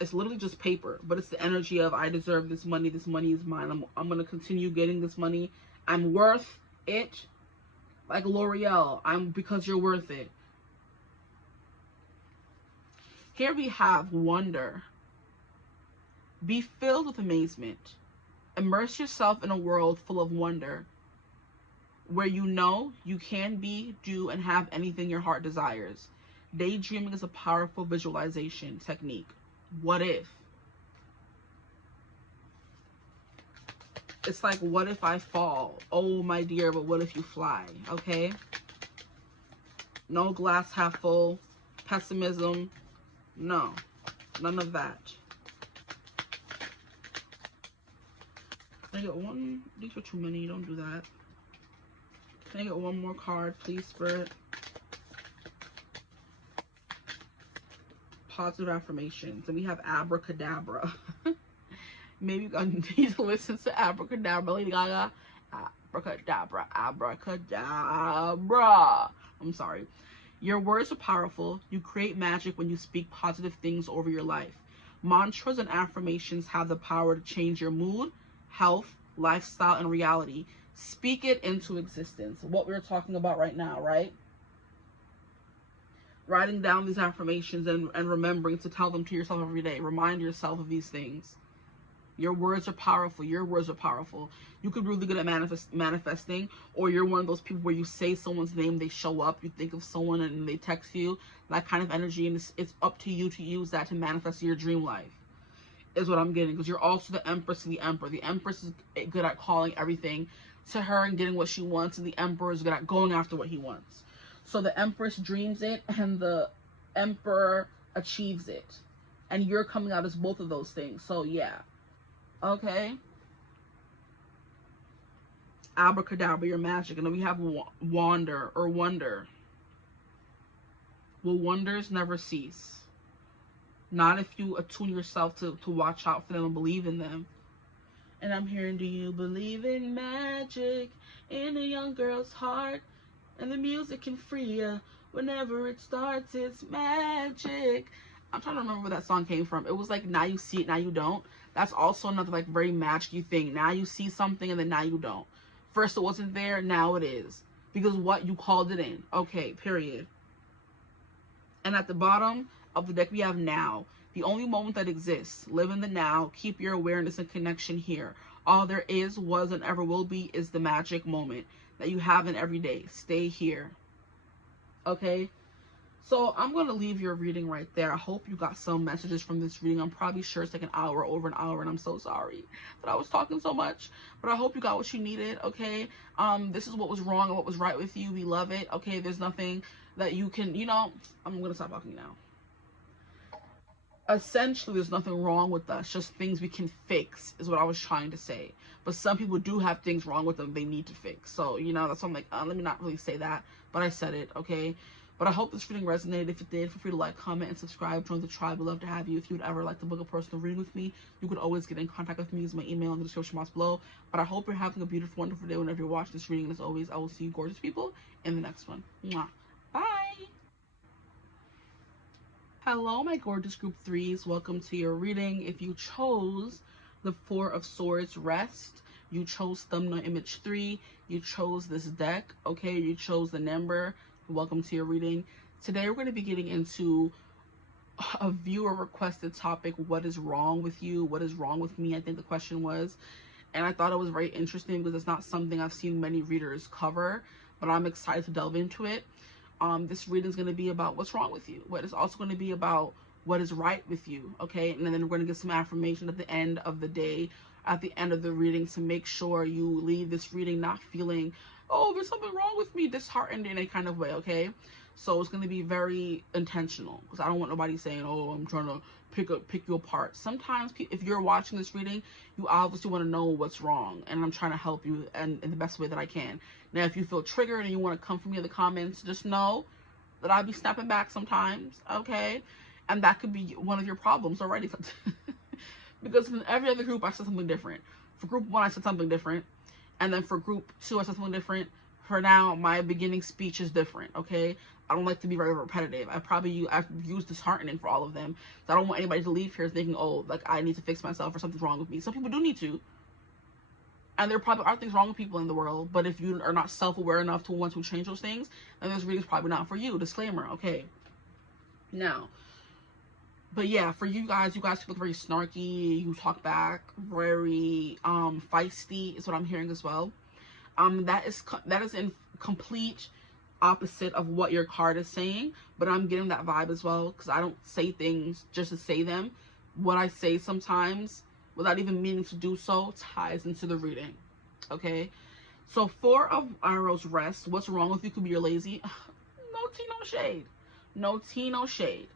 It's literally just paper, but it's the energy of, I deserve this money. This money is mine. I'm going to continue getting this money. I'm worth it. Like L'Oreal, because you're worth it. Here we have wonder. Be filled with amazement. Immerse yourself in a world full of wonder, where you know you can be, do, and have anything your heart desires. Daydreaming is a powerful visualization technique. What if? It's like, what if I fall? Oh, my dear, but what if you fly? Okay? No glass half full, pessimism. No, none of that. Can I get one? These are too many. Don't do that. Can I get one more card, please, Spirit? Positive affirmations. And we have abracadabra. Maybe you guys need to listen to abracadabra, Lady Gaga. Abracadabra, abracadabra. I'm sorry. Your words are powerful. You create magic when you speak positive things over your life. Mantras and affirmations have the power to change your mood, health, lifestyle, and reality. Speak it into existence. What we're talking about right now, right? Writing down these affirmations and remembering to tell them to yourself every day. Remind yourself of these things. Your words are powerful. Your words are powerful. You could be really good at manifesting, or you're one of those people where you say someone's name, they show up. You think of someone and they text you. That kind of energy, and it's up to you to use that to manifest your dream life, is what I'm getting. Because you're also the Empress and the Emperor. The Empress is good at calling everything to her and getting what she wants, and the Emperor is good at going after what he wants. So the Empress dreams it, and the Emperor achieves it. And you're coming out as both of those things. So yeah. Okay. Abracadabra, your magic. And then we have wander or wonder. Will wonders never cease? Not if you attune yourself to watch out for them and believe in them. And I'm hearing, do you believe in magic in a young girl's heart? And the music can free you whenever it starts. It's magic. I'm trying to remember where that song came from. It was like, now you see it, now you don't. That's also another like very magic-y thing. Now you see something and then now you don't. First it wasn't there, now it is. Because what? You called it in. Okay, period. And at the bottom of the deck we have now. The only moment that exists. Live in the now. Keep your awareness and connection here. All there is, was, and ever will be is the magic moment that you have in every day. Stay here. Okay? So I'm going to leave your reading right there. I hope you got some messages from this reading. I'm probably sure it's like an hour, over an hour, and I'm so sorry that I was talking so much. But I hope you got what you needed, okay? This is what was wrong and what was right with you. We love it, okay? There's nothing that you can, you know, I'm going to stop talking now. Essentially, there's nothing wrong with us. Just things we can fix is what I was trying to say. But some people do have things wrong with them they need to fix. So, you know, that's why I'm like, let me not really say that. But I said it, okay? But I hope this reading resonated. If it did, feel free to like, comment, and subscribe. Join the tribe. We'd love to have you. If you would ever like to book a personal reading with me, you could always get in contact with me. Use my email in the description box below. But I hope you're having a beautiful, wonderful day whenever you're watching this reading. And as always, I will see you gorgeous people in the next one. Mwah. Bye. Hello, my gorgeous group 3s. Welcome to your reading. If you chose the 4 of Swords Rest, you chose thumbnail image 3, you chose this deck, okay, you chose the number. Welcome to your reading. Today we're going to be getting into a viewer requested topic, what is wrong with you? What is wrong with me? I think the question was. And I thought it was very interesting because it's not something I've seen many readers cover, but I'm excited to delve into it. This reading is going to be about what's wrong with you, but it's also going to be about what is right with you, okay? And then we're going to get some affirmation at the end of the day, at the end of the reading, to make sure you leave this reading not feeling, oh, there's something wrong with me, disheartened in a kind of way, okay? So it's going to be very intentional, because I don't want nobody saying, oh, I'm trying to pick you apart. Sometimes if you're watching this reading, you obviously want to know what's wrong, and I'm trying to help you in the best way that I can. Now, if you feel triggered and you want to come for me in the comments, just know that I'll be snapping back sometimes, okay? And that could be one of your problems already. Because in every other group, I said something different. For group 1, I said something different. And then for group 2, I said something different. For now, my beginning speech is different, okay? I don't like to be very repetitive. I've used disheartening for all of them. So I don't want anybody to leave here thinking, oh, like I need to fix myself or something's wrong with me. Some people do need to. And there probably are things wrong with people in the world. But if you are not self-aware enough to want to change those things, then this reading is probably not for you. Disclaimer, okay? Now, But yeah, for you guys look very snarky, you talk back, very feisty is what I'm hearing as well. That is in complete opposite of what your card is saying, but I'm getting that vibe as well, because I don't say things just to say them. What I say sometimes, without even meaning to do so, ties into the reading. Okay, so 4 of Arrows, rest. What's wrong with you? Could be you're lazy. No tea, no shade. No tea, no shade.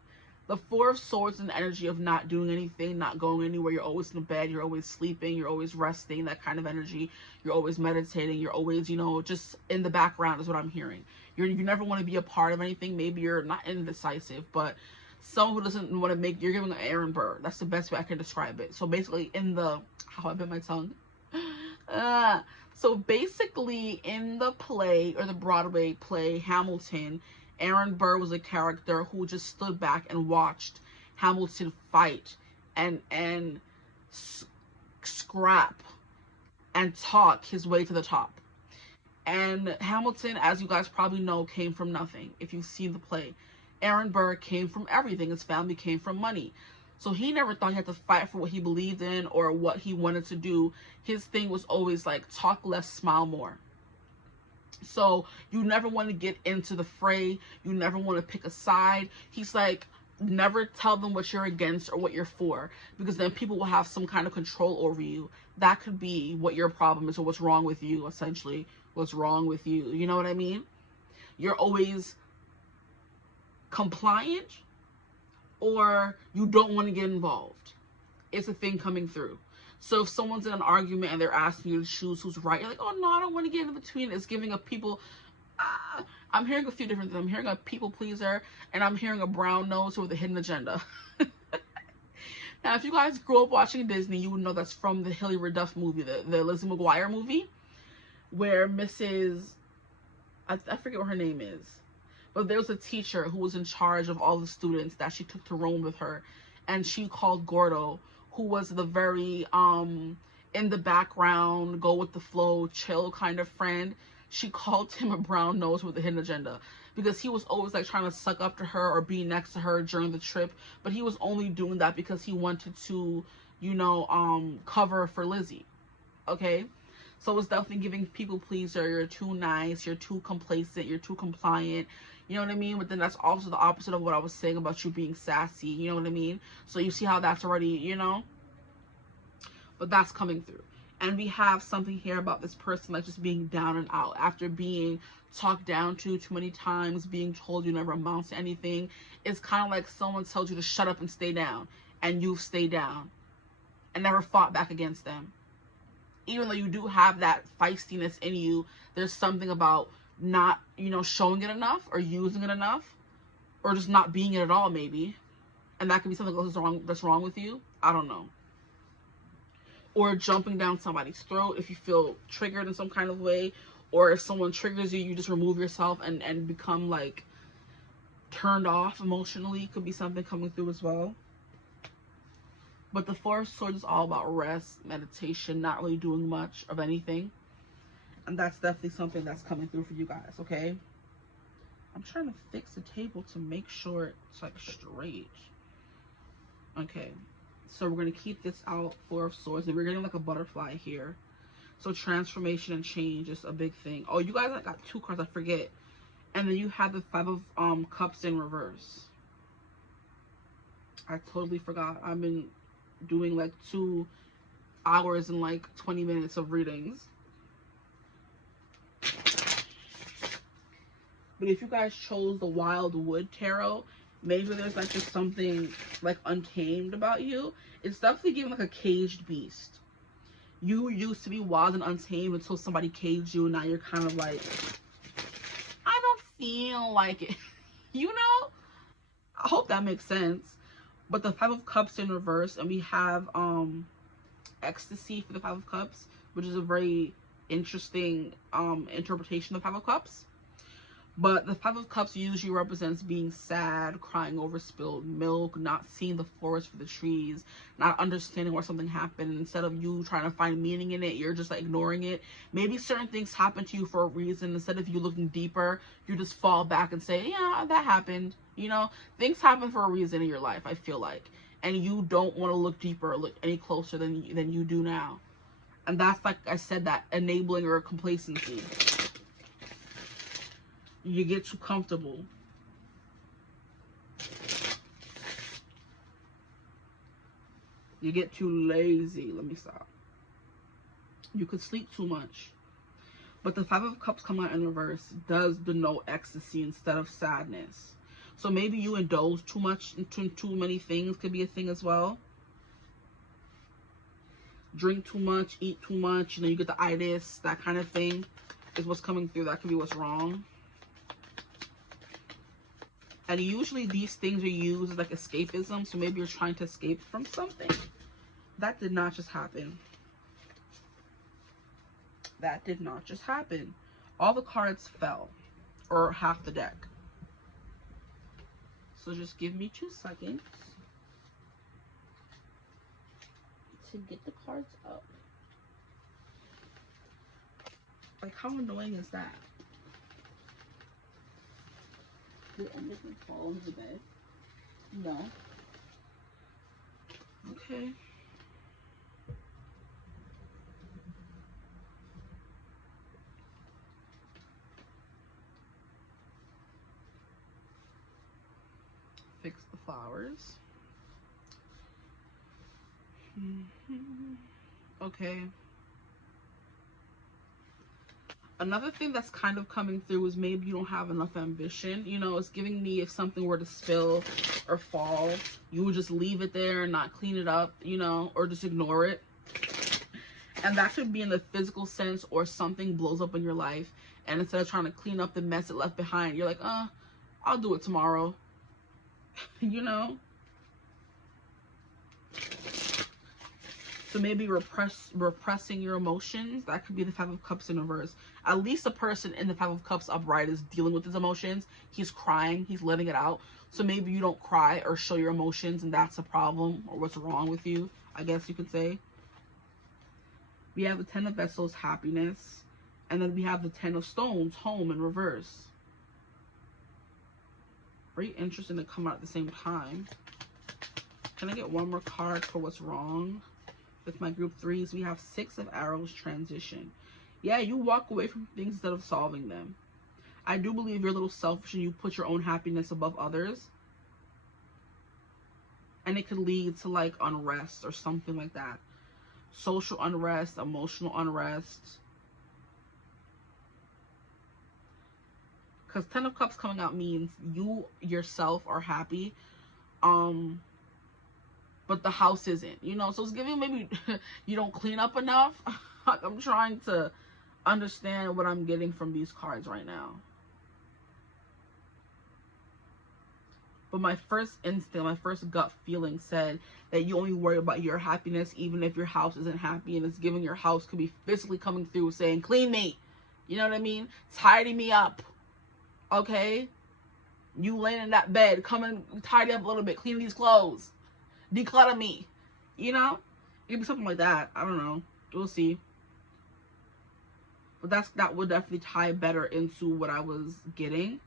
The 4 of Swords and the energy of not doing anything, not going anywhere. You're always in bed, you're always sleeping, you're always resting, that kind of energy. You're always meditating, you're always, you know, just in the background is what I'm hearing. You never want to be a part of anything. Maybe you're not indecisive, but someone who doesn't want to make, you're giving an Aaron Burr. That's the best way I can describe it. So basically in the, how I bit my tongue. So basically in the play, or the Broadway play, Hamilton, Aaron Burr was a character who just stood back and watched Hamilton fight and scrap and talk his way to the top. And Hamilton, as you guys probably know, came from nothing. If you've seen the play, Aaron Burr came from everything. His family came from money. So he never thought he had to fight for what he believed in or what he wanted to do. His thing was always like, talk less, smile more. So you never want to get into the fray. You never want to pick a side. He's like, never tell them what you're against or what you're for, because then people will have some kind of control over you. That could be what your problem is, or what's wrong with you, essentially. What's wrong with you. You know what I mean? You're always compliant, or you don't want to get involved. It's a thing coming through. So if someone's in an argument and they're asking you to choose who's right, you're like, oh no, I don't want to get in between. It's giving a people, I'm hearing a few different things. I'm hearing a people pleaser, and I'm hearing a brown nose with a hidden agenda. Now, if you guys grew up watching Disney, you would know that's from the Hilary Duff movie, the Lizzie McGuire movie, where Mrs., I forget what her name is, but there was a teacher who was in charge of all the students that she took to Rome with her, and she called Gordo, who was the very in the background, go with the flow, chill kind of friend. She called him a brown nose with a hidden agenda, because he was always like trying to suck up to her or be next to her during the trip, but he was only doing that because he wanted to, you know, cover for Lizzie. Okay, so it's definitely giving people pleaser. You're too nice, you're too complacent, you're too compliant. You know what I mean? But then that's also the opposite of what I was saying about you being sassy. You know what I mean? So you see how that's already, you know? But that's coming through. And we have something here about this person like just being down and out after being talked down to too many times, being told you never amount to anything. It's kind of like someone tells you to shut up and stay down, and you've stayed down and never fought back against them. Even though you do have that feistiness in you, there's something about not, you know, showing it enough, or using it enough, or just not being it at all, maybe. And that could be something that's wrong with you. I don't know. Or jumping down somebody's throat if you feel triggered in some kind of way, or if someone triggers you, you just remove yourself and become like turned off emotionally. Could be something coming through as well. But the 4 of Swords is all about rest, meditation, not really doing much of anything. And that's definitely something that's coming through for you guys, okay? I'm trying to fix the table to make sure it's like straight. Okay, so we're going to keep this out, 4 of Swords, and we're getting like a butterfly here. So transformation and change is a big thing. Oh, you guys, I got 2 cards, I forget. And then you have the 5 of Cups in reverse. I totally forgot. I've been doing like 2 hours and like 20 minutes of readings. But if you guys chose the Wildwood Tarot, maybe there's like just something like untamed about you. It's definitely giving like a caged beast. You used to be wild and untamed until somebody caged you, and now you're kind of like, I don't feel like it. You know? I hope that makes sense. But the 5 of Cups in reverse, and we have ecstasy for the 5 of Cups, which is a very interesting interpretation of the 5 of Cups. But the 5 of Cups usually represents being sad, crying over spilled milk, not seeing the forest for the trees, not understanding why something happened. Instead of you trying to find meaning in it, you're just like ignoring it. Maybe certain things happen to you for a reason. Instead of you looking deeper, you just fall back and say, yeah, that happened. You know, things happen for a reason in your life, I feel like. And you don't want to look deeper or look any closer than you do now. And that's, like I said, that enabling or complacency. You get too comfortable. You get too lazy. Let me stop. You could sleep too much. But the Five of Cups coming out in reverse does denote ecstasy instead of sadness. So maybe you indulge too much into too many things, could be a thing as well. Drink too much, eat too much, you know, you get the itis, that kind of thing is what's coming through. That could be what's wrong. And usually these things are used as like escapism. So maybe you're trying to escape from something. That did not just happen. That did not just happen. All the cards fell, or half the deck. So just give me 2 seconds to get the cards up. Like, how annoying is that? You're almost gonna fall into the bed. No. Okay. Fix the flowers. Okay. Another thing that's kind of coming through is maybe you don't have enough ambition. You know, it's giving me if something were to spill or fall, you would just leave it there and not clean it up, you know, or just ignore it. And that could be in the physical sense, or something blows up in your life, and instead of trying to clean up the mess it left behind, you're like, I'll do it tomorrow. You know? So maybe repressing your emotions. That could be the Five of Cups in reverse. At least the person in the Five of Cups upright is dealing with his emotions. He's crying. He's letting it out. So maybe you don't cry or show your emotions, and that's a problem, or what's wrong with you, I guess you could say. We have the Ten of Vessels, happiness. And then we have the Ten of Stones, home, in reverse. Very interesting to come out at the same time. Can I get one more card for what's wrong? With my group 3s, we have Six of Arrows, transition. Yeah, you walk away from things instead of solving them. I do believe you're a little selfish and you put your own happiness above others. And it could lead to like unrest or something like that. Social unrest, emotional unrest. Because Ten of Cups coming out means you yourself are happy. But the house isn't, you know, so it's giving maybe you don't clean up enough. I'm trying to understand what I'm getting from these cards right now. But my first instinct, my first gut feeling said that you only worry about your happiness even if your house isn't happy, and it's giving your house could be physically coming through saying, clean me. You know what I mean? Tidy me up. Okay? You laying in that bed, come and tidy up a little bit, clean these clothes. Declutter me, you know? It'd be something like that. I don't know. We'll see. But that would definitely tie better into what I was getting.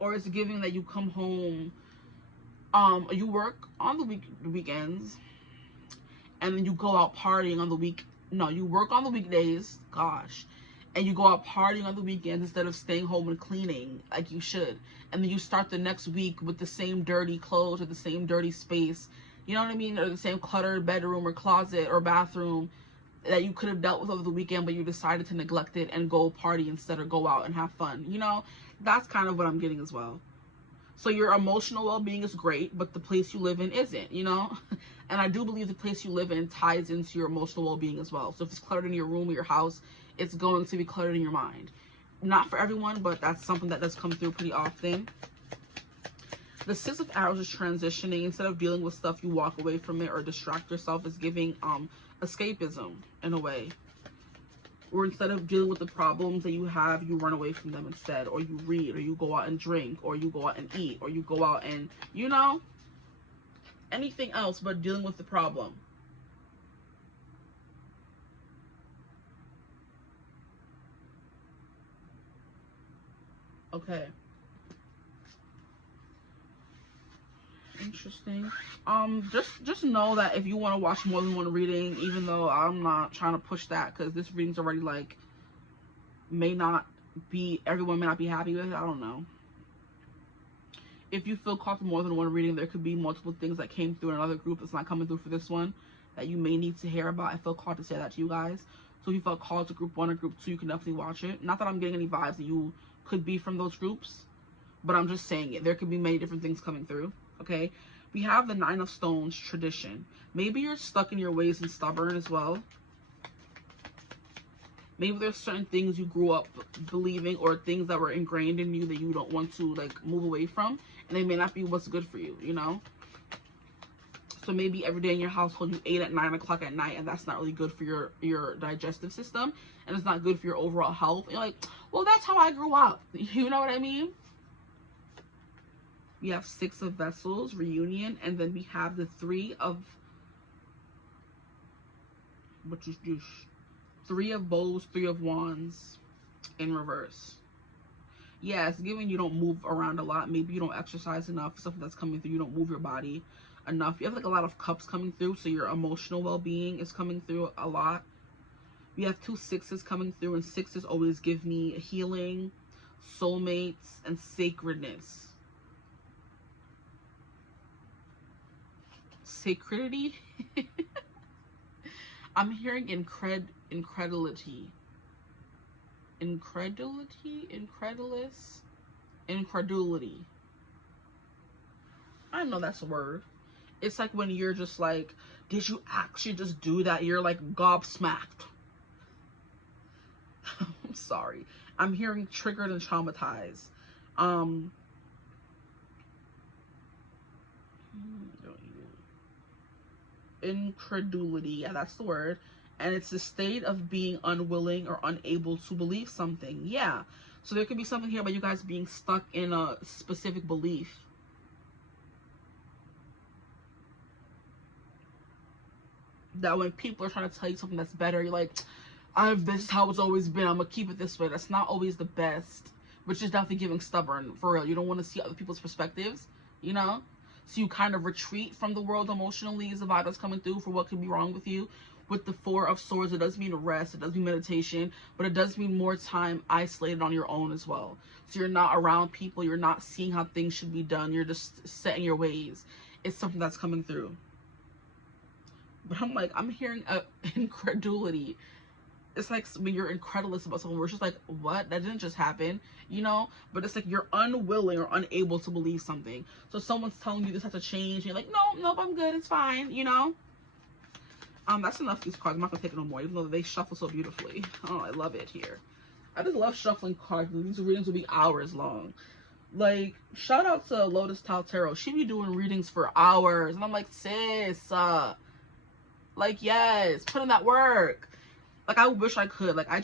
Or it's giving that you come home, you work on the weekends, and then you go out partying on the week. No, you work on the weekdays. Gosh. And you go out partying on the weekends instead of staying home and cleaning like you should. And then you start the next week with the same dirty clothes or the same dirty space. You know what I mean? Or the same cluttered bedroom or closet or bathroom that you could have dealt with over the weekend, but you decided to neglect it and go party instead, or go out and have fun. You know, that's kind of what I'm getting as well. So your emotional well-being is great, but the place you live in isn't, you know? And I do believe the place you live in ties into your emotional well-being as well. So if it's cluttered in your room or your house, it's going to be cluttered in your mind. Not for everyone, but that's something that does come through pretty often. The Six of Arrows is transitioning. Instead of dealing with stuff, you walk away from it or distract yourself. It's giving escapism in a way. Or instead of dealing with the problems that you have, you run away from them instead. Or you read, or you go out and drink, or you go out and eat, or you go out and, you know, anything else but dealing with the problem. Okay. Interesting. Just know that if you want to watch more than one reading, even though I'm not trying to push that, because this reading's already like everyone may not be happy with it. I don't know. If you feel called to more than one reading, there could be multiple things that came through in another group that's not coming through for this one that you may need to hear about. I feel called to say that to you guys. So if you felt called to group 1 or group 2, you can definitely watch it. Not that I'm getting any vibes that you could be from those groups, but I'm just saying it. There could be many different things coming through. Okay, we have the 9 of Stones, tradition. Maybe you're stuck in your ways and stubborn as well. Maybe there's certain things you grew up believing or things that were ingrained in you that you don't want to like move away from, and they may not be what's good for you, you know? So maybe every day in your household you ate at 9 o'clock at night, and that's not really good for your digestive system, and it's not good for your overall health. And you're like, well, that's how I grew up. You know what I mean? We have 6 of Vessels, reunion, and then we have the 3 of, which is just 3 of Bowls, 3 of Wands in reverse. Yeah, it's giving you don't move around a lot. Maybe you don't exercise enough. Stuff that's coming through. You don't move your body enough. You have like a lot of cups coming through, so your emotional well-being is coming through a lot. We have 2 6s coming through, and 6s always give me healing, soulmates, and sacredness. Sacredity. I'm hearing incredulity. Incredulity. I know that's a word. It's like when you're just like, did you actually just do that? You're like gobsmacked. I'm sorry. I'm hearing triggered and traumatized. Incredulity, yeah, that's the word. And it's the state of being unwilling or unable to believe something. Yeah, so there could be something here about you guys being stuck in a specific belief. That when people are trying to tell you something that's better, you're like, this is how it's always been, I'm gonna keep it this way. That's not always the best, which is definitely giving stubborn, for real. You don't want to see other people's perspectives, you know? So you kind of retreat from the world emotionally is the vibe that's coming through for what could be wrong with you. With the 4 of Swords, it does mean rest, it does mean meditation, but it does mean more time isolated on your own as well. So you're not around people, you're not seeing how things should be done, you're just set in your ways. It's something that's coming through. But I'm like, I'm hearing incredulity. It's like when you're incredulous about something, we're just like, what? That didn't just happen, you know? But it's like you're unwilling or unable to believe something. So someone's telling you this has to change, and you're like, nope, I'm good, it's fine, you know? That's enough of these cards. I'm not gonna take it no more, even though they shuffle so beautifully. Oh, I love it here. I just love shuffling cards. These readings will be hours long. Like, shout out to Lotus Tao Tarot. She be doing readings for hours, and I'm like, sis, like, yes, put in that work. Like, I wish I could. Like, I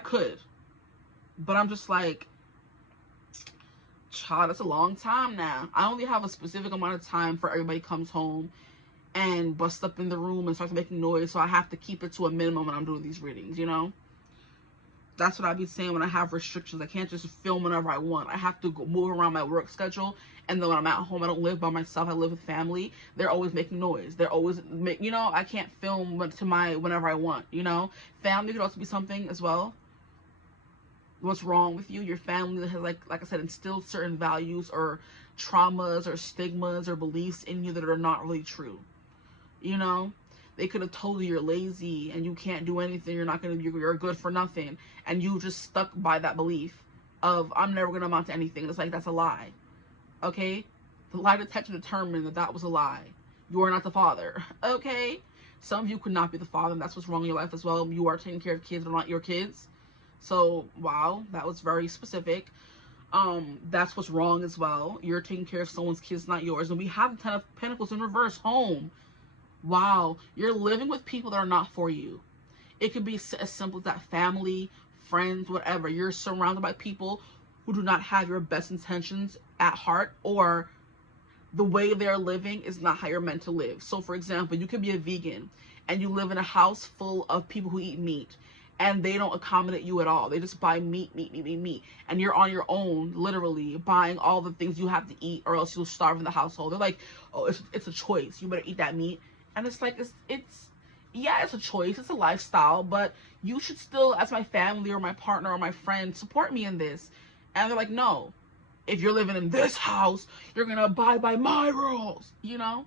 could. But I'm just like, child, that's a long time now. I only have a specific amount of time for everybody comes home and busts up in the room and starts making noise. So I have to keep it to a minimum when I'm doing these readings, you know? That's what I be saying when I have restrictions. I can't just film whenever I want. I have to go move around my work schedule. And then when I'm at home, I don't live by myself. I live with family. They're always making noise. They're always, you know, I can't film whenever I want, you know. Family could also be something as well. What's wrong with you? Your family has, like I said, instilled certain values or traumas or stigmas or beliefs in you that are not really true, you know. They could have told you you're lazy and you can't do anything. You're good for nothing. And you just stuck by that belief of, I'm never going to amount to anything. It's like, that's a lie. Okay? The lie detector determined that that was a lie. You are not the father. Okay? Some of you could not be the father, and that's what's wrong in your life as well. You are taking care of kids, but not your kids. So, wow, that was very specific. That's what's wrong as well. You're taking care of someone's kids, not yours. And we have the 10 of Pentacles in reverse, home. Wow, you're living with people that are not for you. It could be as simple as that, family, friends, whatever. You're surrounded by people who do not have your best intentions at heart, or the way they're living is not how you're meant to live. So for example, you could be a vegan and you live in a house full of people who eat meat, and they don't accommodate you at all. They just buy meat, and you're on your own, literally buying all the things you have to eat, or else you'll starve in the household. They're like, oh, it's a choice. You better eat that meat. And it's like, yeah, it's a choice. It's a lifestyle, but you should still, as my family or my partner or my friend, support me in this. And they're like, no, if you're living in this house, you're gonna abide by my rules, you know?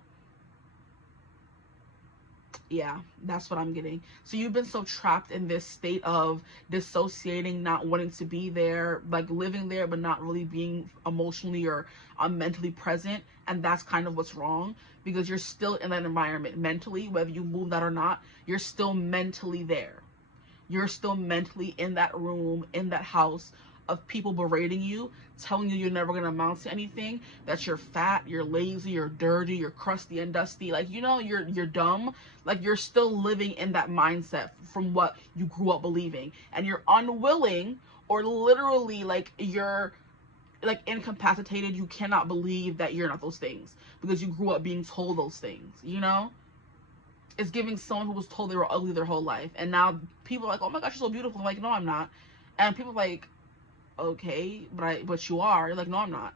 Yeah, that's what I'm getting. So you've been so trapped in this state of dissociating, not wanting to be there, like living there, but not really being emotionally or mentally present. And that's kind of what's wrong, because you're still in that environment mentally, whether you move that or not, you're still mentally there. You're still mentally in that room, in that house of people berating you, telling you you're never going to amount to anything, that you're fat, you're lazy, you're dirty, you're crusty and dusty, like, you know, you're dumb. Like, you're still living in that mindset from what you grew up believing, and you're unwilling, or literally, like, you're like incapacitated. You cannot believe that you're not those things because you grew up being told those things, you know? It's giving someone who was told they were ugly their whole life, and now people are like, oh my gosh, you're so beautiful. I'm like, no, I'm not. And people are like, okay, but you are. You're like, no, I'm not.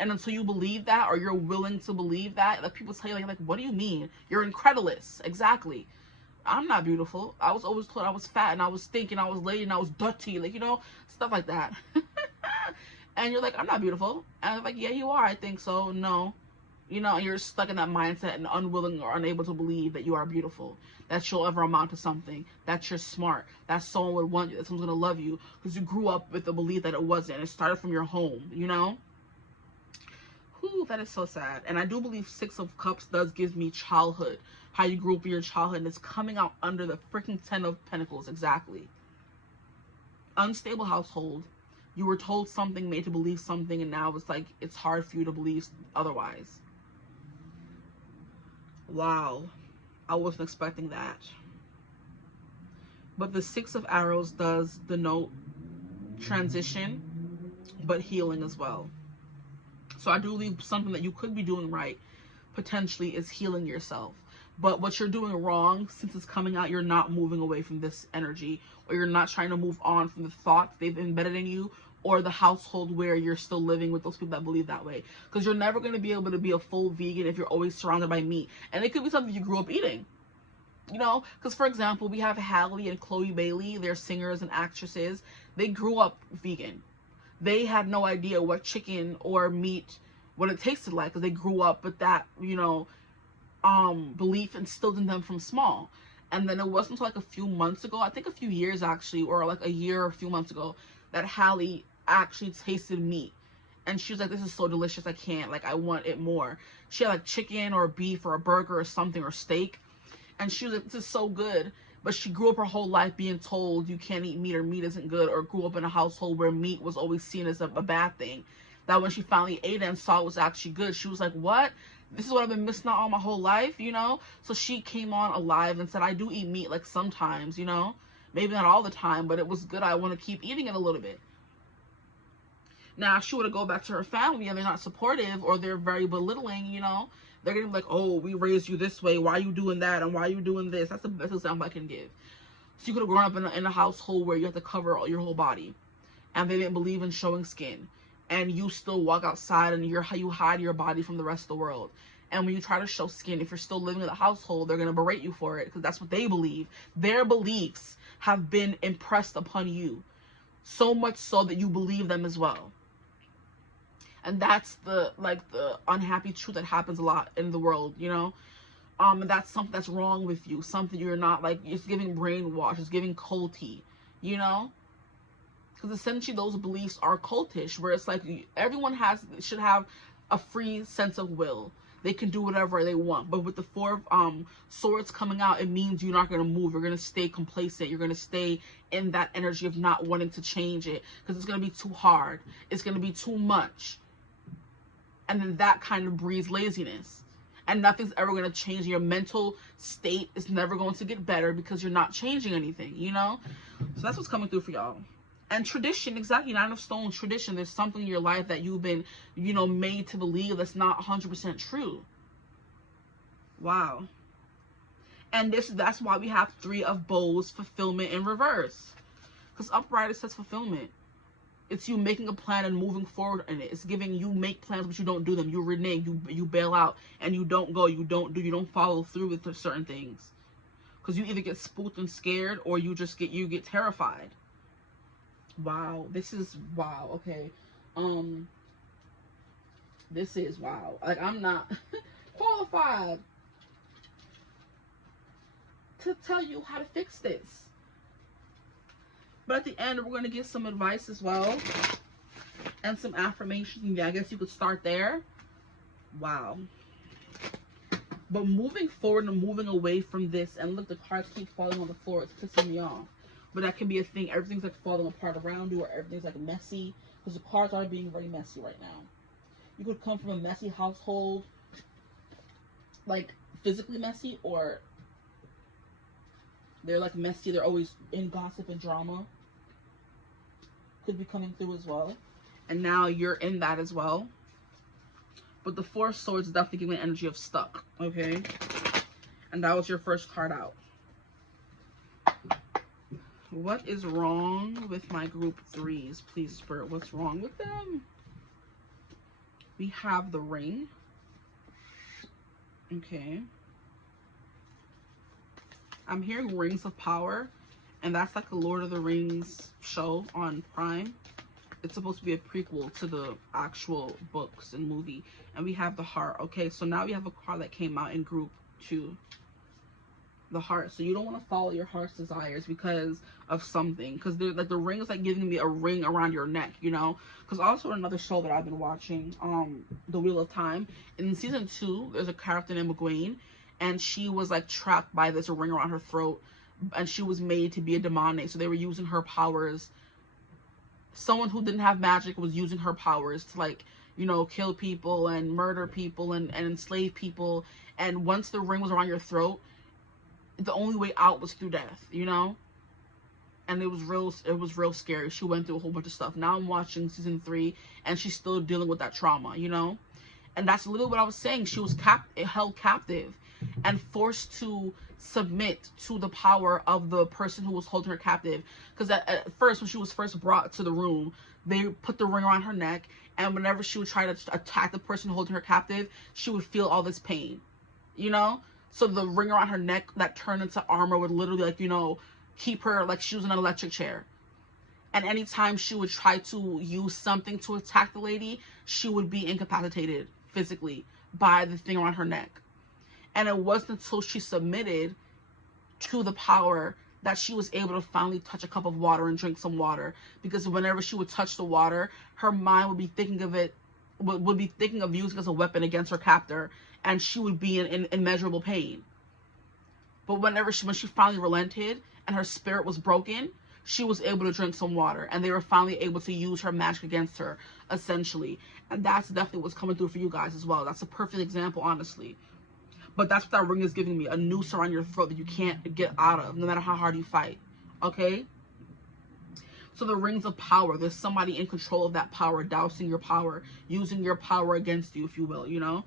And until you believe that, or you're willing to believe that, like, people tell you, like, what do you mean? You're incredulous. Exactly. I'm not beautiful. I was always told I was fat, and I was stinking, I was lazy, and I was dirty, like, you know, stuff like that. And you're like, I'm not beautiful. And I'm like, yeah, you are. I think so. No. You know, and you're stuck in that mindset and unwilling or unable to believe that you are beautiful, that you'll ever amount to something, that you're smart, that someone would want you, that someone's going to love you, because you grew up with the belief that it wasn't. It started from your home, you know? Whew, that is so sad. And I do believe Six of Cups does give me childhood, how you grew up in your childhood, and it's coming out under the freaking Ten of Pentacles, exactly. Unstable household. You were told something, made to believe something, and now it's like, it's hard for you to believe otherwise. Wow, I wasn't expecting that. But the Six of Arrows does denote transition, but healing as well. So I do believe something that you could be doing right, potentially, is healing yourself. But what you're doing wrong, since it's coming out, you're not moving away from this energy, or you're not trying to move on from the thoughts they've embedded in you, or the household where you're still living with those people that believe that way. Because you're never going to be able to be a full vegan if you're always surrounded by meat. And it could be something you grew up eating. You know, because for example, we have Halle and Chloe Bailey. They're singers and actresses. They grew up vegan. They had no idea what chicken or meat, what it tasted like, because they grew up with that, you know, belief instilled in them from small. And then it wasn't until like a few months ago, I think a few years actually, or like a year or a few months ago, that Halle actually tasted meat. And she was like, this is so delicious, I can't, like, I want it more. She had like chicken or beef or a burger or something, or steak, and she was like, this is so good. But she grew up her whole life being told you can't eat meat, or meat isn't good, or grew up in a household where meat was always seen as a bad thing. That when she finally ate it and saw it was actually good, she was like, what? This is what I've been missing out on my whole life, you know? So she came on alive and said, I do eat meat, like, sometimes, you know? Maybe not all the time, but it was good. I want to keep eating it a little bit. Now, if she were to go back to her family and they're not supportive, or they're very belittling, you know, they're going to be like, oh, we raised you this way. Why are you doing that? And why are you doing this? That's the best example I can give. So you could have grown up in a household where you have to cover your whole body, and they didn't believe in showing skin. And you still walk outside and you hide your body from the rest of the world. And when you try to show skin, if you're still living in the household, they're going to berate you for it, because that's what they believe. Their beliefs have been impressed upon you, so much so that you believe them as well. And that's the unhappy truth that happens a lot in the world, you know? And that's something that's wrong with you. Something you're not, like, it's giving brainwash. It's giving culty, you know? Because essentially those beliefs are cultish, where it's like everyone should have a free sense of will. They can do whatever they want. But with the Four of Swords coming out, it means you're not going to move. You're going to stay complacent. You're going to stay in that energy of not wanting to change it, because it's going to be too hard. It's going to be too much. And then that kind of breeds laziness. And nothing's ever going to change. Your mental state is never going to get better because you're not changing anything, you know? So that's what's coming through for y'all. And tradition, exactly, Nine of Stones, tradition. There's something in your life that you've been, you know, made to believe that's not 100% true. Wow. And that's why we have 3 of Bowls, fulfillment in reverse. Because upright, it says fulfillment. It's you making a plan and moving forward in it. It's giving you make plans, but you don't do them. You renege, you bail out, and you don't go, you don't follow through with certain things. Because you either get spooked and scared, or you get terrified. Wow, this is wow. Okay, this is wow. Like, I'm not qualified to tell you how to fix this. But at the end, we're going to get some advice as well. And some affirmations. Yeah, I guess you could start there. Wow. But moving forward and moving away from this. And look, the cards keep falling on the floor. It's pissing me off. But that can be a thing. Everything's like falling apart around you. Or everything's like messy. Because the cards are being very messy right now. You could come from a messy household. Like, physically messy. Or they're like messy. They're always in gossip and drama. Could be coming through as well. And now you're in that as well. But the 4 of Swords is definitely giving energy of stuck. Okay. And that was your first card out. What is wrong with my group 3s? Please, Spirit, what's wrong with them? We have the Ring. Okay. I'm hearing Rings of Power. And that's like a Lord of the Rings show on Prime. It's supposed to be a prequel to the actual books and movie. And we have the Heart. Okay, so now we have a card that came out in group 2. The Heart. So you don't want to follow your heart's desires because of something. Because like the ring is like giving me a ring around your neck, you know. Because also another show that I've been watching, The Wheel of Time. In season 2, there's a character named Egwene. And she was like trapped by this ring around her throat. And she was made to be a demonic. So they were using her powers. Someone who didn't have magic was using her powers to, like, you know, kill people and murder people and enslave people. And once the ring was around your throat, the only way out was through death, you know? And it was real scary. She went through a whole bunch of stuff. Now I'm watching season 3 and she's still dealing with that trauma, you know? And that's literally what I was saying. She was held captive and forced to submit to the power of the person who was holding her captive. Because at first, when she was first brought to the room, they put the ring around her neck, and whenever she would try to attack the person holding her captive, she would feel all this pain, you know? So the ring around her neck that turned into armor would literally, like, you know, keep her like she was in an electric chair. And anytime she would try to use something to attack the lady, she would be incapacitated physically by the thing around her neck. And it wasn't until she submitted to the power that she was able to finally touch a cup of water and drink some water. Because whenever she would touch the water, her mind would be thinking of it, would be thinking of using it as a weapon against her captor. And she would be in immeasurable pain. But when she finally relented and her spirit was broken, she was able to drink some water. And they were finally able to use her magic against her, essentially. And that's definitely what's coming through for you guys as well. That's a perfect example, honestly. But that's what that ring is giving me. A noose around your throat that you can't get out of, no matter how hard you fight. Okay? So the Rings of Power. There's somebody in control of that power, dousing your power, using your power against you, if you will, you know?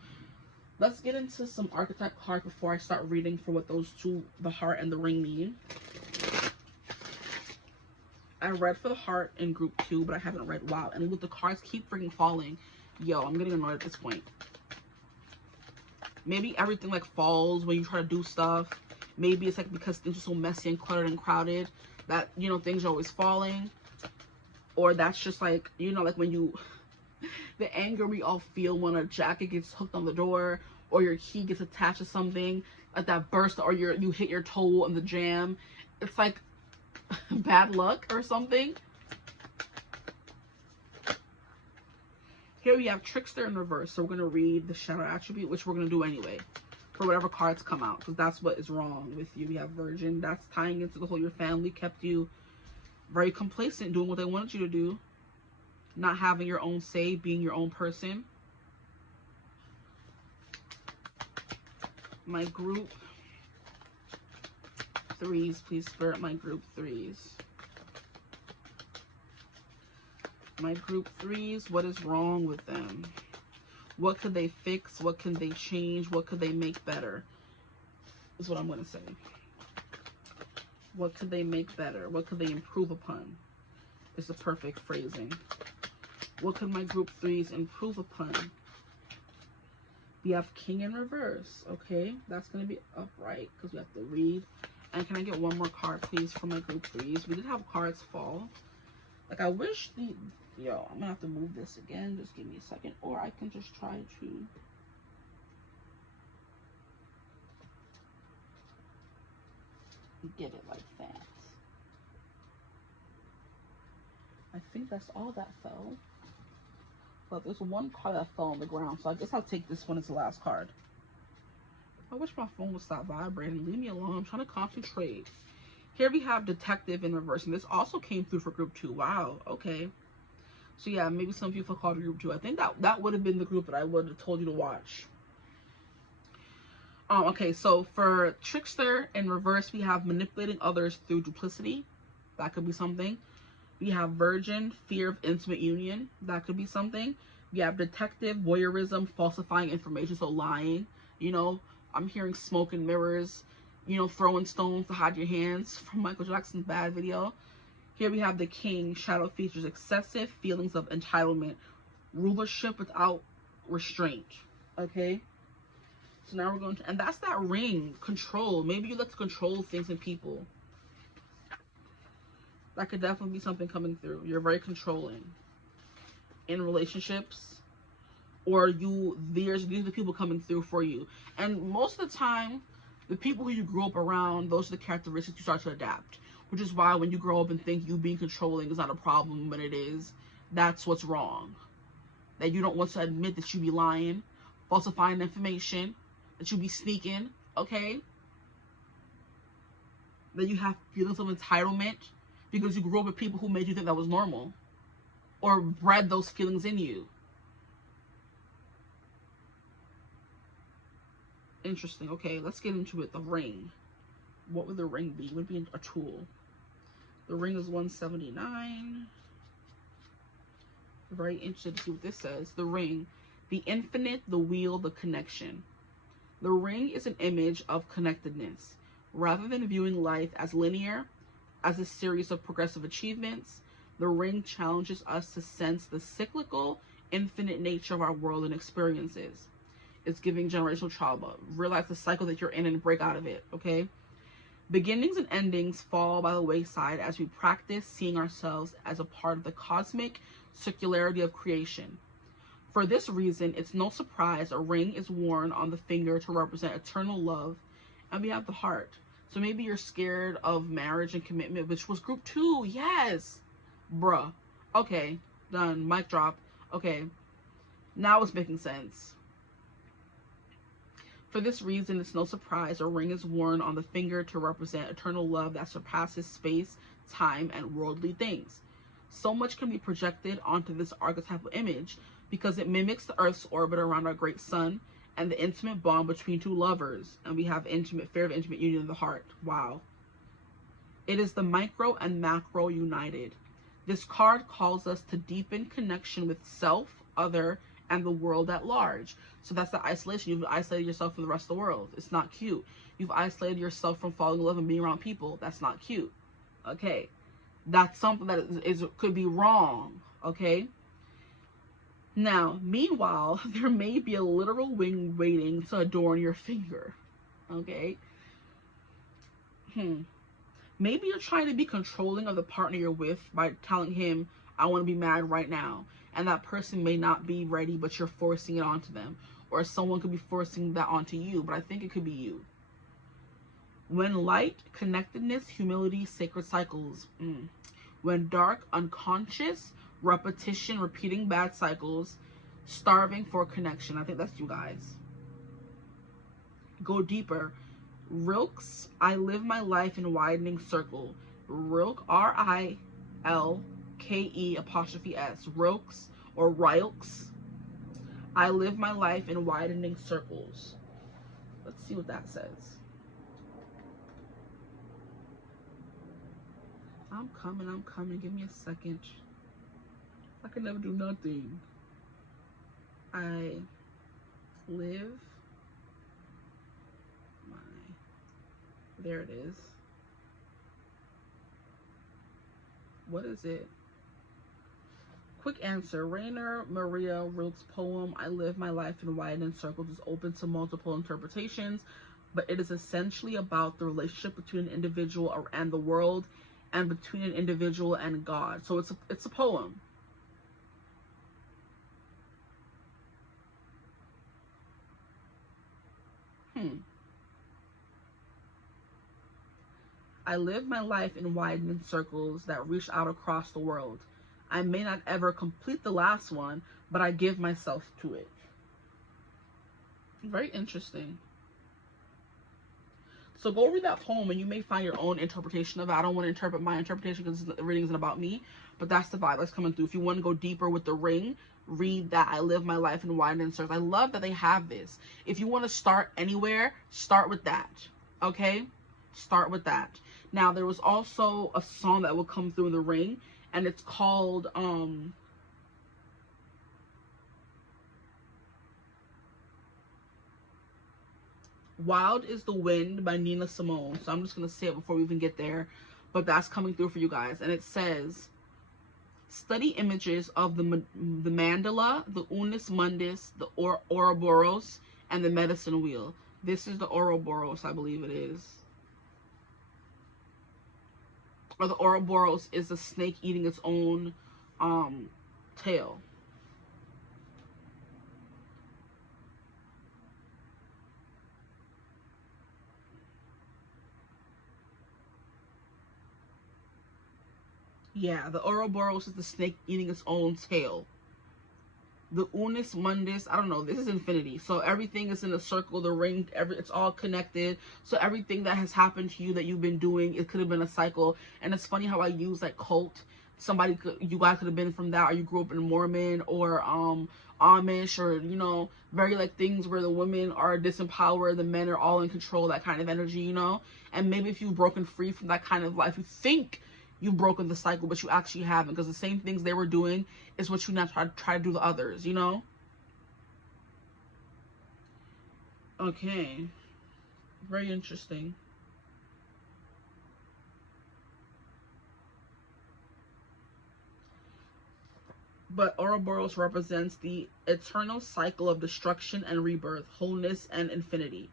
Let's get into some archetype cards before I start reading for what those two, the Heart and the Ring, mean. I read for the Heart in group 2, but I haven't read. Wow. And look, the cards keep freaking falling. Yo, I'm getting annoyed at this point. Maybe everything like falls when you try to do stuff. Maybe it's like because things are so messy and cluttered and crowded that, you know, things are always falling. Or that's just like, you know, like when you, the anger we all feel when a jacket gets hooked on the door or your key gets attached to something, like that burst, or you hit your toe in the jam. It's like bad luck or something. Here we have Trickster in reverse. So we're going to read the Shadow Attribute, which we're going to do anyway, for whatever cards come out, because that's what is wrong with you. We have Virgin. That's tying into the whole, your family kept you very complacent, doing what they wanted you to do, not having your own say, being your own person. My group 3s, please, Spirit, my group 3s. My group 3s, what is wrong with them? What could they fix? What can they change? What could they make better? is what I'm going to say. What could they make better? What could they improve upon? Is the perfect phrasing. What could my group 3s improve upon? We have King in reverse. Okay, that's going to be upright because we have to read. And can I get one more card, please, for my group 3s? We did have cards fall. Like, I wish the... Yo, I'm going to have to move this again. Just give me a second. Or I can just try to... get it like that. I think that's all that fell. But there's one card that fell on the ground, so I guess I'll take this one as the last card. I wish my phone would stop vibrating. Leave me alone. I'm trying to concentrate. Here we have Detective in reverse, and this also came through for group 2. Wow, okay. So yeah, maybe some people called group 2. I think that would have been the group that I would have told you to watch. Okay, so for Trickster in reverse, we have manipulating others through duplicity. That could be something. We have Virgin, fear of intimate union. That could be something. We have Detective, voyeurism, falsifying information, so lying. You know, I'm hearing smoke and mirrors, you know, throwing stones to hide your hands from Michael Jackson's Bad video. Here we have the King, shadow features, excessive feelings of entitlement, rulership without restraint. Okay? So now we're going to, and that's that ring, control. Maybe you like to control things and people. That could definitely be something coming through. You're very controlling in relationships, or these are the people coming through for you. And most of the time, the people who you grew up around, those are the characteristics you start to adapt. Which is why when you grow up and think you being controlling is not a problem, but it is, that's what's wrong. That you don't want to admit that you be lying, falsifying information, that you be sneaking, okay? That you have feelings of entitlement because you grew up with people who made you think that was normal or bred those feelings in you. Interesting. Okay, let's get into it. The ring. What would the ring be? It would be a tool. The ring is 179. Very interested to see what this says. The ring. The infinite, the wheel, the connection. The ring is an image of connectedness. Rather than viewing life as linear, as a series of progressive achievements, the ring challenges us to sense the cyclical, infinite nature of our world and experiences. It's giving generational trauma. Realize the cycle that you're in and break out of it, okay? Beginnings and endings fall by the wayside as we practice seeing ourselves as a part of the cosmic circularity of creation. For this reason, it's no surprise a ring is worn on the finger to represent eternal love, and we have the heart. So maybe you're scared of marriage and commitment, which was group 2. Yes. Bruh. Okay. Done. Mic drop. Okay. Now it's making sense. For this reason, it's no surprise a ring is worn on the finger to represent eternal love that surpasses space, time, and worldly things. So much can be projected onto this archetypal image because it mimics the Earth's orbit around our great sun and the intimate bond between two lovers. And we have fear of intimate union in the heart. Wow. It is the micro and macro united. This card calls us to deepen connection with self, other, and the world at large. So that's the isolation. You've isolated yourself from the rest of the world. It's not cute. You've isolated yourself from falling in love and being around people. That's not cute. Okay. That's something that could be wrong. Okay. Now, meanwhile, there may be a literal wing waiting to adorn your finger. Okay. Maybe you're trying to be controlling of the partner you're with by telling him, I want to be married right now. And that person may not be ready, but you're forcing it onto them. Or someone could be forcing that onto you, but I think it could be you. When light, connectedness, humility, sacred cycles. When dark, unconscious, repetition, repeating bad cycles, starving for connection. I think that's you guys. Go deeper. Rilks, I live my life in widening circle. Rilk, R-I-L-K-E''. Rilks or Rilks. I live my life in widening circles. Let's see what that says. I'm coming. Give me a second. I can never do nothing. I live my There it is. What is it? Quick answer. Rainer Maria Rilke's poem, I Live My Life in Widening Circles, is open to multiple interpretations, but it is essentially about the relationship between an individual and the world, and between an individual and God. So it's a poem. I live my life in widening circles that reach out across the world. I may not ever complete the last one, but I give myself to it. Very interesting. So go read that poem and you may find your own interpretation of it. I don't want to interpret my interpretation because the reading isn't about me, but that's the vibe that's coming through. If you want to go deeper with the ring, read that. I live my life in widening circles. I love that they have this. If you want to start anywhere, start with that. Okay? Start with that. Now, there was also a song that will come through in the ring, and it's called Wild is the Wind by Nina Simone. So I'm just going to say it before we even get there, but that's coming through for you guys. And it says, study images of the mandala, the unus mundus, the Ouroboros, and the medicine wheel. This is the Ouroboros, I believe it is. Or the Ouroboros is the snake eating its own tail. Yeah, the Ouroboros is the snake eating its own tail. The unus mundus, I don't know, this is infinity. So everything is in a circle, the ring, it's all connected. So everything that has happened to you that you've been doing, it could have been a cycle. And it's funny how I use like cult. You guys could have been from that, or you grew up in Mormon or Amish, or, you know, very like things where the women are disempowered, the men are all in control, that kind of energy, you know. And maybe if you've broken free from that kind of life, you think you've broken the cycle, but you actually haven't, because the same things they were doing is what you now try to do to others, you know? Okay. Very interesting. But Ouroboros represents the eternal cycle of destruction and rebirth, wholeness and infinity.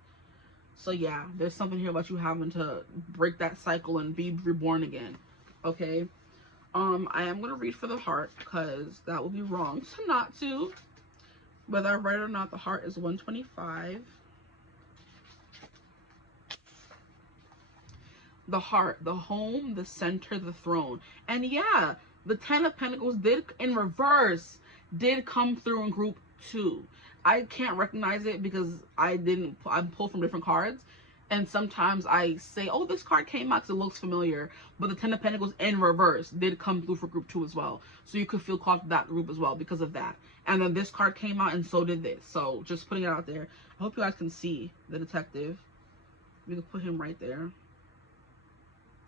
So yeah, there's something here about you having to break that cycle and be reborn again. Okay? I am going to read for the heart, because that would be wrong to not to. Whether I write or not, the heart is 125. The heart, the home, the center, the throne. And yeah, the 10 of Pentacles did, in reverse, did come through in group 2. I can't recognize it because I pulled from different cards. And sometimes I say, oh, this card came out because it looks familiar. But the 10 of Pentacles in reverse did come through for group 2 as well. So you could feel called to that group as well because of that. And then this card came out and so did this. So just putting it out there. I hope you guys can see the detective. We can put him right there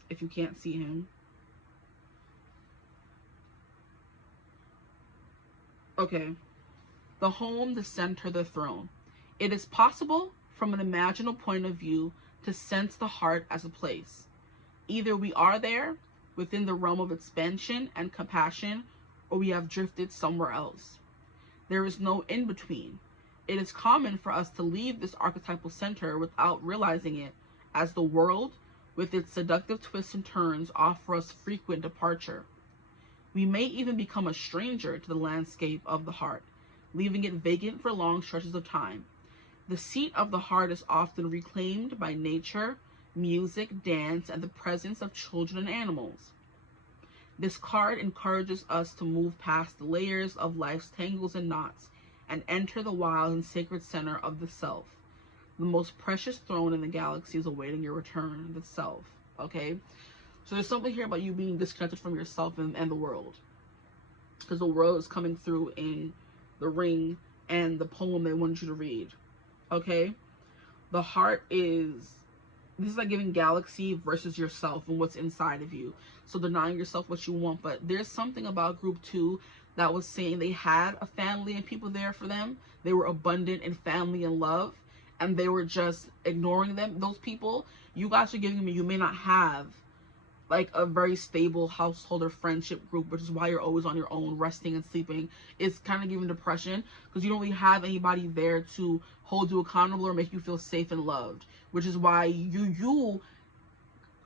if you can't see him. Okay. The home, the center, the throne. It is possible from an imaginal point of view to sense the heart as a place. Either we are there within the realm of expansion and compassion, or we have drifted somewhere else. There is no in between. It is common for us to leave this archetypal center without realizing it, as the world, with its seductive twists and turns, offer us frequent departure. We may even become a stranger to the landscape of the heart, leaving it vacant for long stretches of time. The seat of the heart is often reclaimed by nature, music, dance, and the presence of children and animals. This card encourages us to move past the layers of life's tangles and knots and enter the wild and sacred center of the self. The most precious throne in the galaxy is awaiting your return, the self. Okay? So there's something here about you being disconnected from yourself and the world. Because the world is coming through in the ring and the poem they wanted you to read. Okay? The heart is, this is like giving galaxy versus yourself and what's inside of you. So denying yourself what you want. But there's something about group 2 that was saying they had a family and people there for them. They were abundant in family and love. and they were just ignoring those people, you guys are giving me, you may not have like a very stable household or friendship group, which is why you're always on your own, resting and sleeping. It's kind of giving depression because you don't really have anybody there to hold you accountable or make you feel safe and loved, which is why you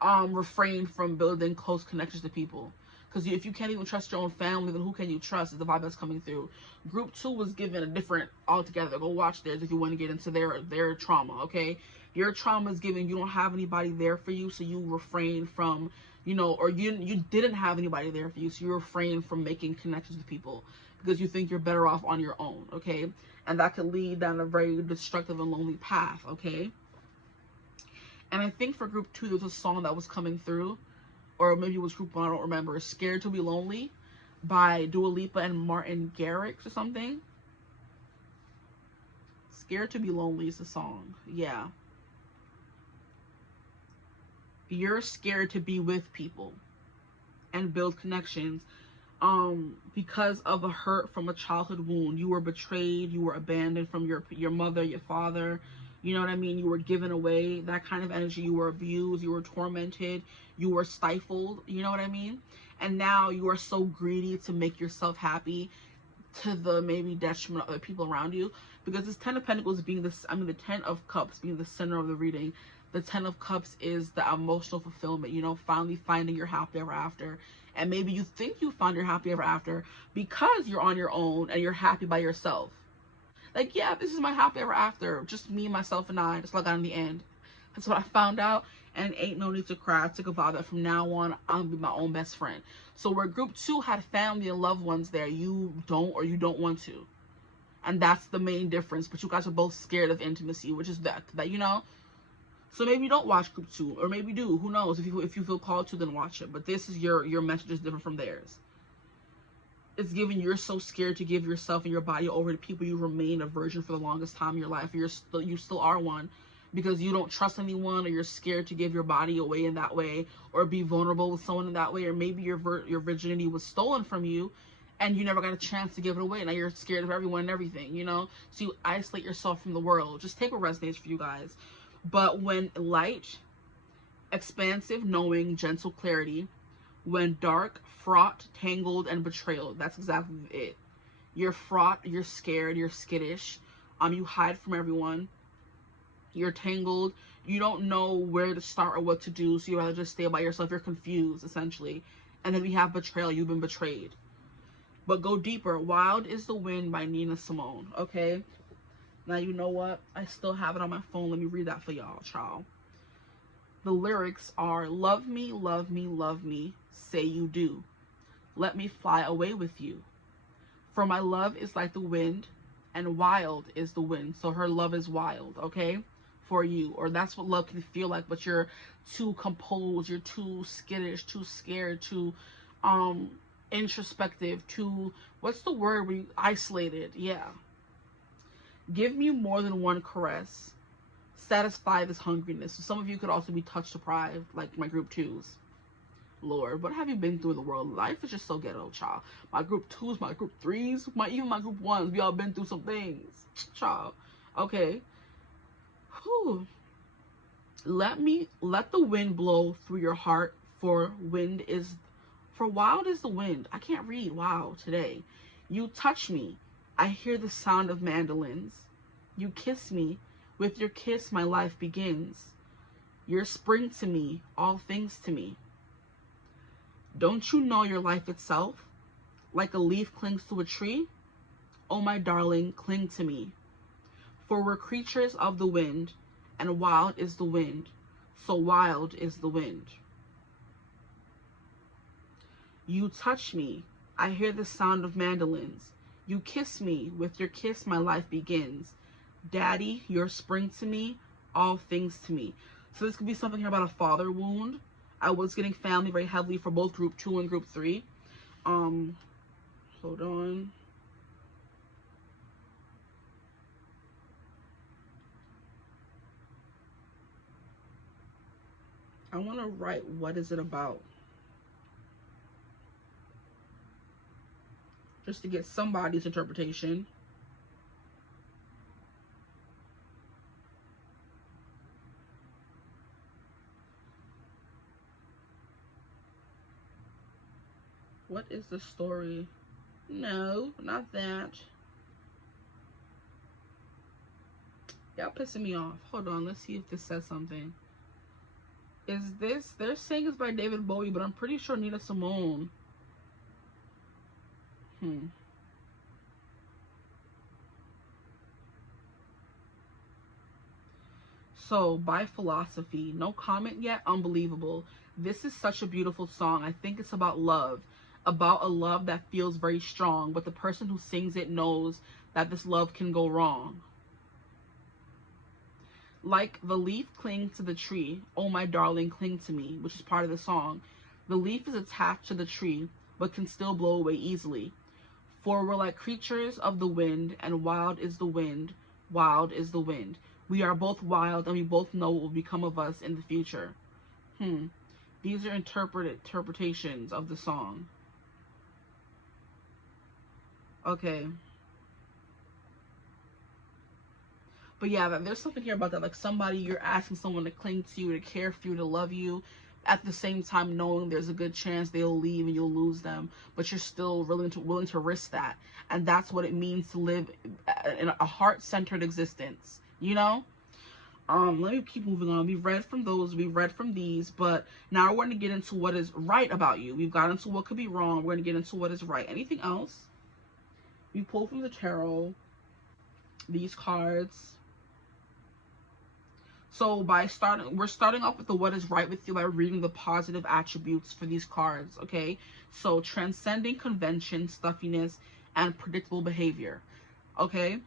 refrain from building close connections to people. Because if you can't even trust your own family, then who can you trust? Is the vibe that's coming through. Group 2 was given a different altogether. Go watch theirs if you want to get into their trauma, okay? Your trauma is given, you don't have anybody there for you, so you refrain from, you know, or you didn't have anybody there for you, so you refrain from making connections with people because you think you're better off on your own, okay? And that could lead down a very destructive and lonely path, okay? And I think for group 2, there was a song that was coming through, or maybe it was group 1, I don't remember. Scared to Be Lonely by Dua Lipa and Martin Garrix or something. Scared to Be Lonely is the song. Yeah. You're scared to be with people and build connections because of a hurt from a childhood wound. You were betrayed, you were abandoned from your mother, your father, you know what I mean? You were given away, that kind of energy. You were abused, you were tormented, you were stifled, you know what I mean? And now you are so greedy to make yourself happy to the maybe detriment of other people around you. Because this 10 of Pentacles being this, I mean the 10 of Cups being the center of the reading, the 10 of Cups is the emotional fulfillment, you know, finally finding your happy ever after. And maybe you think you found your happy ever after because you're on your own and you're happy by yourself. Like, yeah, this is my happy ever after. Just me, myself, and I. That's what I got in the end. That's what I found out. And ain't no need to cry. I took a vow that from now on, I'm going to be my own best friend. So where group 2 had family and loved ones there, you don't, or you don't want to. And that's the main difference. But you guys are both scared of intimacy, which is that you know. So maybe you don't watch group 2, or maybe you do. Who knows? If you feel called to, then watch it. But this is your message is different from theirs. It's given you're so scared to give yourself and your body over to people. You remain a virgin for the longest time in your life. You still are one because you don't trust anyone, or you're scared to give your body away in that way, or be vulnerable with someone in that way, or maybe your virginity was stolen from you and you never got a chance to give it away. Now you're scared of everyone and everything, you know? So you isolate yourself from the world. Just take what resonates for you guys. But when light, expansive, knowing, gentle clarity, when dark, fraught, tangled, and betrayal, that's exactly it. You're fraught, you're scared, you're skittish, you hide from everyone, you're tangled, you don't know where to start or what to do, so you rather just stay by yourself. You're confused, essentially. And then we have betrayal. You've been betrayed. But go deeper. Wild is the Wind by Nina Simone, okay? Now, you know what? I still have it on my phone. Let me read that for y'all, child. The lyrics are, love me, love me, love me, say you do. Let me fly away with you. For my love is like the wind, and wild is the wind. So her love is wild, okay? For you. Or that's what love can feel like, but you're too composed, you're too skittish, too scared, too introspective, too, what's the word? Where you isolated, yeah. Give me more than one caress. Satisfy this hungriness. So some of you could also be touch deprived, like my group 2s. Lord, what have you been through in the world? Life is just so ghetto, child. My group 2s, my group 3s, even my group 1s, we all been through some things, child. Okay. Whew. Let the wind blow through your heart, for wild is the wind. I can't read wow today. You touch me, I hear the sound of mandolins. You kiss me, with your kiss my life begins. You're spring to me, all things to me. Don't you know your life itself? Like a leaf clings to a tree? Oh, my darling, cling to me. For we're creatures of the wind, and wild is the wind, so wild is the wind. You touch me, I hear the sound of mandolins. You kiss me, with your kiss my life begins. Daddy, you're spring to me, all things to me. So this could be something here about a father wound. I was getting family very heavily for both group 2 and group 3. Hold on. I want to write, what is it about? Just to get somebody's interpretation. is the story? No, not that. Y'all pissing me off. Hold on, let's see if this says something. Is this, they're saying it's by David Bowie, but I'm pretty sure Nina Simone. So, by Philosophy. No comment yet? Unbelievable. This is such a beautiful song. I think it's about love. About a love that feels very strong, but the person who sings it knows that this love can go wrong. Like the leaf clings to the tree, oh my darling, cling to me, which is part of the song. The leaf is attached to the tree, but can still blow away easily. For we're like creatures of the wind, and wild is the wind, wild is the wind. We are both wild, and we both know what will become of us in the future. These are interpretations of the song. Okay. But yeah, there's something here about that. Like somebody, you're asking someone to cling to you, to care for you, to love you, at the same time knowing there's a good chance they'll leave and you'll lose them. But you're still willing to risk that. And that's what it means to live in a heart-centered existence. You know? Let me keep moving on. We've read from those, we've read from these, but now we're going to get into what is right about you. We've got into what could be wrong. We're going to get into what is right. Anything else? We pull from the tarot these cards. So we're starting off with the what is right with you by reading the positive attributes for these cards, okay? So transcending convention, stuffiness, and predictable behavior, okay?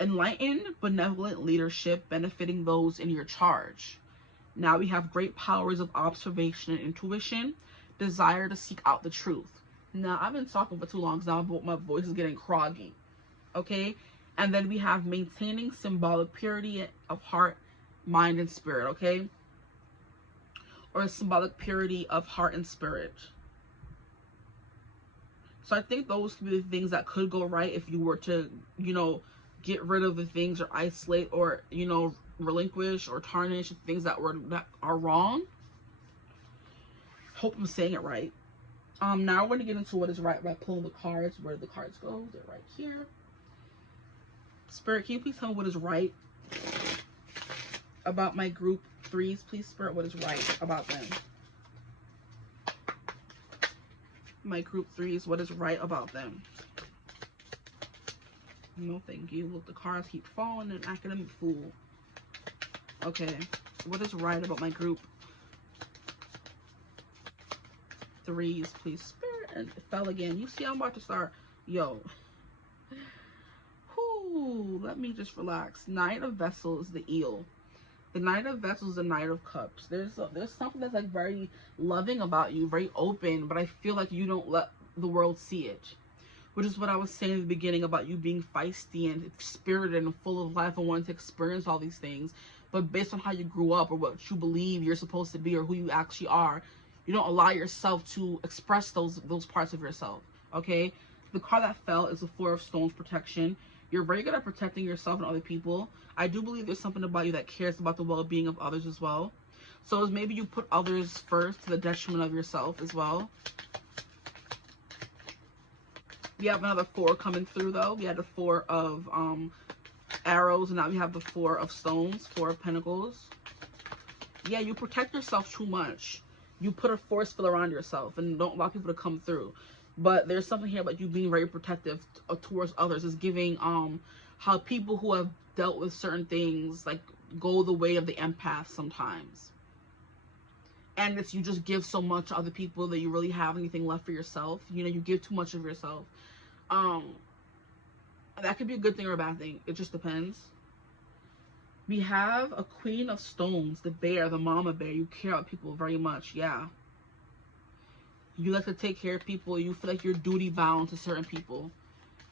Enlightened, benevolent leadership benefiting those in your charge. Now we have great powers of observation and intuition, desire to seek out the truth. Now, I've been talking for too long now, but my voice is getting croggy, okay? And then we have maintaining symbolic purity of heart, mind, and spirit, okay? Or symbolic purity of heart and spirit. So I think those could be the things that could go right if you were to, you know, get rid of the things or isolate or, you know, relinquish or tarnish things that are wrong. Hope I'm saying it right. Now we're going to get into what is right by pulling the cards. Where do the cards go? They're right here. Spirit, can you please tell me what is right about my group 3s? Please, Spirit, what is right about them? My group 3s, what is right about them? No, thank you. Look, the cards keep falling. An academic fool. Okay, what is right about my group 3s, please, Spirit? And it fell again. You see, I'm about to start. Yo. Whoo, let me just relax. Knight of Vessels, the eel. The Knight of Vessels, the Knight of Cups. There's something that's like very loving about you, very open, but I feel like you don't let the world see it. Which is what I was saying in the beginning about you being feisty and spirited and full of life and wanting to experience all these things. But based on how you grew up or what you believe you're supposed to be or who you actually are, you don't allow yourself to express those parts of yourself, okay? The card that fell is the Four of Stones, protection. You're very good at protecting yourself and other people. I do believe there's something about you that cares about the well-being of others as well. So maybe you put others first to the detriment of yourself as well. We have another 4 coming through, though. We had the 4 of arrows, and now we have the 4 of stones, 4 of pentacles. Yeah, you protect yourself too much. You put a force field around yourself and don't allow people to come through. But there's something here about you being very protective towards others. It's giving how people who have dealt with certain things like go the way of the empath sometimes. And it's you just give so much to other people that you really have anything left for yourself. You know, you give too much of yourself. That could be a good thing or a bad thing. It just depends. We have a Queen of Stones, the bear, the mama bear. You care about people very much, yeah. You like to take care of people. You feel like you're duty bound to certain people.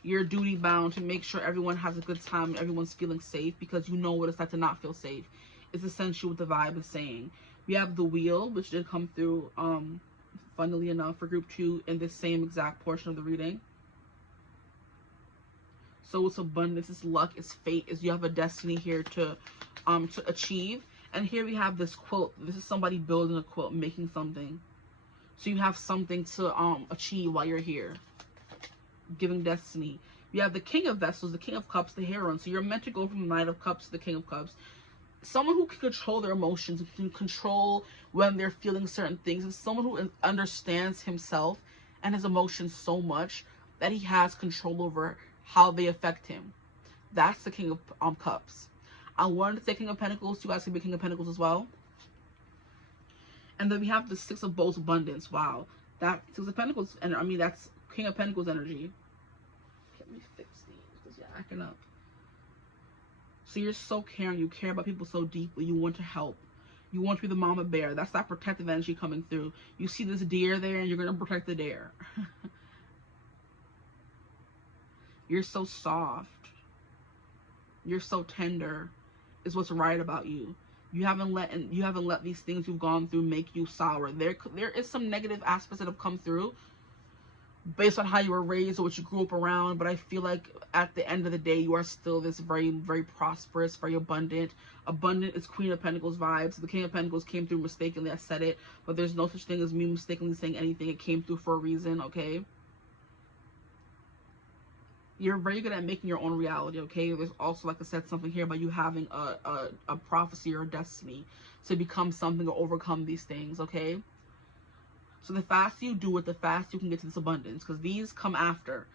You're duty bound to make sure everyone has a good time and everyone's feeling safe because you know what it's like to not feel safe. It's essentially what the vibe is saying. We have the Wheel, which did come through, funnily enough, for group 2 in this same exact portion of the reading. So it's abundance, it's luck, it's fate, is you have a destiny here to achieve. And here we have this quilt. This is somebody building a quilt, making something. So you have something to achieve while you're here. Giving destiny. You have the King of Vessels, the King of Cups, the Heron. So you're meant to go from the Knight of Cups to the King of Cups. Someone who can control their emotions, who can control when they're feeling certain things, and someone who understands himself and his emotions so much that he has control over how they affect him. That's the King of Cups. I wanted to say King of Pentacles. You guys can be King of Pentacles as well. And then we have the Six of Bowls, Abundance. Wow. That Six of Pentacles, and I mean, that's King of Pentacles energy. Let me fix these because you're acting up. So you're so caring. You care about people so deeply. You want to help. You want to be the mama bear. That's that protective energy coming through. You see this deer there, and you're going to protect the deer. You're so soft. You're so tender. Is what's right about you. You haven't let these things you've gone through make you sour. There is some negative aspects that have come through based on how you were raised or what you grew up around, but I feel like at the end of the day, you are still this very, very prosperous, very abundant. Abundant is Queen of Pentacles vibes. The King of Pentacles came through mistakenly. I said it, but there's no such thing as me mistakenly saying anything. It came through for a reason, okay? You're very good at making your own reality, okay? There's also, like I said, something here about you having a prophecy or a destiny to become something or overcome these things, okay? So the faster you do it, the faster you can get to this abundance, because these come after.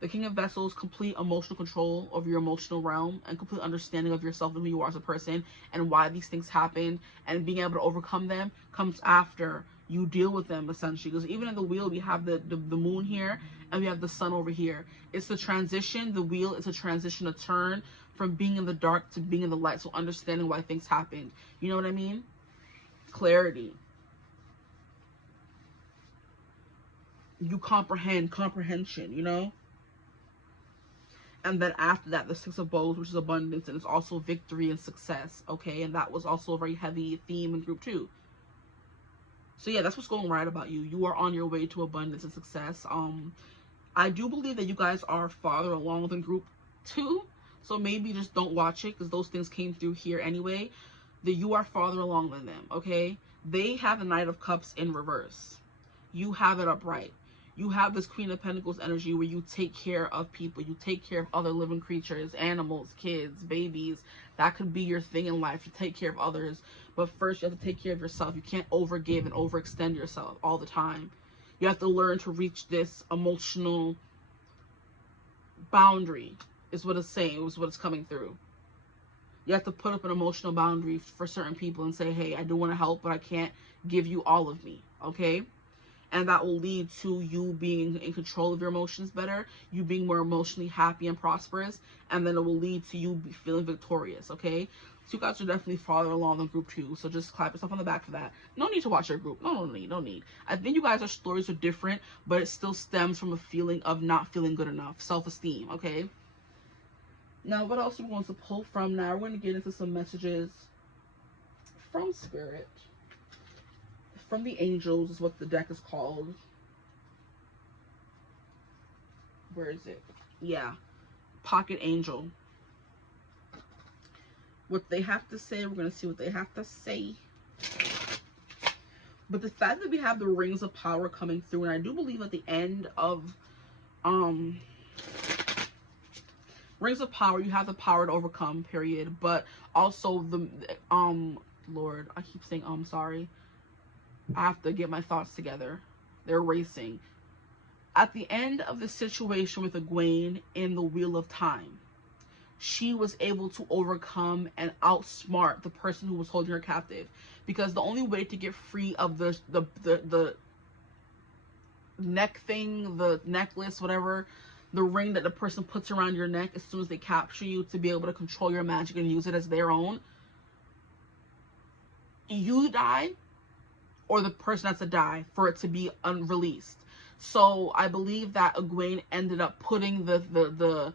The King of Vessels, complete emotional control of your emotional realm and complete understanding of yourself and who you are as a person and why these things happen and being able to overcome them comes after you deal with them, essentially. Because even in the wheel, we have the moon here and we have the sun over here. It's the transition. The wheel is a transition, a turn from being in the dark to being in the light. So understanding why things happened. You know what I mean? Clarity. You comprehension, you know? And then after that, the Six of Bowls, which is abundance, and it's also victory and success, okay? And that was also a very heavy theme in group 2. So yeah, that's what's going right about you. You are on your way to abundance and success. I do believe that you guys are farther along than group 2. So maybe just don't watch it because those things came through here anyway. That you are farther along than them, okay? They have the Knight of Cups in reverse. You have it upright. You have this Queen of Pentacles energy where you take care of people. You take care of other living creatures, animals, kids, babies. That could be your thing in life, to take care of others. But first, you have to take care of yourself. You can't overgive and overextend yourself all the time. You have to learn to reach this emotional boundary, is what it's saying, is what it's coming through. You have to put up an emotional boundary for certain people and say, hey, I do want to help, but I can't give you all of me, okay? And that will lead to you being in control of your emotions better, you being more emotionally happy and prosperous, and then it will lead to you feeling victorious, okay? So you guys are definitely farther along than group 2, so just clap yourself on the back for that. No need to watch your group. No need. I think you guys' stories are different, but it still stems from a feeling of not feeling good enough, self-esteem, okay? Now, what else are we going to pull from now? We're going to get into some messages from Spirit. From the angels is what the deck is called. Where is it? Yeah. Pocket Angel. What they have to say, we're going to see what they have to say. But the fact that we have the Rings of Power coming through, and I do believe at the end of Rings of Power, you have the power to overcome, period. But also the, Lord, I keep saying, sorry. I have to get my thoughts together. They're racing. At the end of the situation with Egwene in the Wheel of Time, she was able to overcome and outsmart the person who was holding her captive. Because the only way to get free of the neck thing, the necklace, whatever, the ring that the person puts around your neck as soon as they capture you to be able to control your magic and use it as their own, you die, or the person has to die for it to be unreleased. So I believe that Egwene ended up putting the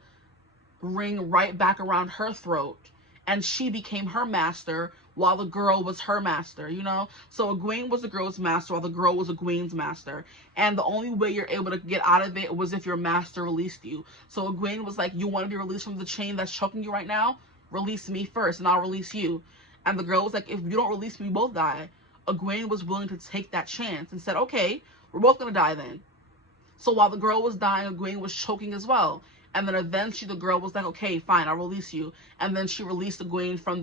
ring right back around her throat, and she became her master while the girl was her master, you know? So Egwene was the girl's master while the girl was Egwene's master. And the only way you're able to get out of it was if your master released you. So Egwene was like, you want to be released from the chain that's choking you right now? Release me first and I'll release you. And the girl was like, if you don't release me, we both die. Egwene was willing to take that chance and said, okay, we're both gonna die then. So while the girl was dying, Egwene was choking as well. And then eventually the girl was like, okay, fine, I'll release you. And then she released Egwene from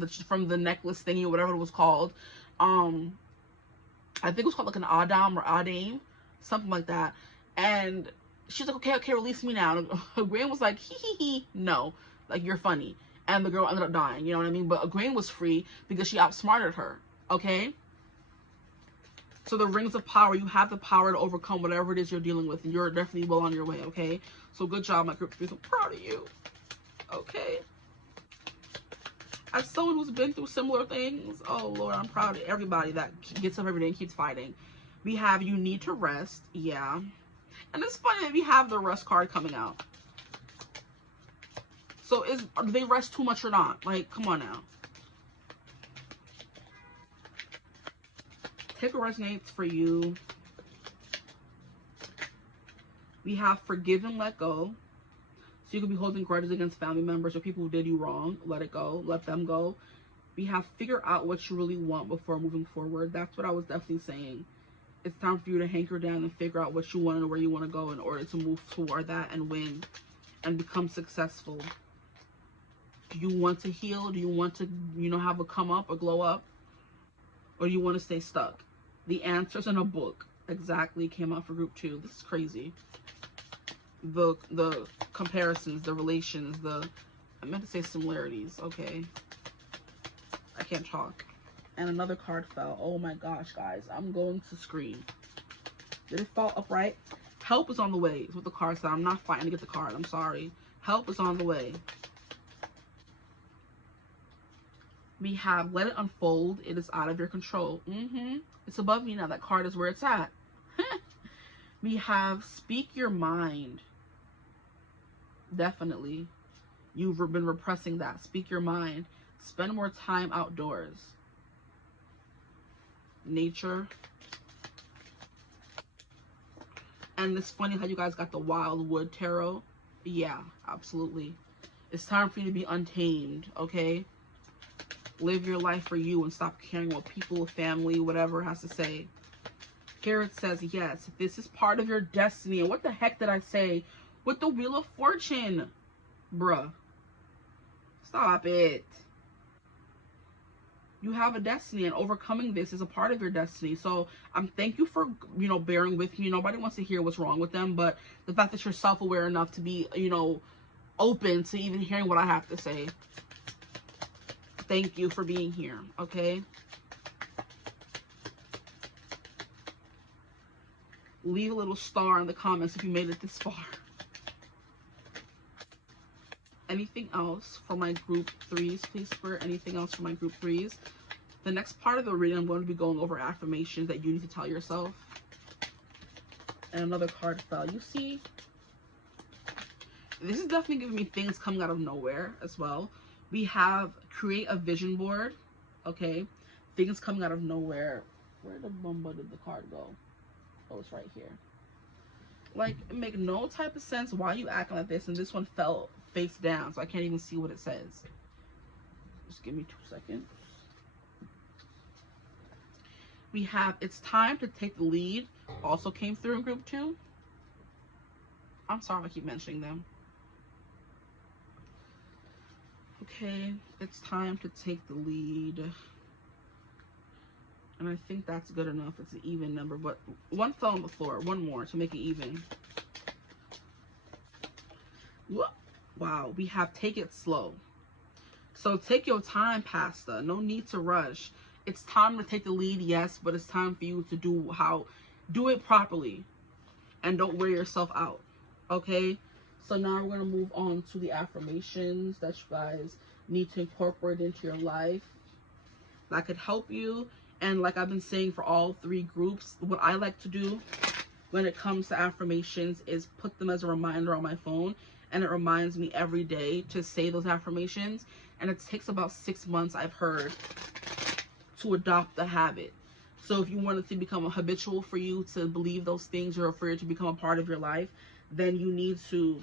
the necklace thingy or whatever it was called. I think it was called like an Adam or Adame, something like that. And she's like, okay, release me now. And Egwene was like, hee, no, like, you're funny. And the girl ended up dying, you know what I mean? But Egwene was free because she outsmarted her, okay? So the rings of power, you have the power to overcome whatever it is you're dealing with. And you're definitely well on your way, okay? So good job, my group 3. I'm proud of you, okay? As someone who's been through similar things, oh, Lord, I'm proud of everybody that gets up every day and keeps fighting. We have you need to rest, yeah. And it's funny that we have the rest card coming out. So do they rest too much or not? Like, come on now. Take what resonates for you. We have forgive and let go. So you could be holding grudges against family members or people who did you wrong. Let it go. Let them go. We have figure out what you really want before moving forward. That's what I was definitely saying. It's time for you to hanker down and figure out what you want and where you want to go in order to move toward that and win and become successful. Do you want to heal? Do you want to, you know, have a come up or glow up? Or do you want to stay stuck? The answers in a book exactly came out for group 2. This is crazy. The comparisons, the relations, I meant to say similarities, okay? I can't talk. And another card fell. Oh my gosh, guys. I'm going to scream. Did it fall upright? Help is on the way is what the card said. I'm not fighting to get the card. I'm sorry. Help is on the way. We have let it unfold. It is out of your control. It's above me now. That card is where it's at. We have speak your mind. Definitely. You've been repressing that. Speak your mind. Spend more time outdoors. Nature. And it's funny how you guys got the Wildwood Tarot. Yeah, absolutely. It's time for you to be untamed, okay? Live your life for you and stop caring what people, family, whatever has to say. Here it says, yes, this is part of your destiny. And what the heck did I say with the Wheel of Fortune? Bruh. Stop it. You have a destiny, and overcoming this is a part of your destiny. So thank you for, you know, bearing with me. Nobody wants to hear what's wrong with them, but the fact that you're self-aware enough to be, you know, open to even hearing what I have to say. Thank you for being here, okay? Leave a little star in the comments if you made it this far. Anything else for my group 3s, please, Spirit? Anything else for my group 3s? The next part of the reading, I'm going to be going over affirmations that you need to tell yourself. And another card fell. You see, this is definitely giving me things coming out of nowhere as well. We have create a vision board, okay? Things coming out of nowhere. Where the bumba did the card go? Oh, it's right here. Like, it make no type of sense why you acting like this, and this one fell face down, so I can't even see what it says. Just give me 2 seconds. We have it's time to take the lead. Also came through in group 2. I'm sorry if I keep mentioning them. Okay, it's time to take the lead. And I think that's good enough. It's an even number, but one fell on the floor. One more to make it even. Wow, we have take it slow. So take your time, Pasta. No need to rush. It's time to take the lead, yes, but it's time for you to do it properly. And don't wear yourself out, okay? So now we're going to move on to the affirmations that you guys need to incorporate into your life that could help you. And like I've been saying for all 3 groups, what I like to do when it comes to affirmations is put them as a reminder on my phone. And it reminds me every day to say those affirmations. And it takes about 6 months, I've heard, to adopt the habit. So if you want it to become a habitual for you to believe those things or for it to become a part of your life, then you need to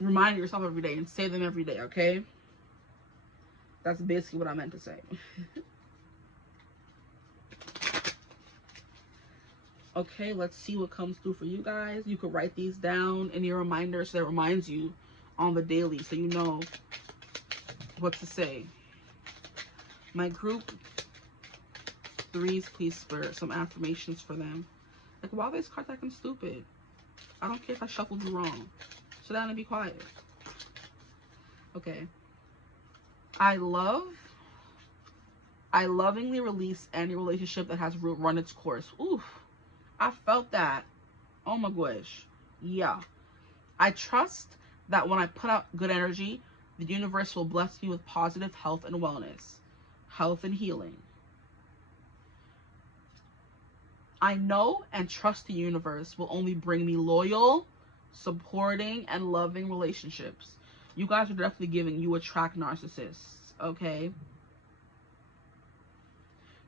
remind yourself every day and say them every day, okay? That's basically what I meant to say. Okay, let's see what comes through for you guys. You could write these down in your reminder so that it reminds you on the daily so you know what to say. My group threes, please, Spirit, some affirmations for them. Like, why are these cards acting stupid? I don't care if I shuffled you wrong. Sit down and be quiet. Okay. I lovingly release any relationship that has run its course. Oof. I felt that. Oh my gosh. Yeah. I trust that when I put out good energy, the universe will bless me with positive health and wellness. Health and healing. I know and trust the universe will only bring me loyal, supporting, and loving relationships. You guys are definitely giving you attract narcissists, okay?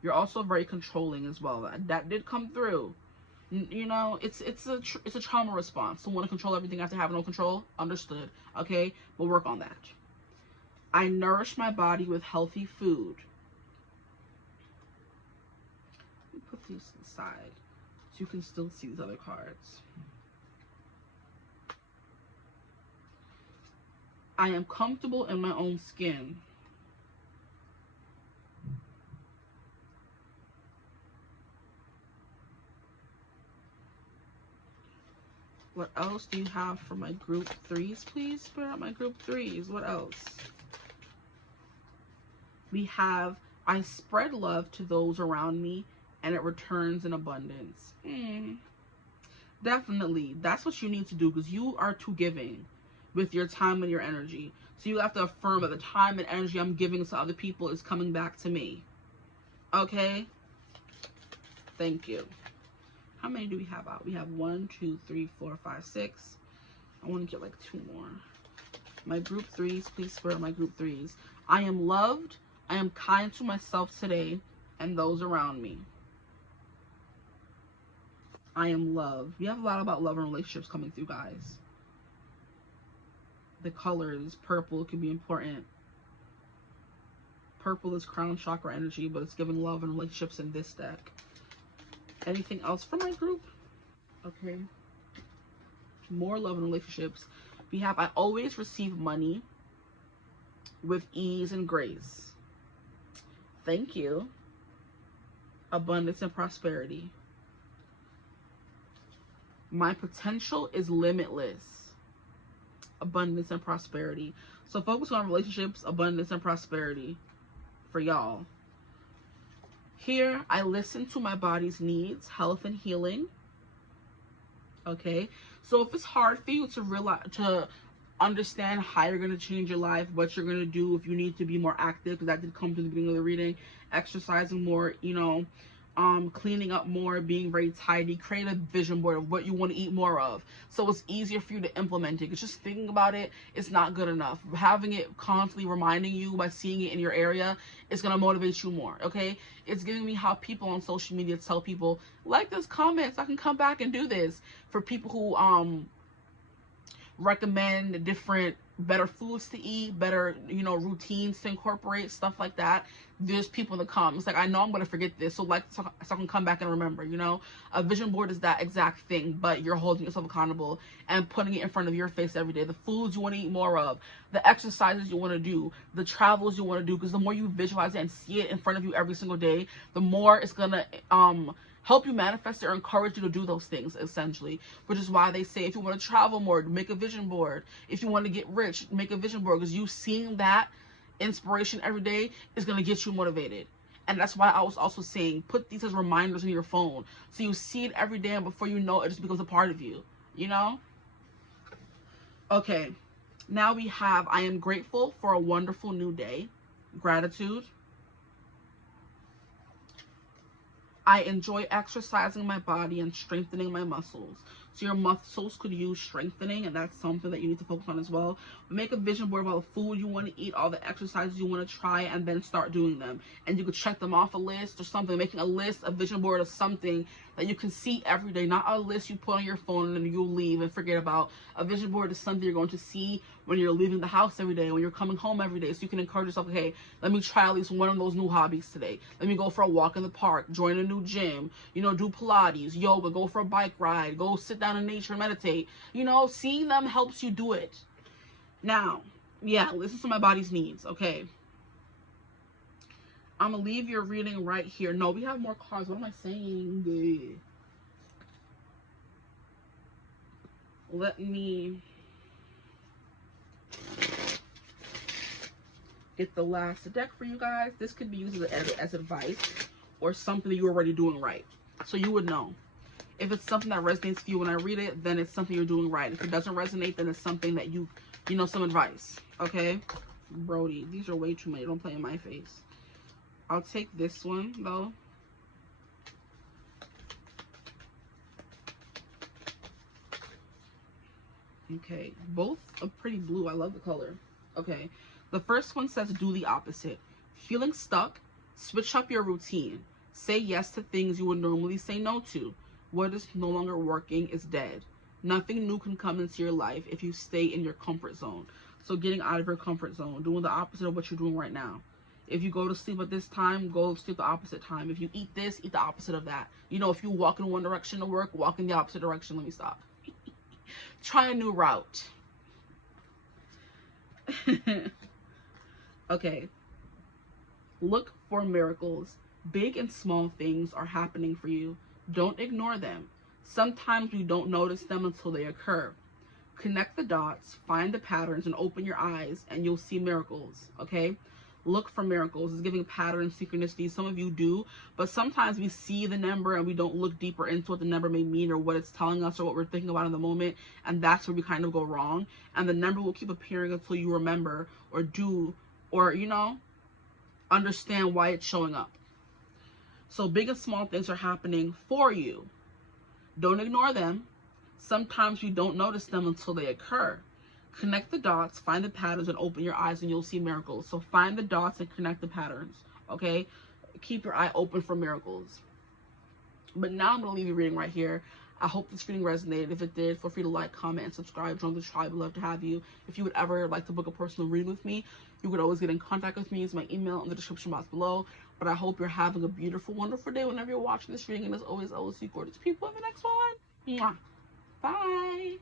You're also very controlling as well. That did come through. You know, it's a trauma response. To want to control everything after having no control. Understood. Okay, we'll work on that. I nourish my body with healthy food. Let me put these aside so you can still see these other cards. I am comfortable in my own skin. What else do you have for my group threes, please? Spirit out my group threes. What else? We have, I spread love to those around me and it returns in abundance. Definitely. That's what you need to do because you are too giving with your time and your energy. So you have to affirm that the time and energy I'm giving to other people is coming back to me. Okay? Thank you. How many do we have out? We have 1, 2, 3, 4, 5, 6. I want to get like 2 more. My group threes, please, Spirit, my group threes. I am loved. I am kind to myself today and those around me. I am loved. We have a lot about love and relationships coming through, guys. The colors, purple can be important. Purple is crown chakra energy, but it's giving love and relationships in this deck. Anything else for my group? Okay. More love and relationships. We have, I always receive money with ease and grace. Thank you. Abundance and prosperity. My potential is limitless. Abundance and prosperity. So focus on relationships, abundance, and prosperity for y'all. Here, I listen to my body's needs, health, and healing. Okay, so if it's hard for you to realize, to understand how you're going to change your life, what you're going to do, if you need to be more active, because that did come to the beginning of the reading, exercising more, you know, cleaning up more, being very tidy, create a vision board of what you want to eat more of, so it's easier for you to implement it. Because just thinking about it, it's not good enough. Having it constantly reminding you by seeing it in your area is going to motivate you more. Okay, it's giving me how people on social media tell people, like this, comment so I can come back and do this. For people who recommend different better foods to eat, better, you know, routines to incorporate, stuff like that. There's people in the comments like, I know I'm gonna forget this, so like, so I can come back and remember. You know, a vision board is that exact thing, but you're holding yourself accountable and putting it in front of your face every day. The foods you want to eat more of, the exercises you want to do, the travels you want to do, because the more you visualize it and see it in front of you every single day, the more it's gonna help you manifest it or encourage you to do those things, essentially. Which is why they say, if you want to travel more, make a vision board. If you want to get rich, make a vision board, because you seeing that inspiration every day is going to get you motivated. And that's why I was also saying, put these as reminders in your phone, so you see it every day, and before you know it, just becomes a part of you, you know? Okay, now we have, I am grateful for a wonderful new day. Gratitude. I enjoy exercising my body and strengthening my muscles. So your muscles could use strengthening, and that's something that you need to focus on as well. Make a vision board of all the food you want to eat, all the exercises you want to try, and then start doing them. And you could check them off a list or something, making a list, a vision board of something that you can see every day, not a list you put on your phone and then you'll leave and forget about. A vision board is something you're going to see when you're leaving the house every day, when you're coming home every day, so you can encourage yourself, okay, let me try at least one of those new hobbies today. Let me go for a walk in the park, join a new gym, you know, do Pilates, yoga, go for a bike ride, go sit down in nature and meditate. You know, seeing them helps you do it. Now, yeah, listen to my body's needs, okay? I'm gonna leave your reading right here. No, we have more cards. What am I saying? Let me get the last deck for you guys. This could be used as advice or something that you're already doing right. So you would know. If it's something that resonates with you when I read it, then it's something you're doing right. If it doesn't resonate, then it's something that you know, some advice. Okay? Brody, these are way too many. Don't play in my face. I'll take this one, though. Okay. Both are pretty blue. I love the color. Okay. The first one says, do the opposite. Feeling stuck? Switch up your routine. Say yes to things you would normally say no to. What is no longer working is dead. Nothing new can come into your life if you stay in your comfort zone. So getting out of your comfort zone, doing the opposite of what you're doing right now. If you go to sleep at this time, go to sleep the opposite time. If you eat this, eat the opposite of that. You know, if you walk in one direction to work, walk in the opposite direction. Let me stop. Try a new route. Okay. Look for miracles. Big and small things are happening for you. Don't ignore them. Sometimes you don't notice them until they occur. Connect the dots, find the patterns, and open your eyes, and you'll see miracles, okay? Look for miracles. It's giving patterns, synchronicities. Some of you do, but sometimes we see the number and we don't look deeper into what the number may mean or what it's telling us or what we're thinking about in the moment, and that's where we kind of go wrong. And the number will keep appearing until you remember or do or, you know, understand why it's showing up. So big and small things are happening for you. Don't ignore them. Sometimes you don't notice them until they occur. Connect the dots, find the patterns, and open your eyes, and you'll see miracles. So find the dots and connect the patterns, okay? Keep your eye open for miracles. But now I'm going to leave you reading right here. I hope this reading resonated. If it did, feel free to like, comment, and subscribe. Join the tribe. I'd love to have you. If you would ever like to book a personal reading with me, you could always get in contact with me. Use my email in the description box below. But I hope you're having a beautiful, wonderful day whenever you're watching this reading. And as always, I will see gorgeous people in the next one. Mwah. Bye.